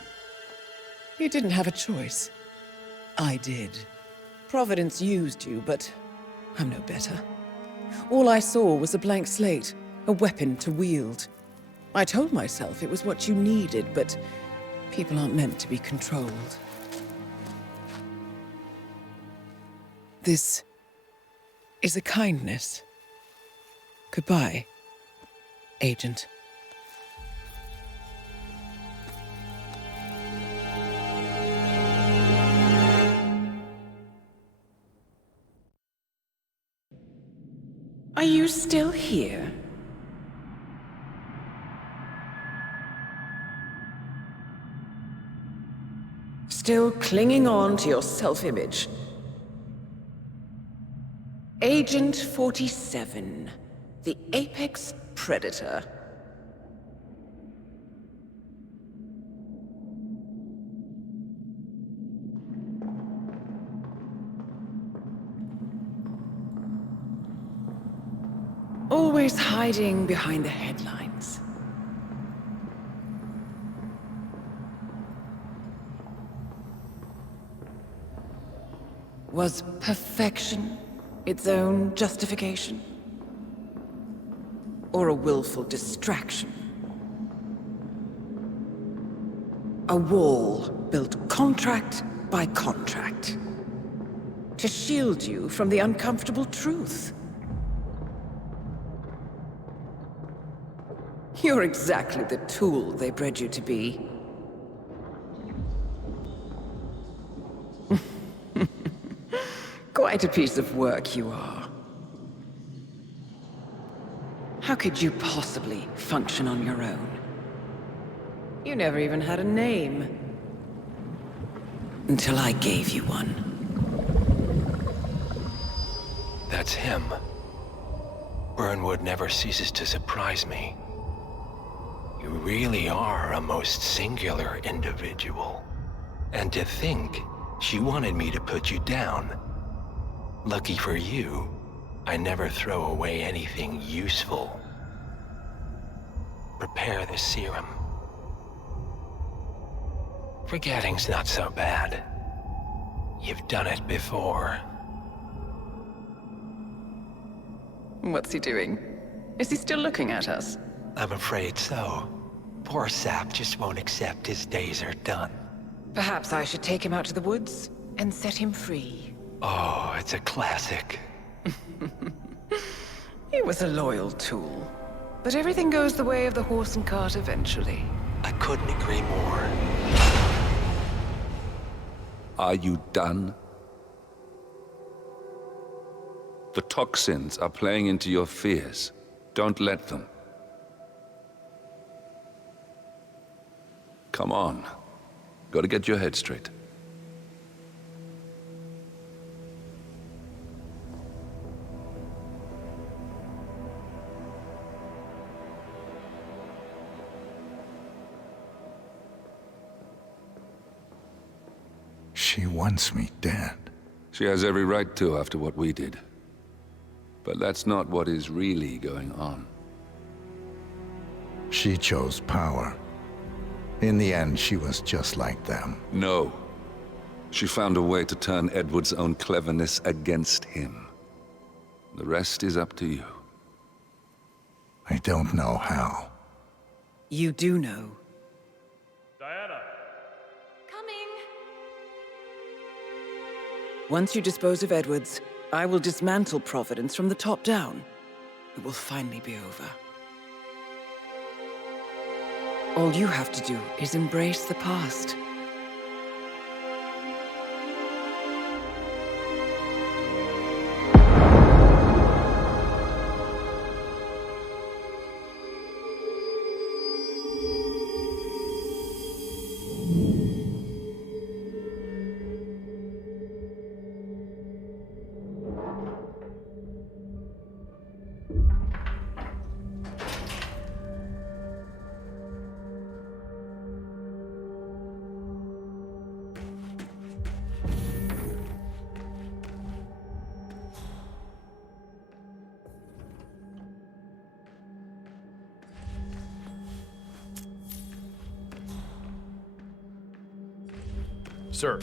You didn't have a choice. I did. Providence used you, but I'm no better. All I saw was a blank slate, a weapon to wield. I told myself it was what you needed, but people aren't meant to be controlled. This is a kindness. Goodbye, Agent. Are you still here? Still clinging on to your self-image? Agent 47, the apex predator. always hiding behind the headlines. Was perfection its own justification? Or a willful distraction? A wall built contract by contract to shield you from the uncomfortable truth. You're exactly the tool they bred you to be. Quite a piece of work you are. How could you possibly function on your own? You never even had a name. Until I gave you one. That's him. Burnwood never ceases to surprise me. You really are a most singular individual. And to think she wanted me to put you down. Lucky for you, I never throw away anything useful. Prepare the serum. Forgetting's not so bad. You've done it before. What's he doing? Is he still looking at us? I'm afraid so. Poor sap just won't accept his days are done. Perhaps I should take him out to the woods and set him free. Oh, it's a classic. He was a loyal tool. But everything goes the way of the horse and cart eventually. I couldn't agree more. Are you done? The toxins are playing into your fears. Don't let them. Come on. Gotta get your head straight. She wants me dead. She has every right to after what we did. But that's not what is really going on. She chose power. In the end, she was just like them. No. She found a way to turn Edward's own cleverness against him. The rest is up to you. I don't know how. You do know. Diana! Once you dispose of Edwards, I will dismantle Providence from the top down. It will finally be over. All you have to do is embrace the past. Sir.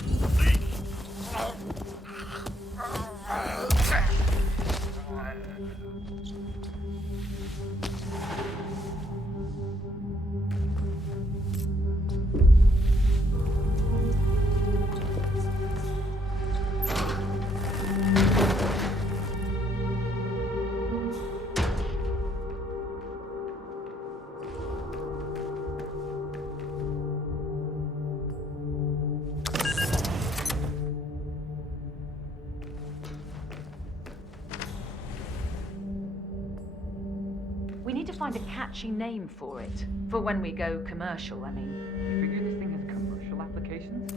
We need to find a catchy name for it. For when we go commercial, I mean. You figure this thing has commercial applications?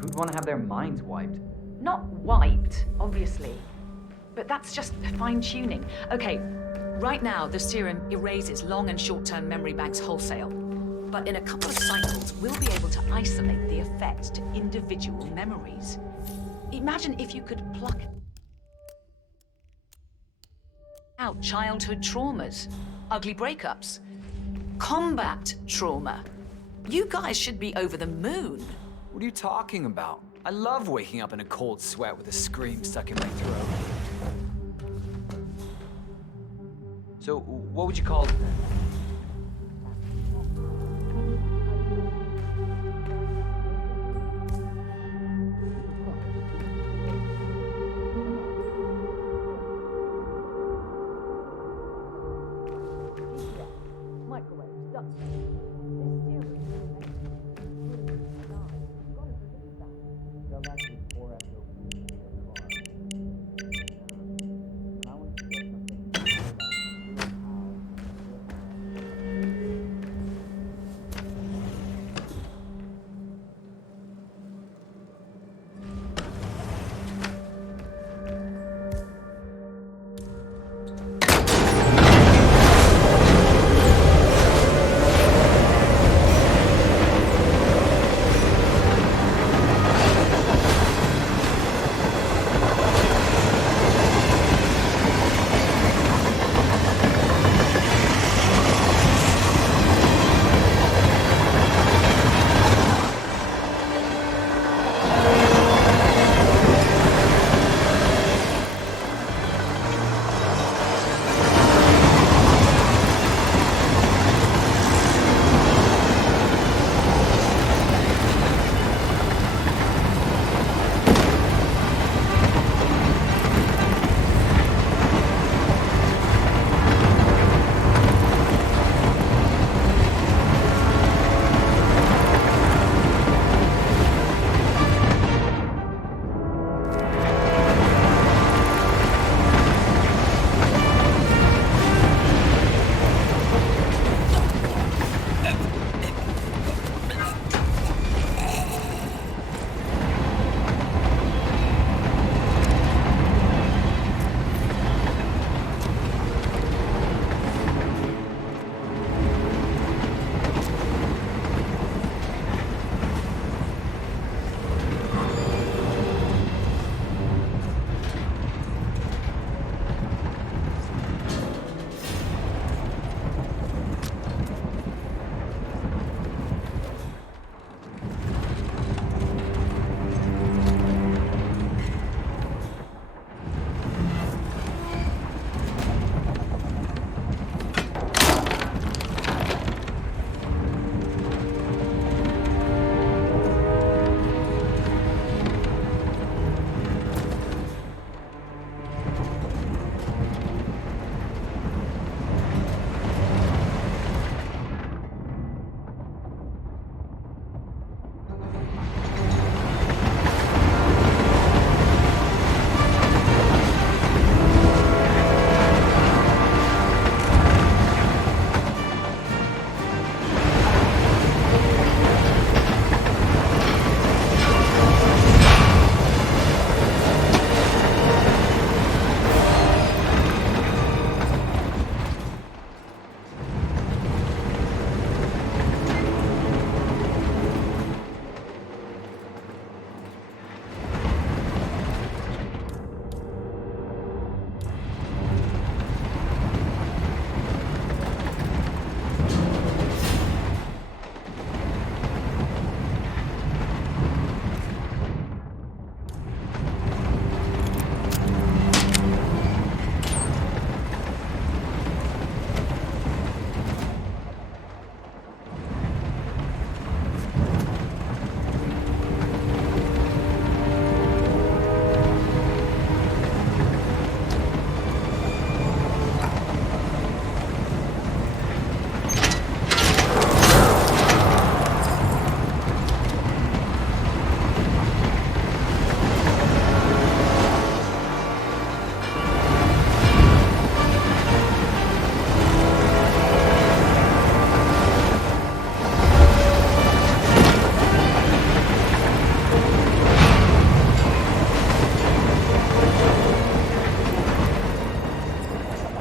Who'd want to have their minds wiped? Not wiped, obviously. But that's just fine-tuning. Okay, right now the serum erases long and short-term memory banks wholesale. But in a couple of cycles, we'll be able to isolate the effect to individual memories. Imagine if you could pluck out childhood traumas, ugly breakups, combat trauma. You guys should be over the moon. What are you talking about? I love waking up in a cold sweat with a scream stuck in my throat. So, what would you call it then?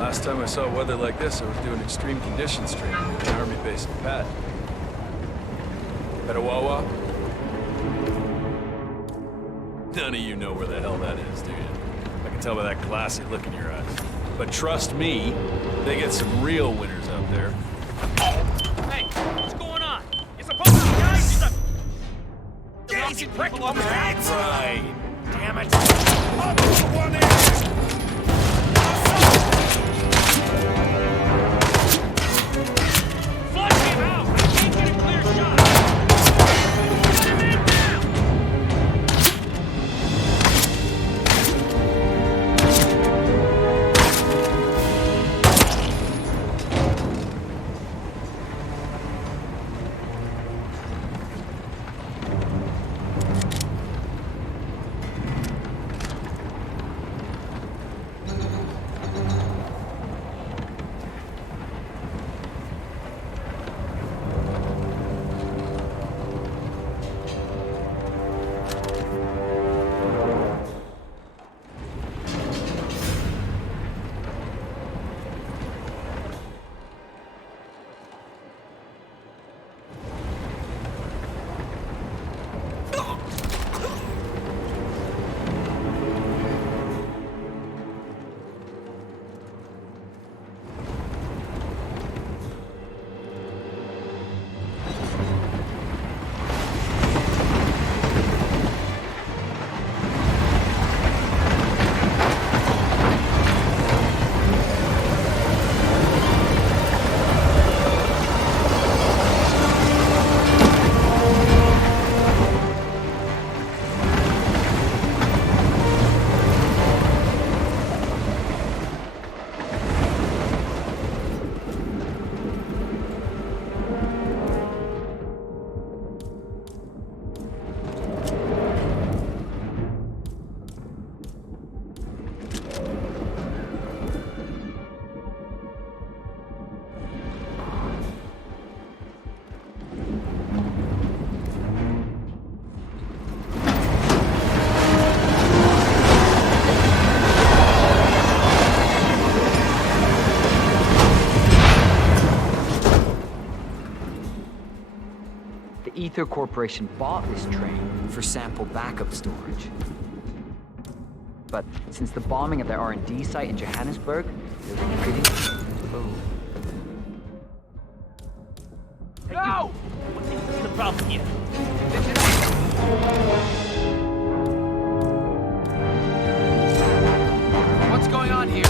Last time I saw weather like this, I was doing extreme conditions training at the Army base in Pat. Petawawa? None of you know where the hell that is, do you? I can tell by that glassy look in your eyes. But trust me, they get some real winners out there. Hey, what's going on? You're supposed to be guys. Daisy prick on the heads. Right. Damn it! I'll put one in. Flush him out. I can't get a clear shot. Get him in now. Ether Corporation bought this train for sample backup storage. But since the bombing of their R&D site in Johannesburg, they're retreating. Oh. Go! What's the problem here? What's going on here?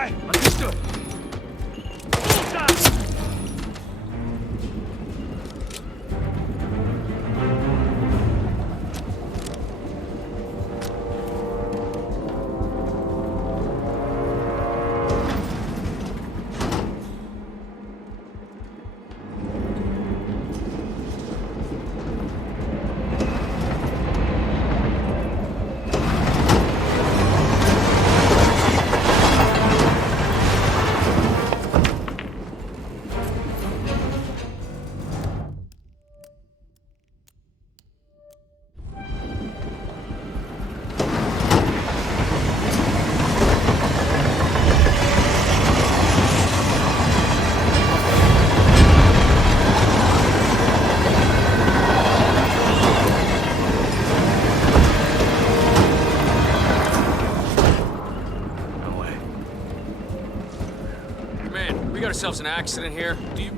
Bullseye! Understood. Bullseye! Ourselves an accident here. Do you...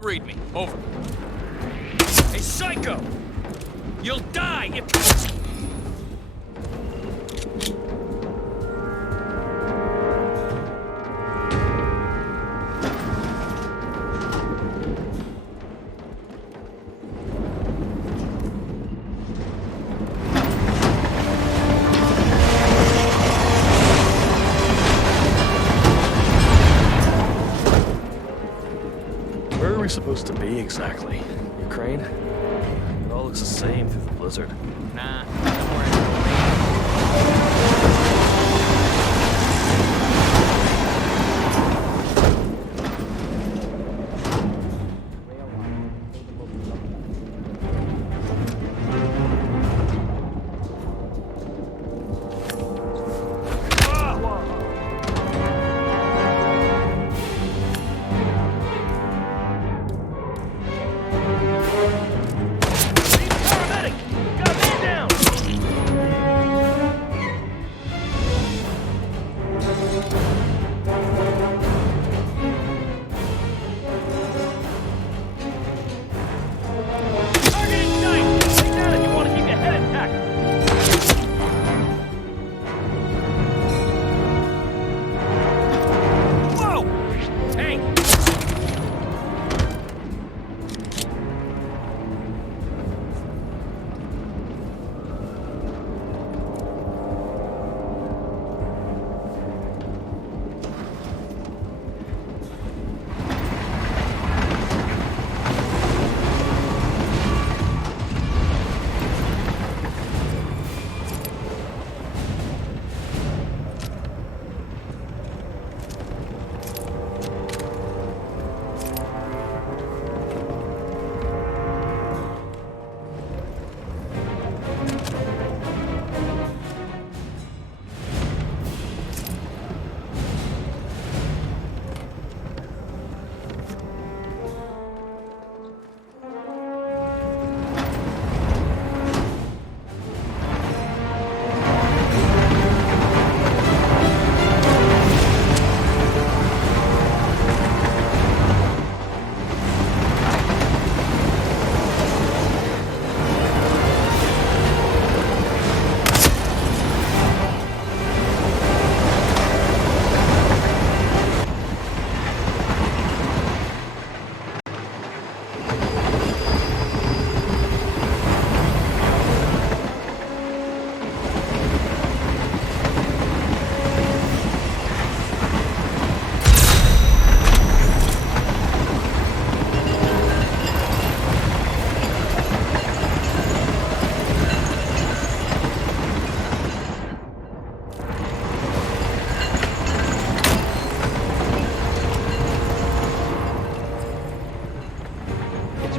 Read me. Over. Hey, psycho! You'll die if... Where are we supposed to be exactly? Ukraine? It all looks the same through the blizzard. Nah, don't worry.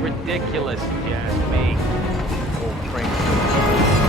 ridiculous, if you ask me. Old train.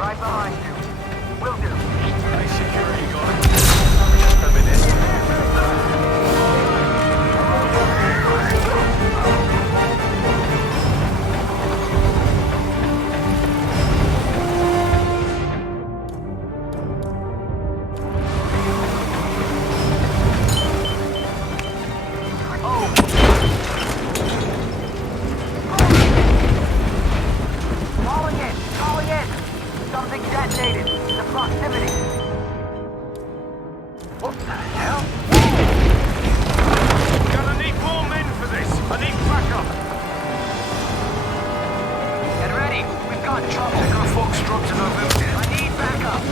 Right behind you. Will do. Nice security guard. Just a minute. Calling in. Something detonated in the proximity. What the hell? Gonna need more men for this. I need backup. Get ready. We've got drops and got Foxtrot and our movement. I need backup.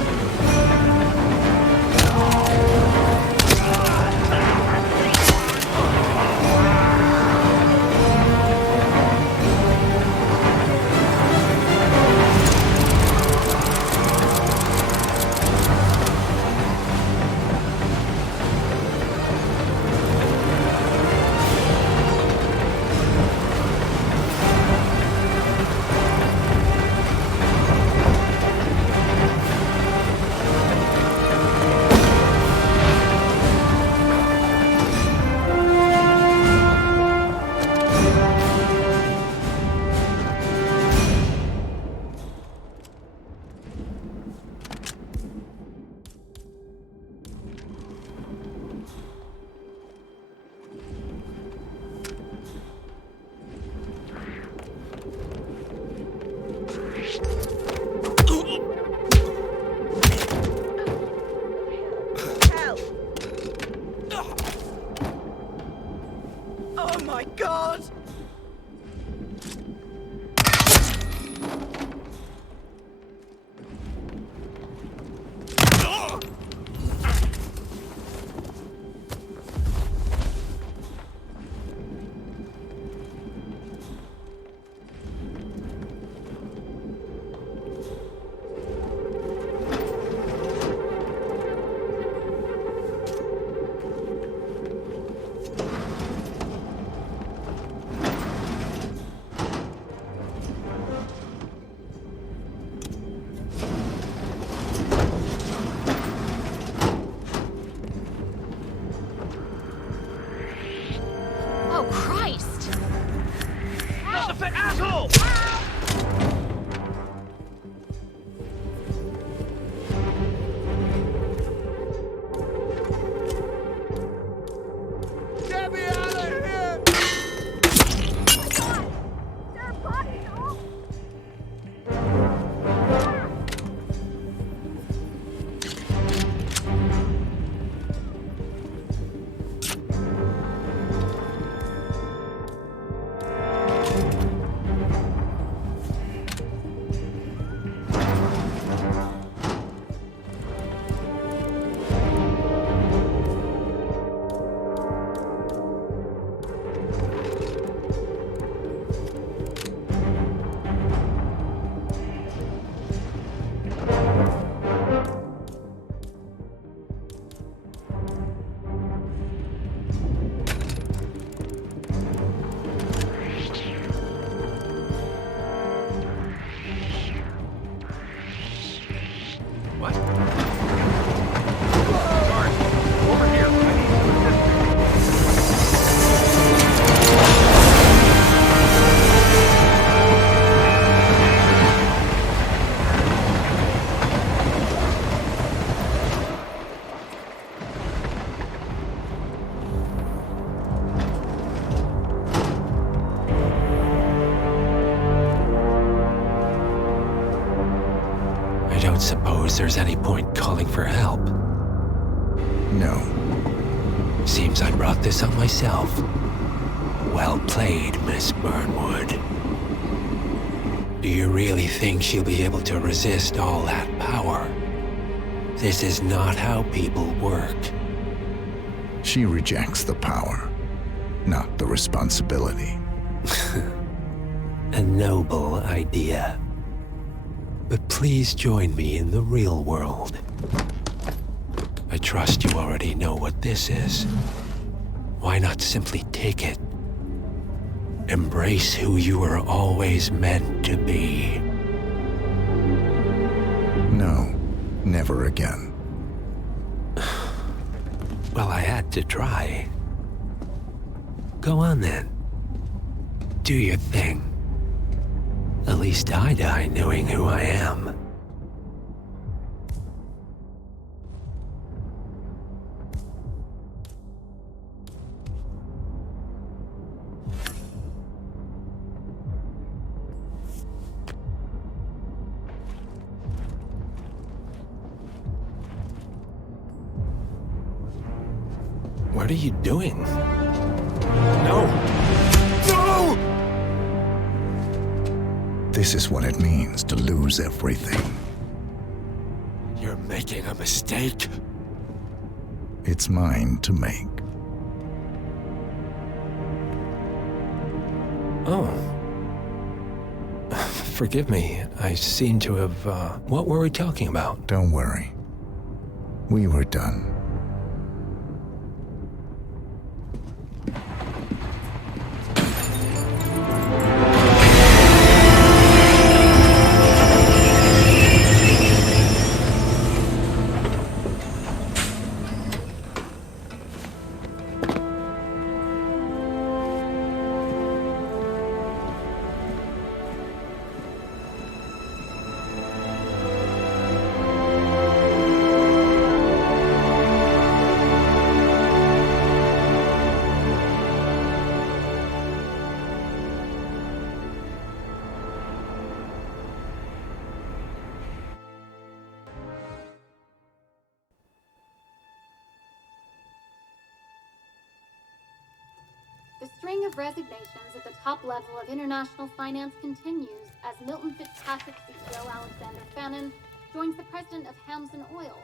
Oh my god! Oh, Christ! Not the fit asshole! Get me out of here! Their bodies all... I don't suppose there's any point calling for help. No. Seems I brought this up myself. Well played, Miss Burnwood. Do you really think she'll be able to resist all that power? This is not how people work. She rejects the power, not the responsibility. A noble idea. But please join me in the real world. I trust you already know what this is. Why not simply take it? Embrace who you were always meant to be. ever again. Well, I had to try. Go on then. Do your thing. At least I die knowing who I am. What are you doing? No! No! This is what it means to lose everything. You're making a mistake. It's mine to make. Oh. Forgive me. I seem to have, what were we talking about? Don't worry. We were done. The string of resignations at the top level of international finance continues as Milton Fitzpatrick CEO Alexander Fannin joins the president of Hamson Oil,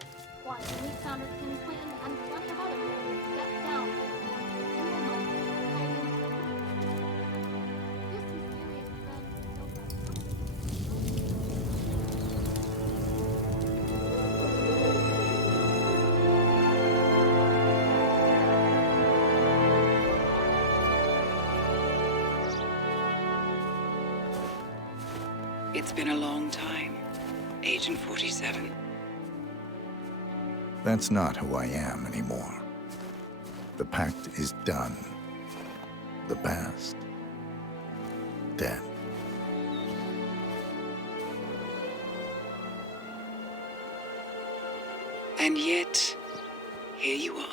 Quantum Leap founder Tim Quinn, and plenty of other people step down. It's been a long time, Agent 47. That's not who I am anymore. The pact is done. The past, dead. And yet, here you are.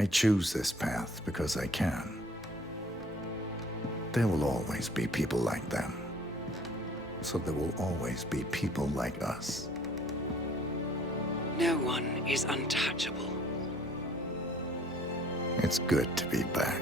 I choose this path because I can. There will always be people like them. So there will always be people like us. No one is untouchable. It's good to be back.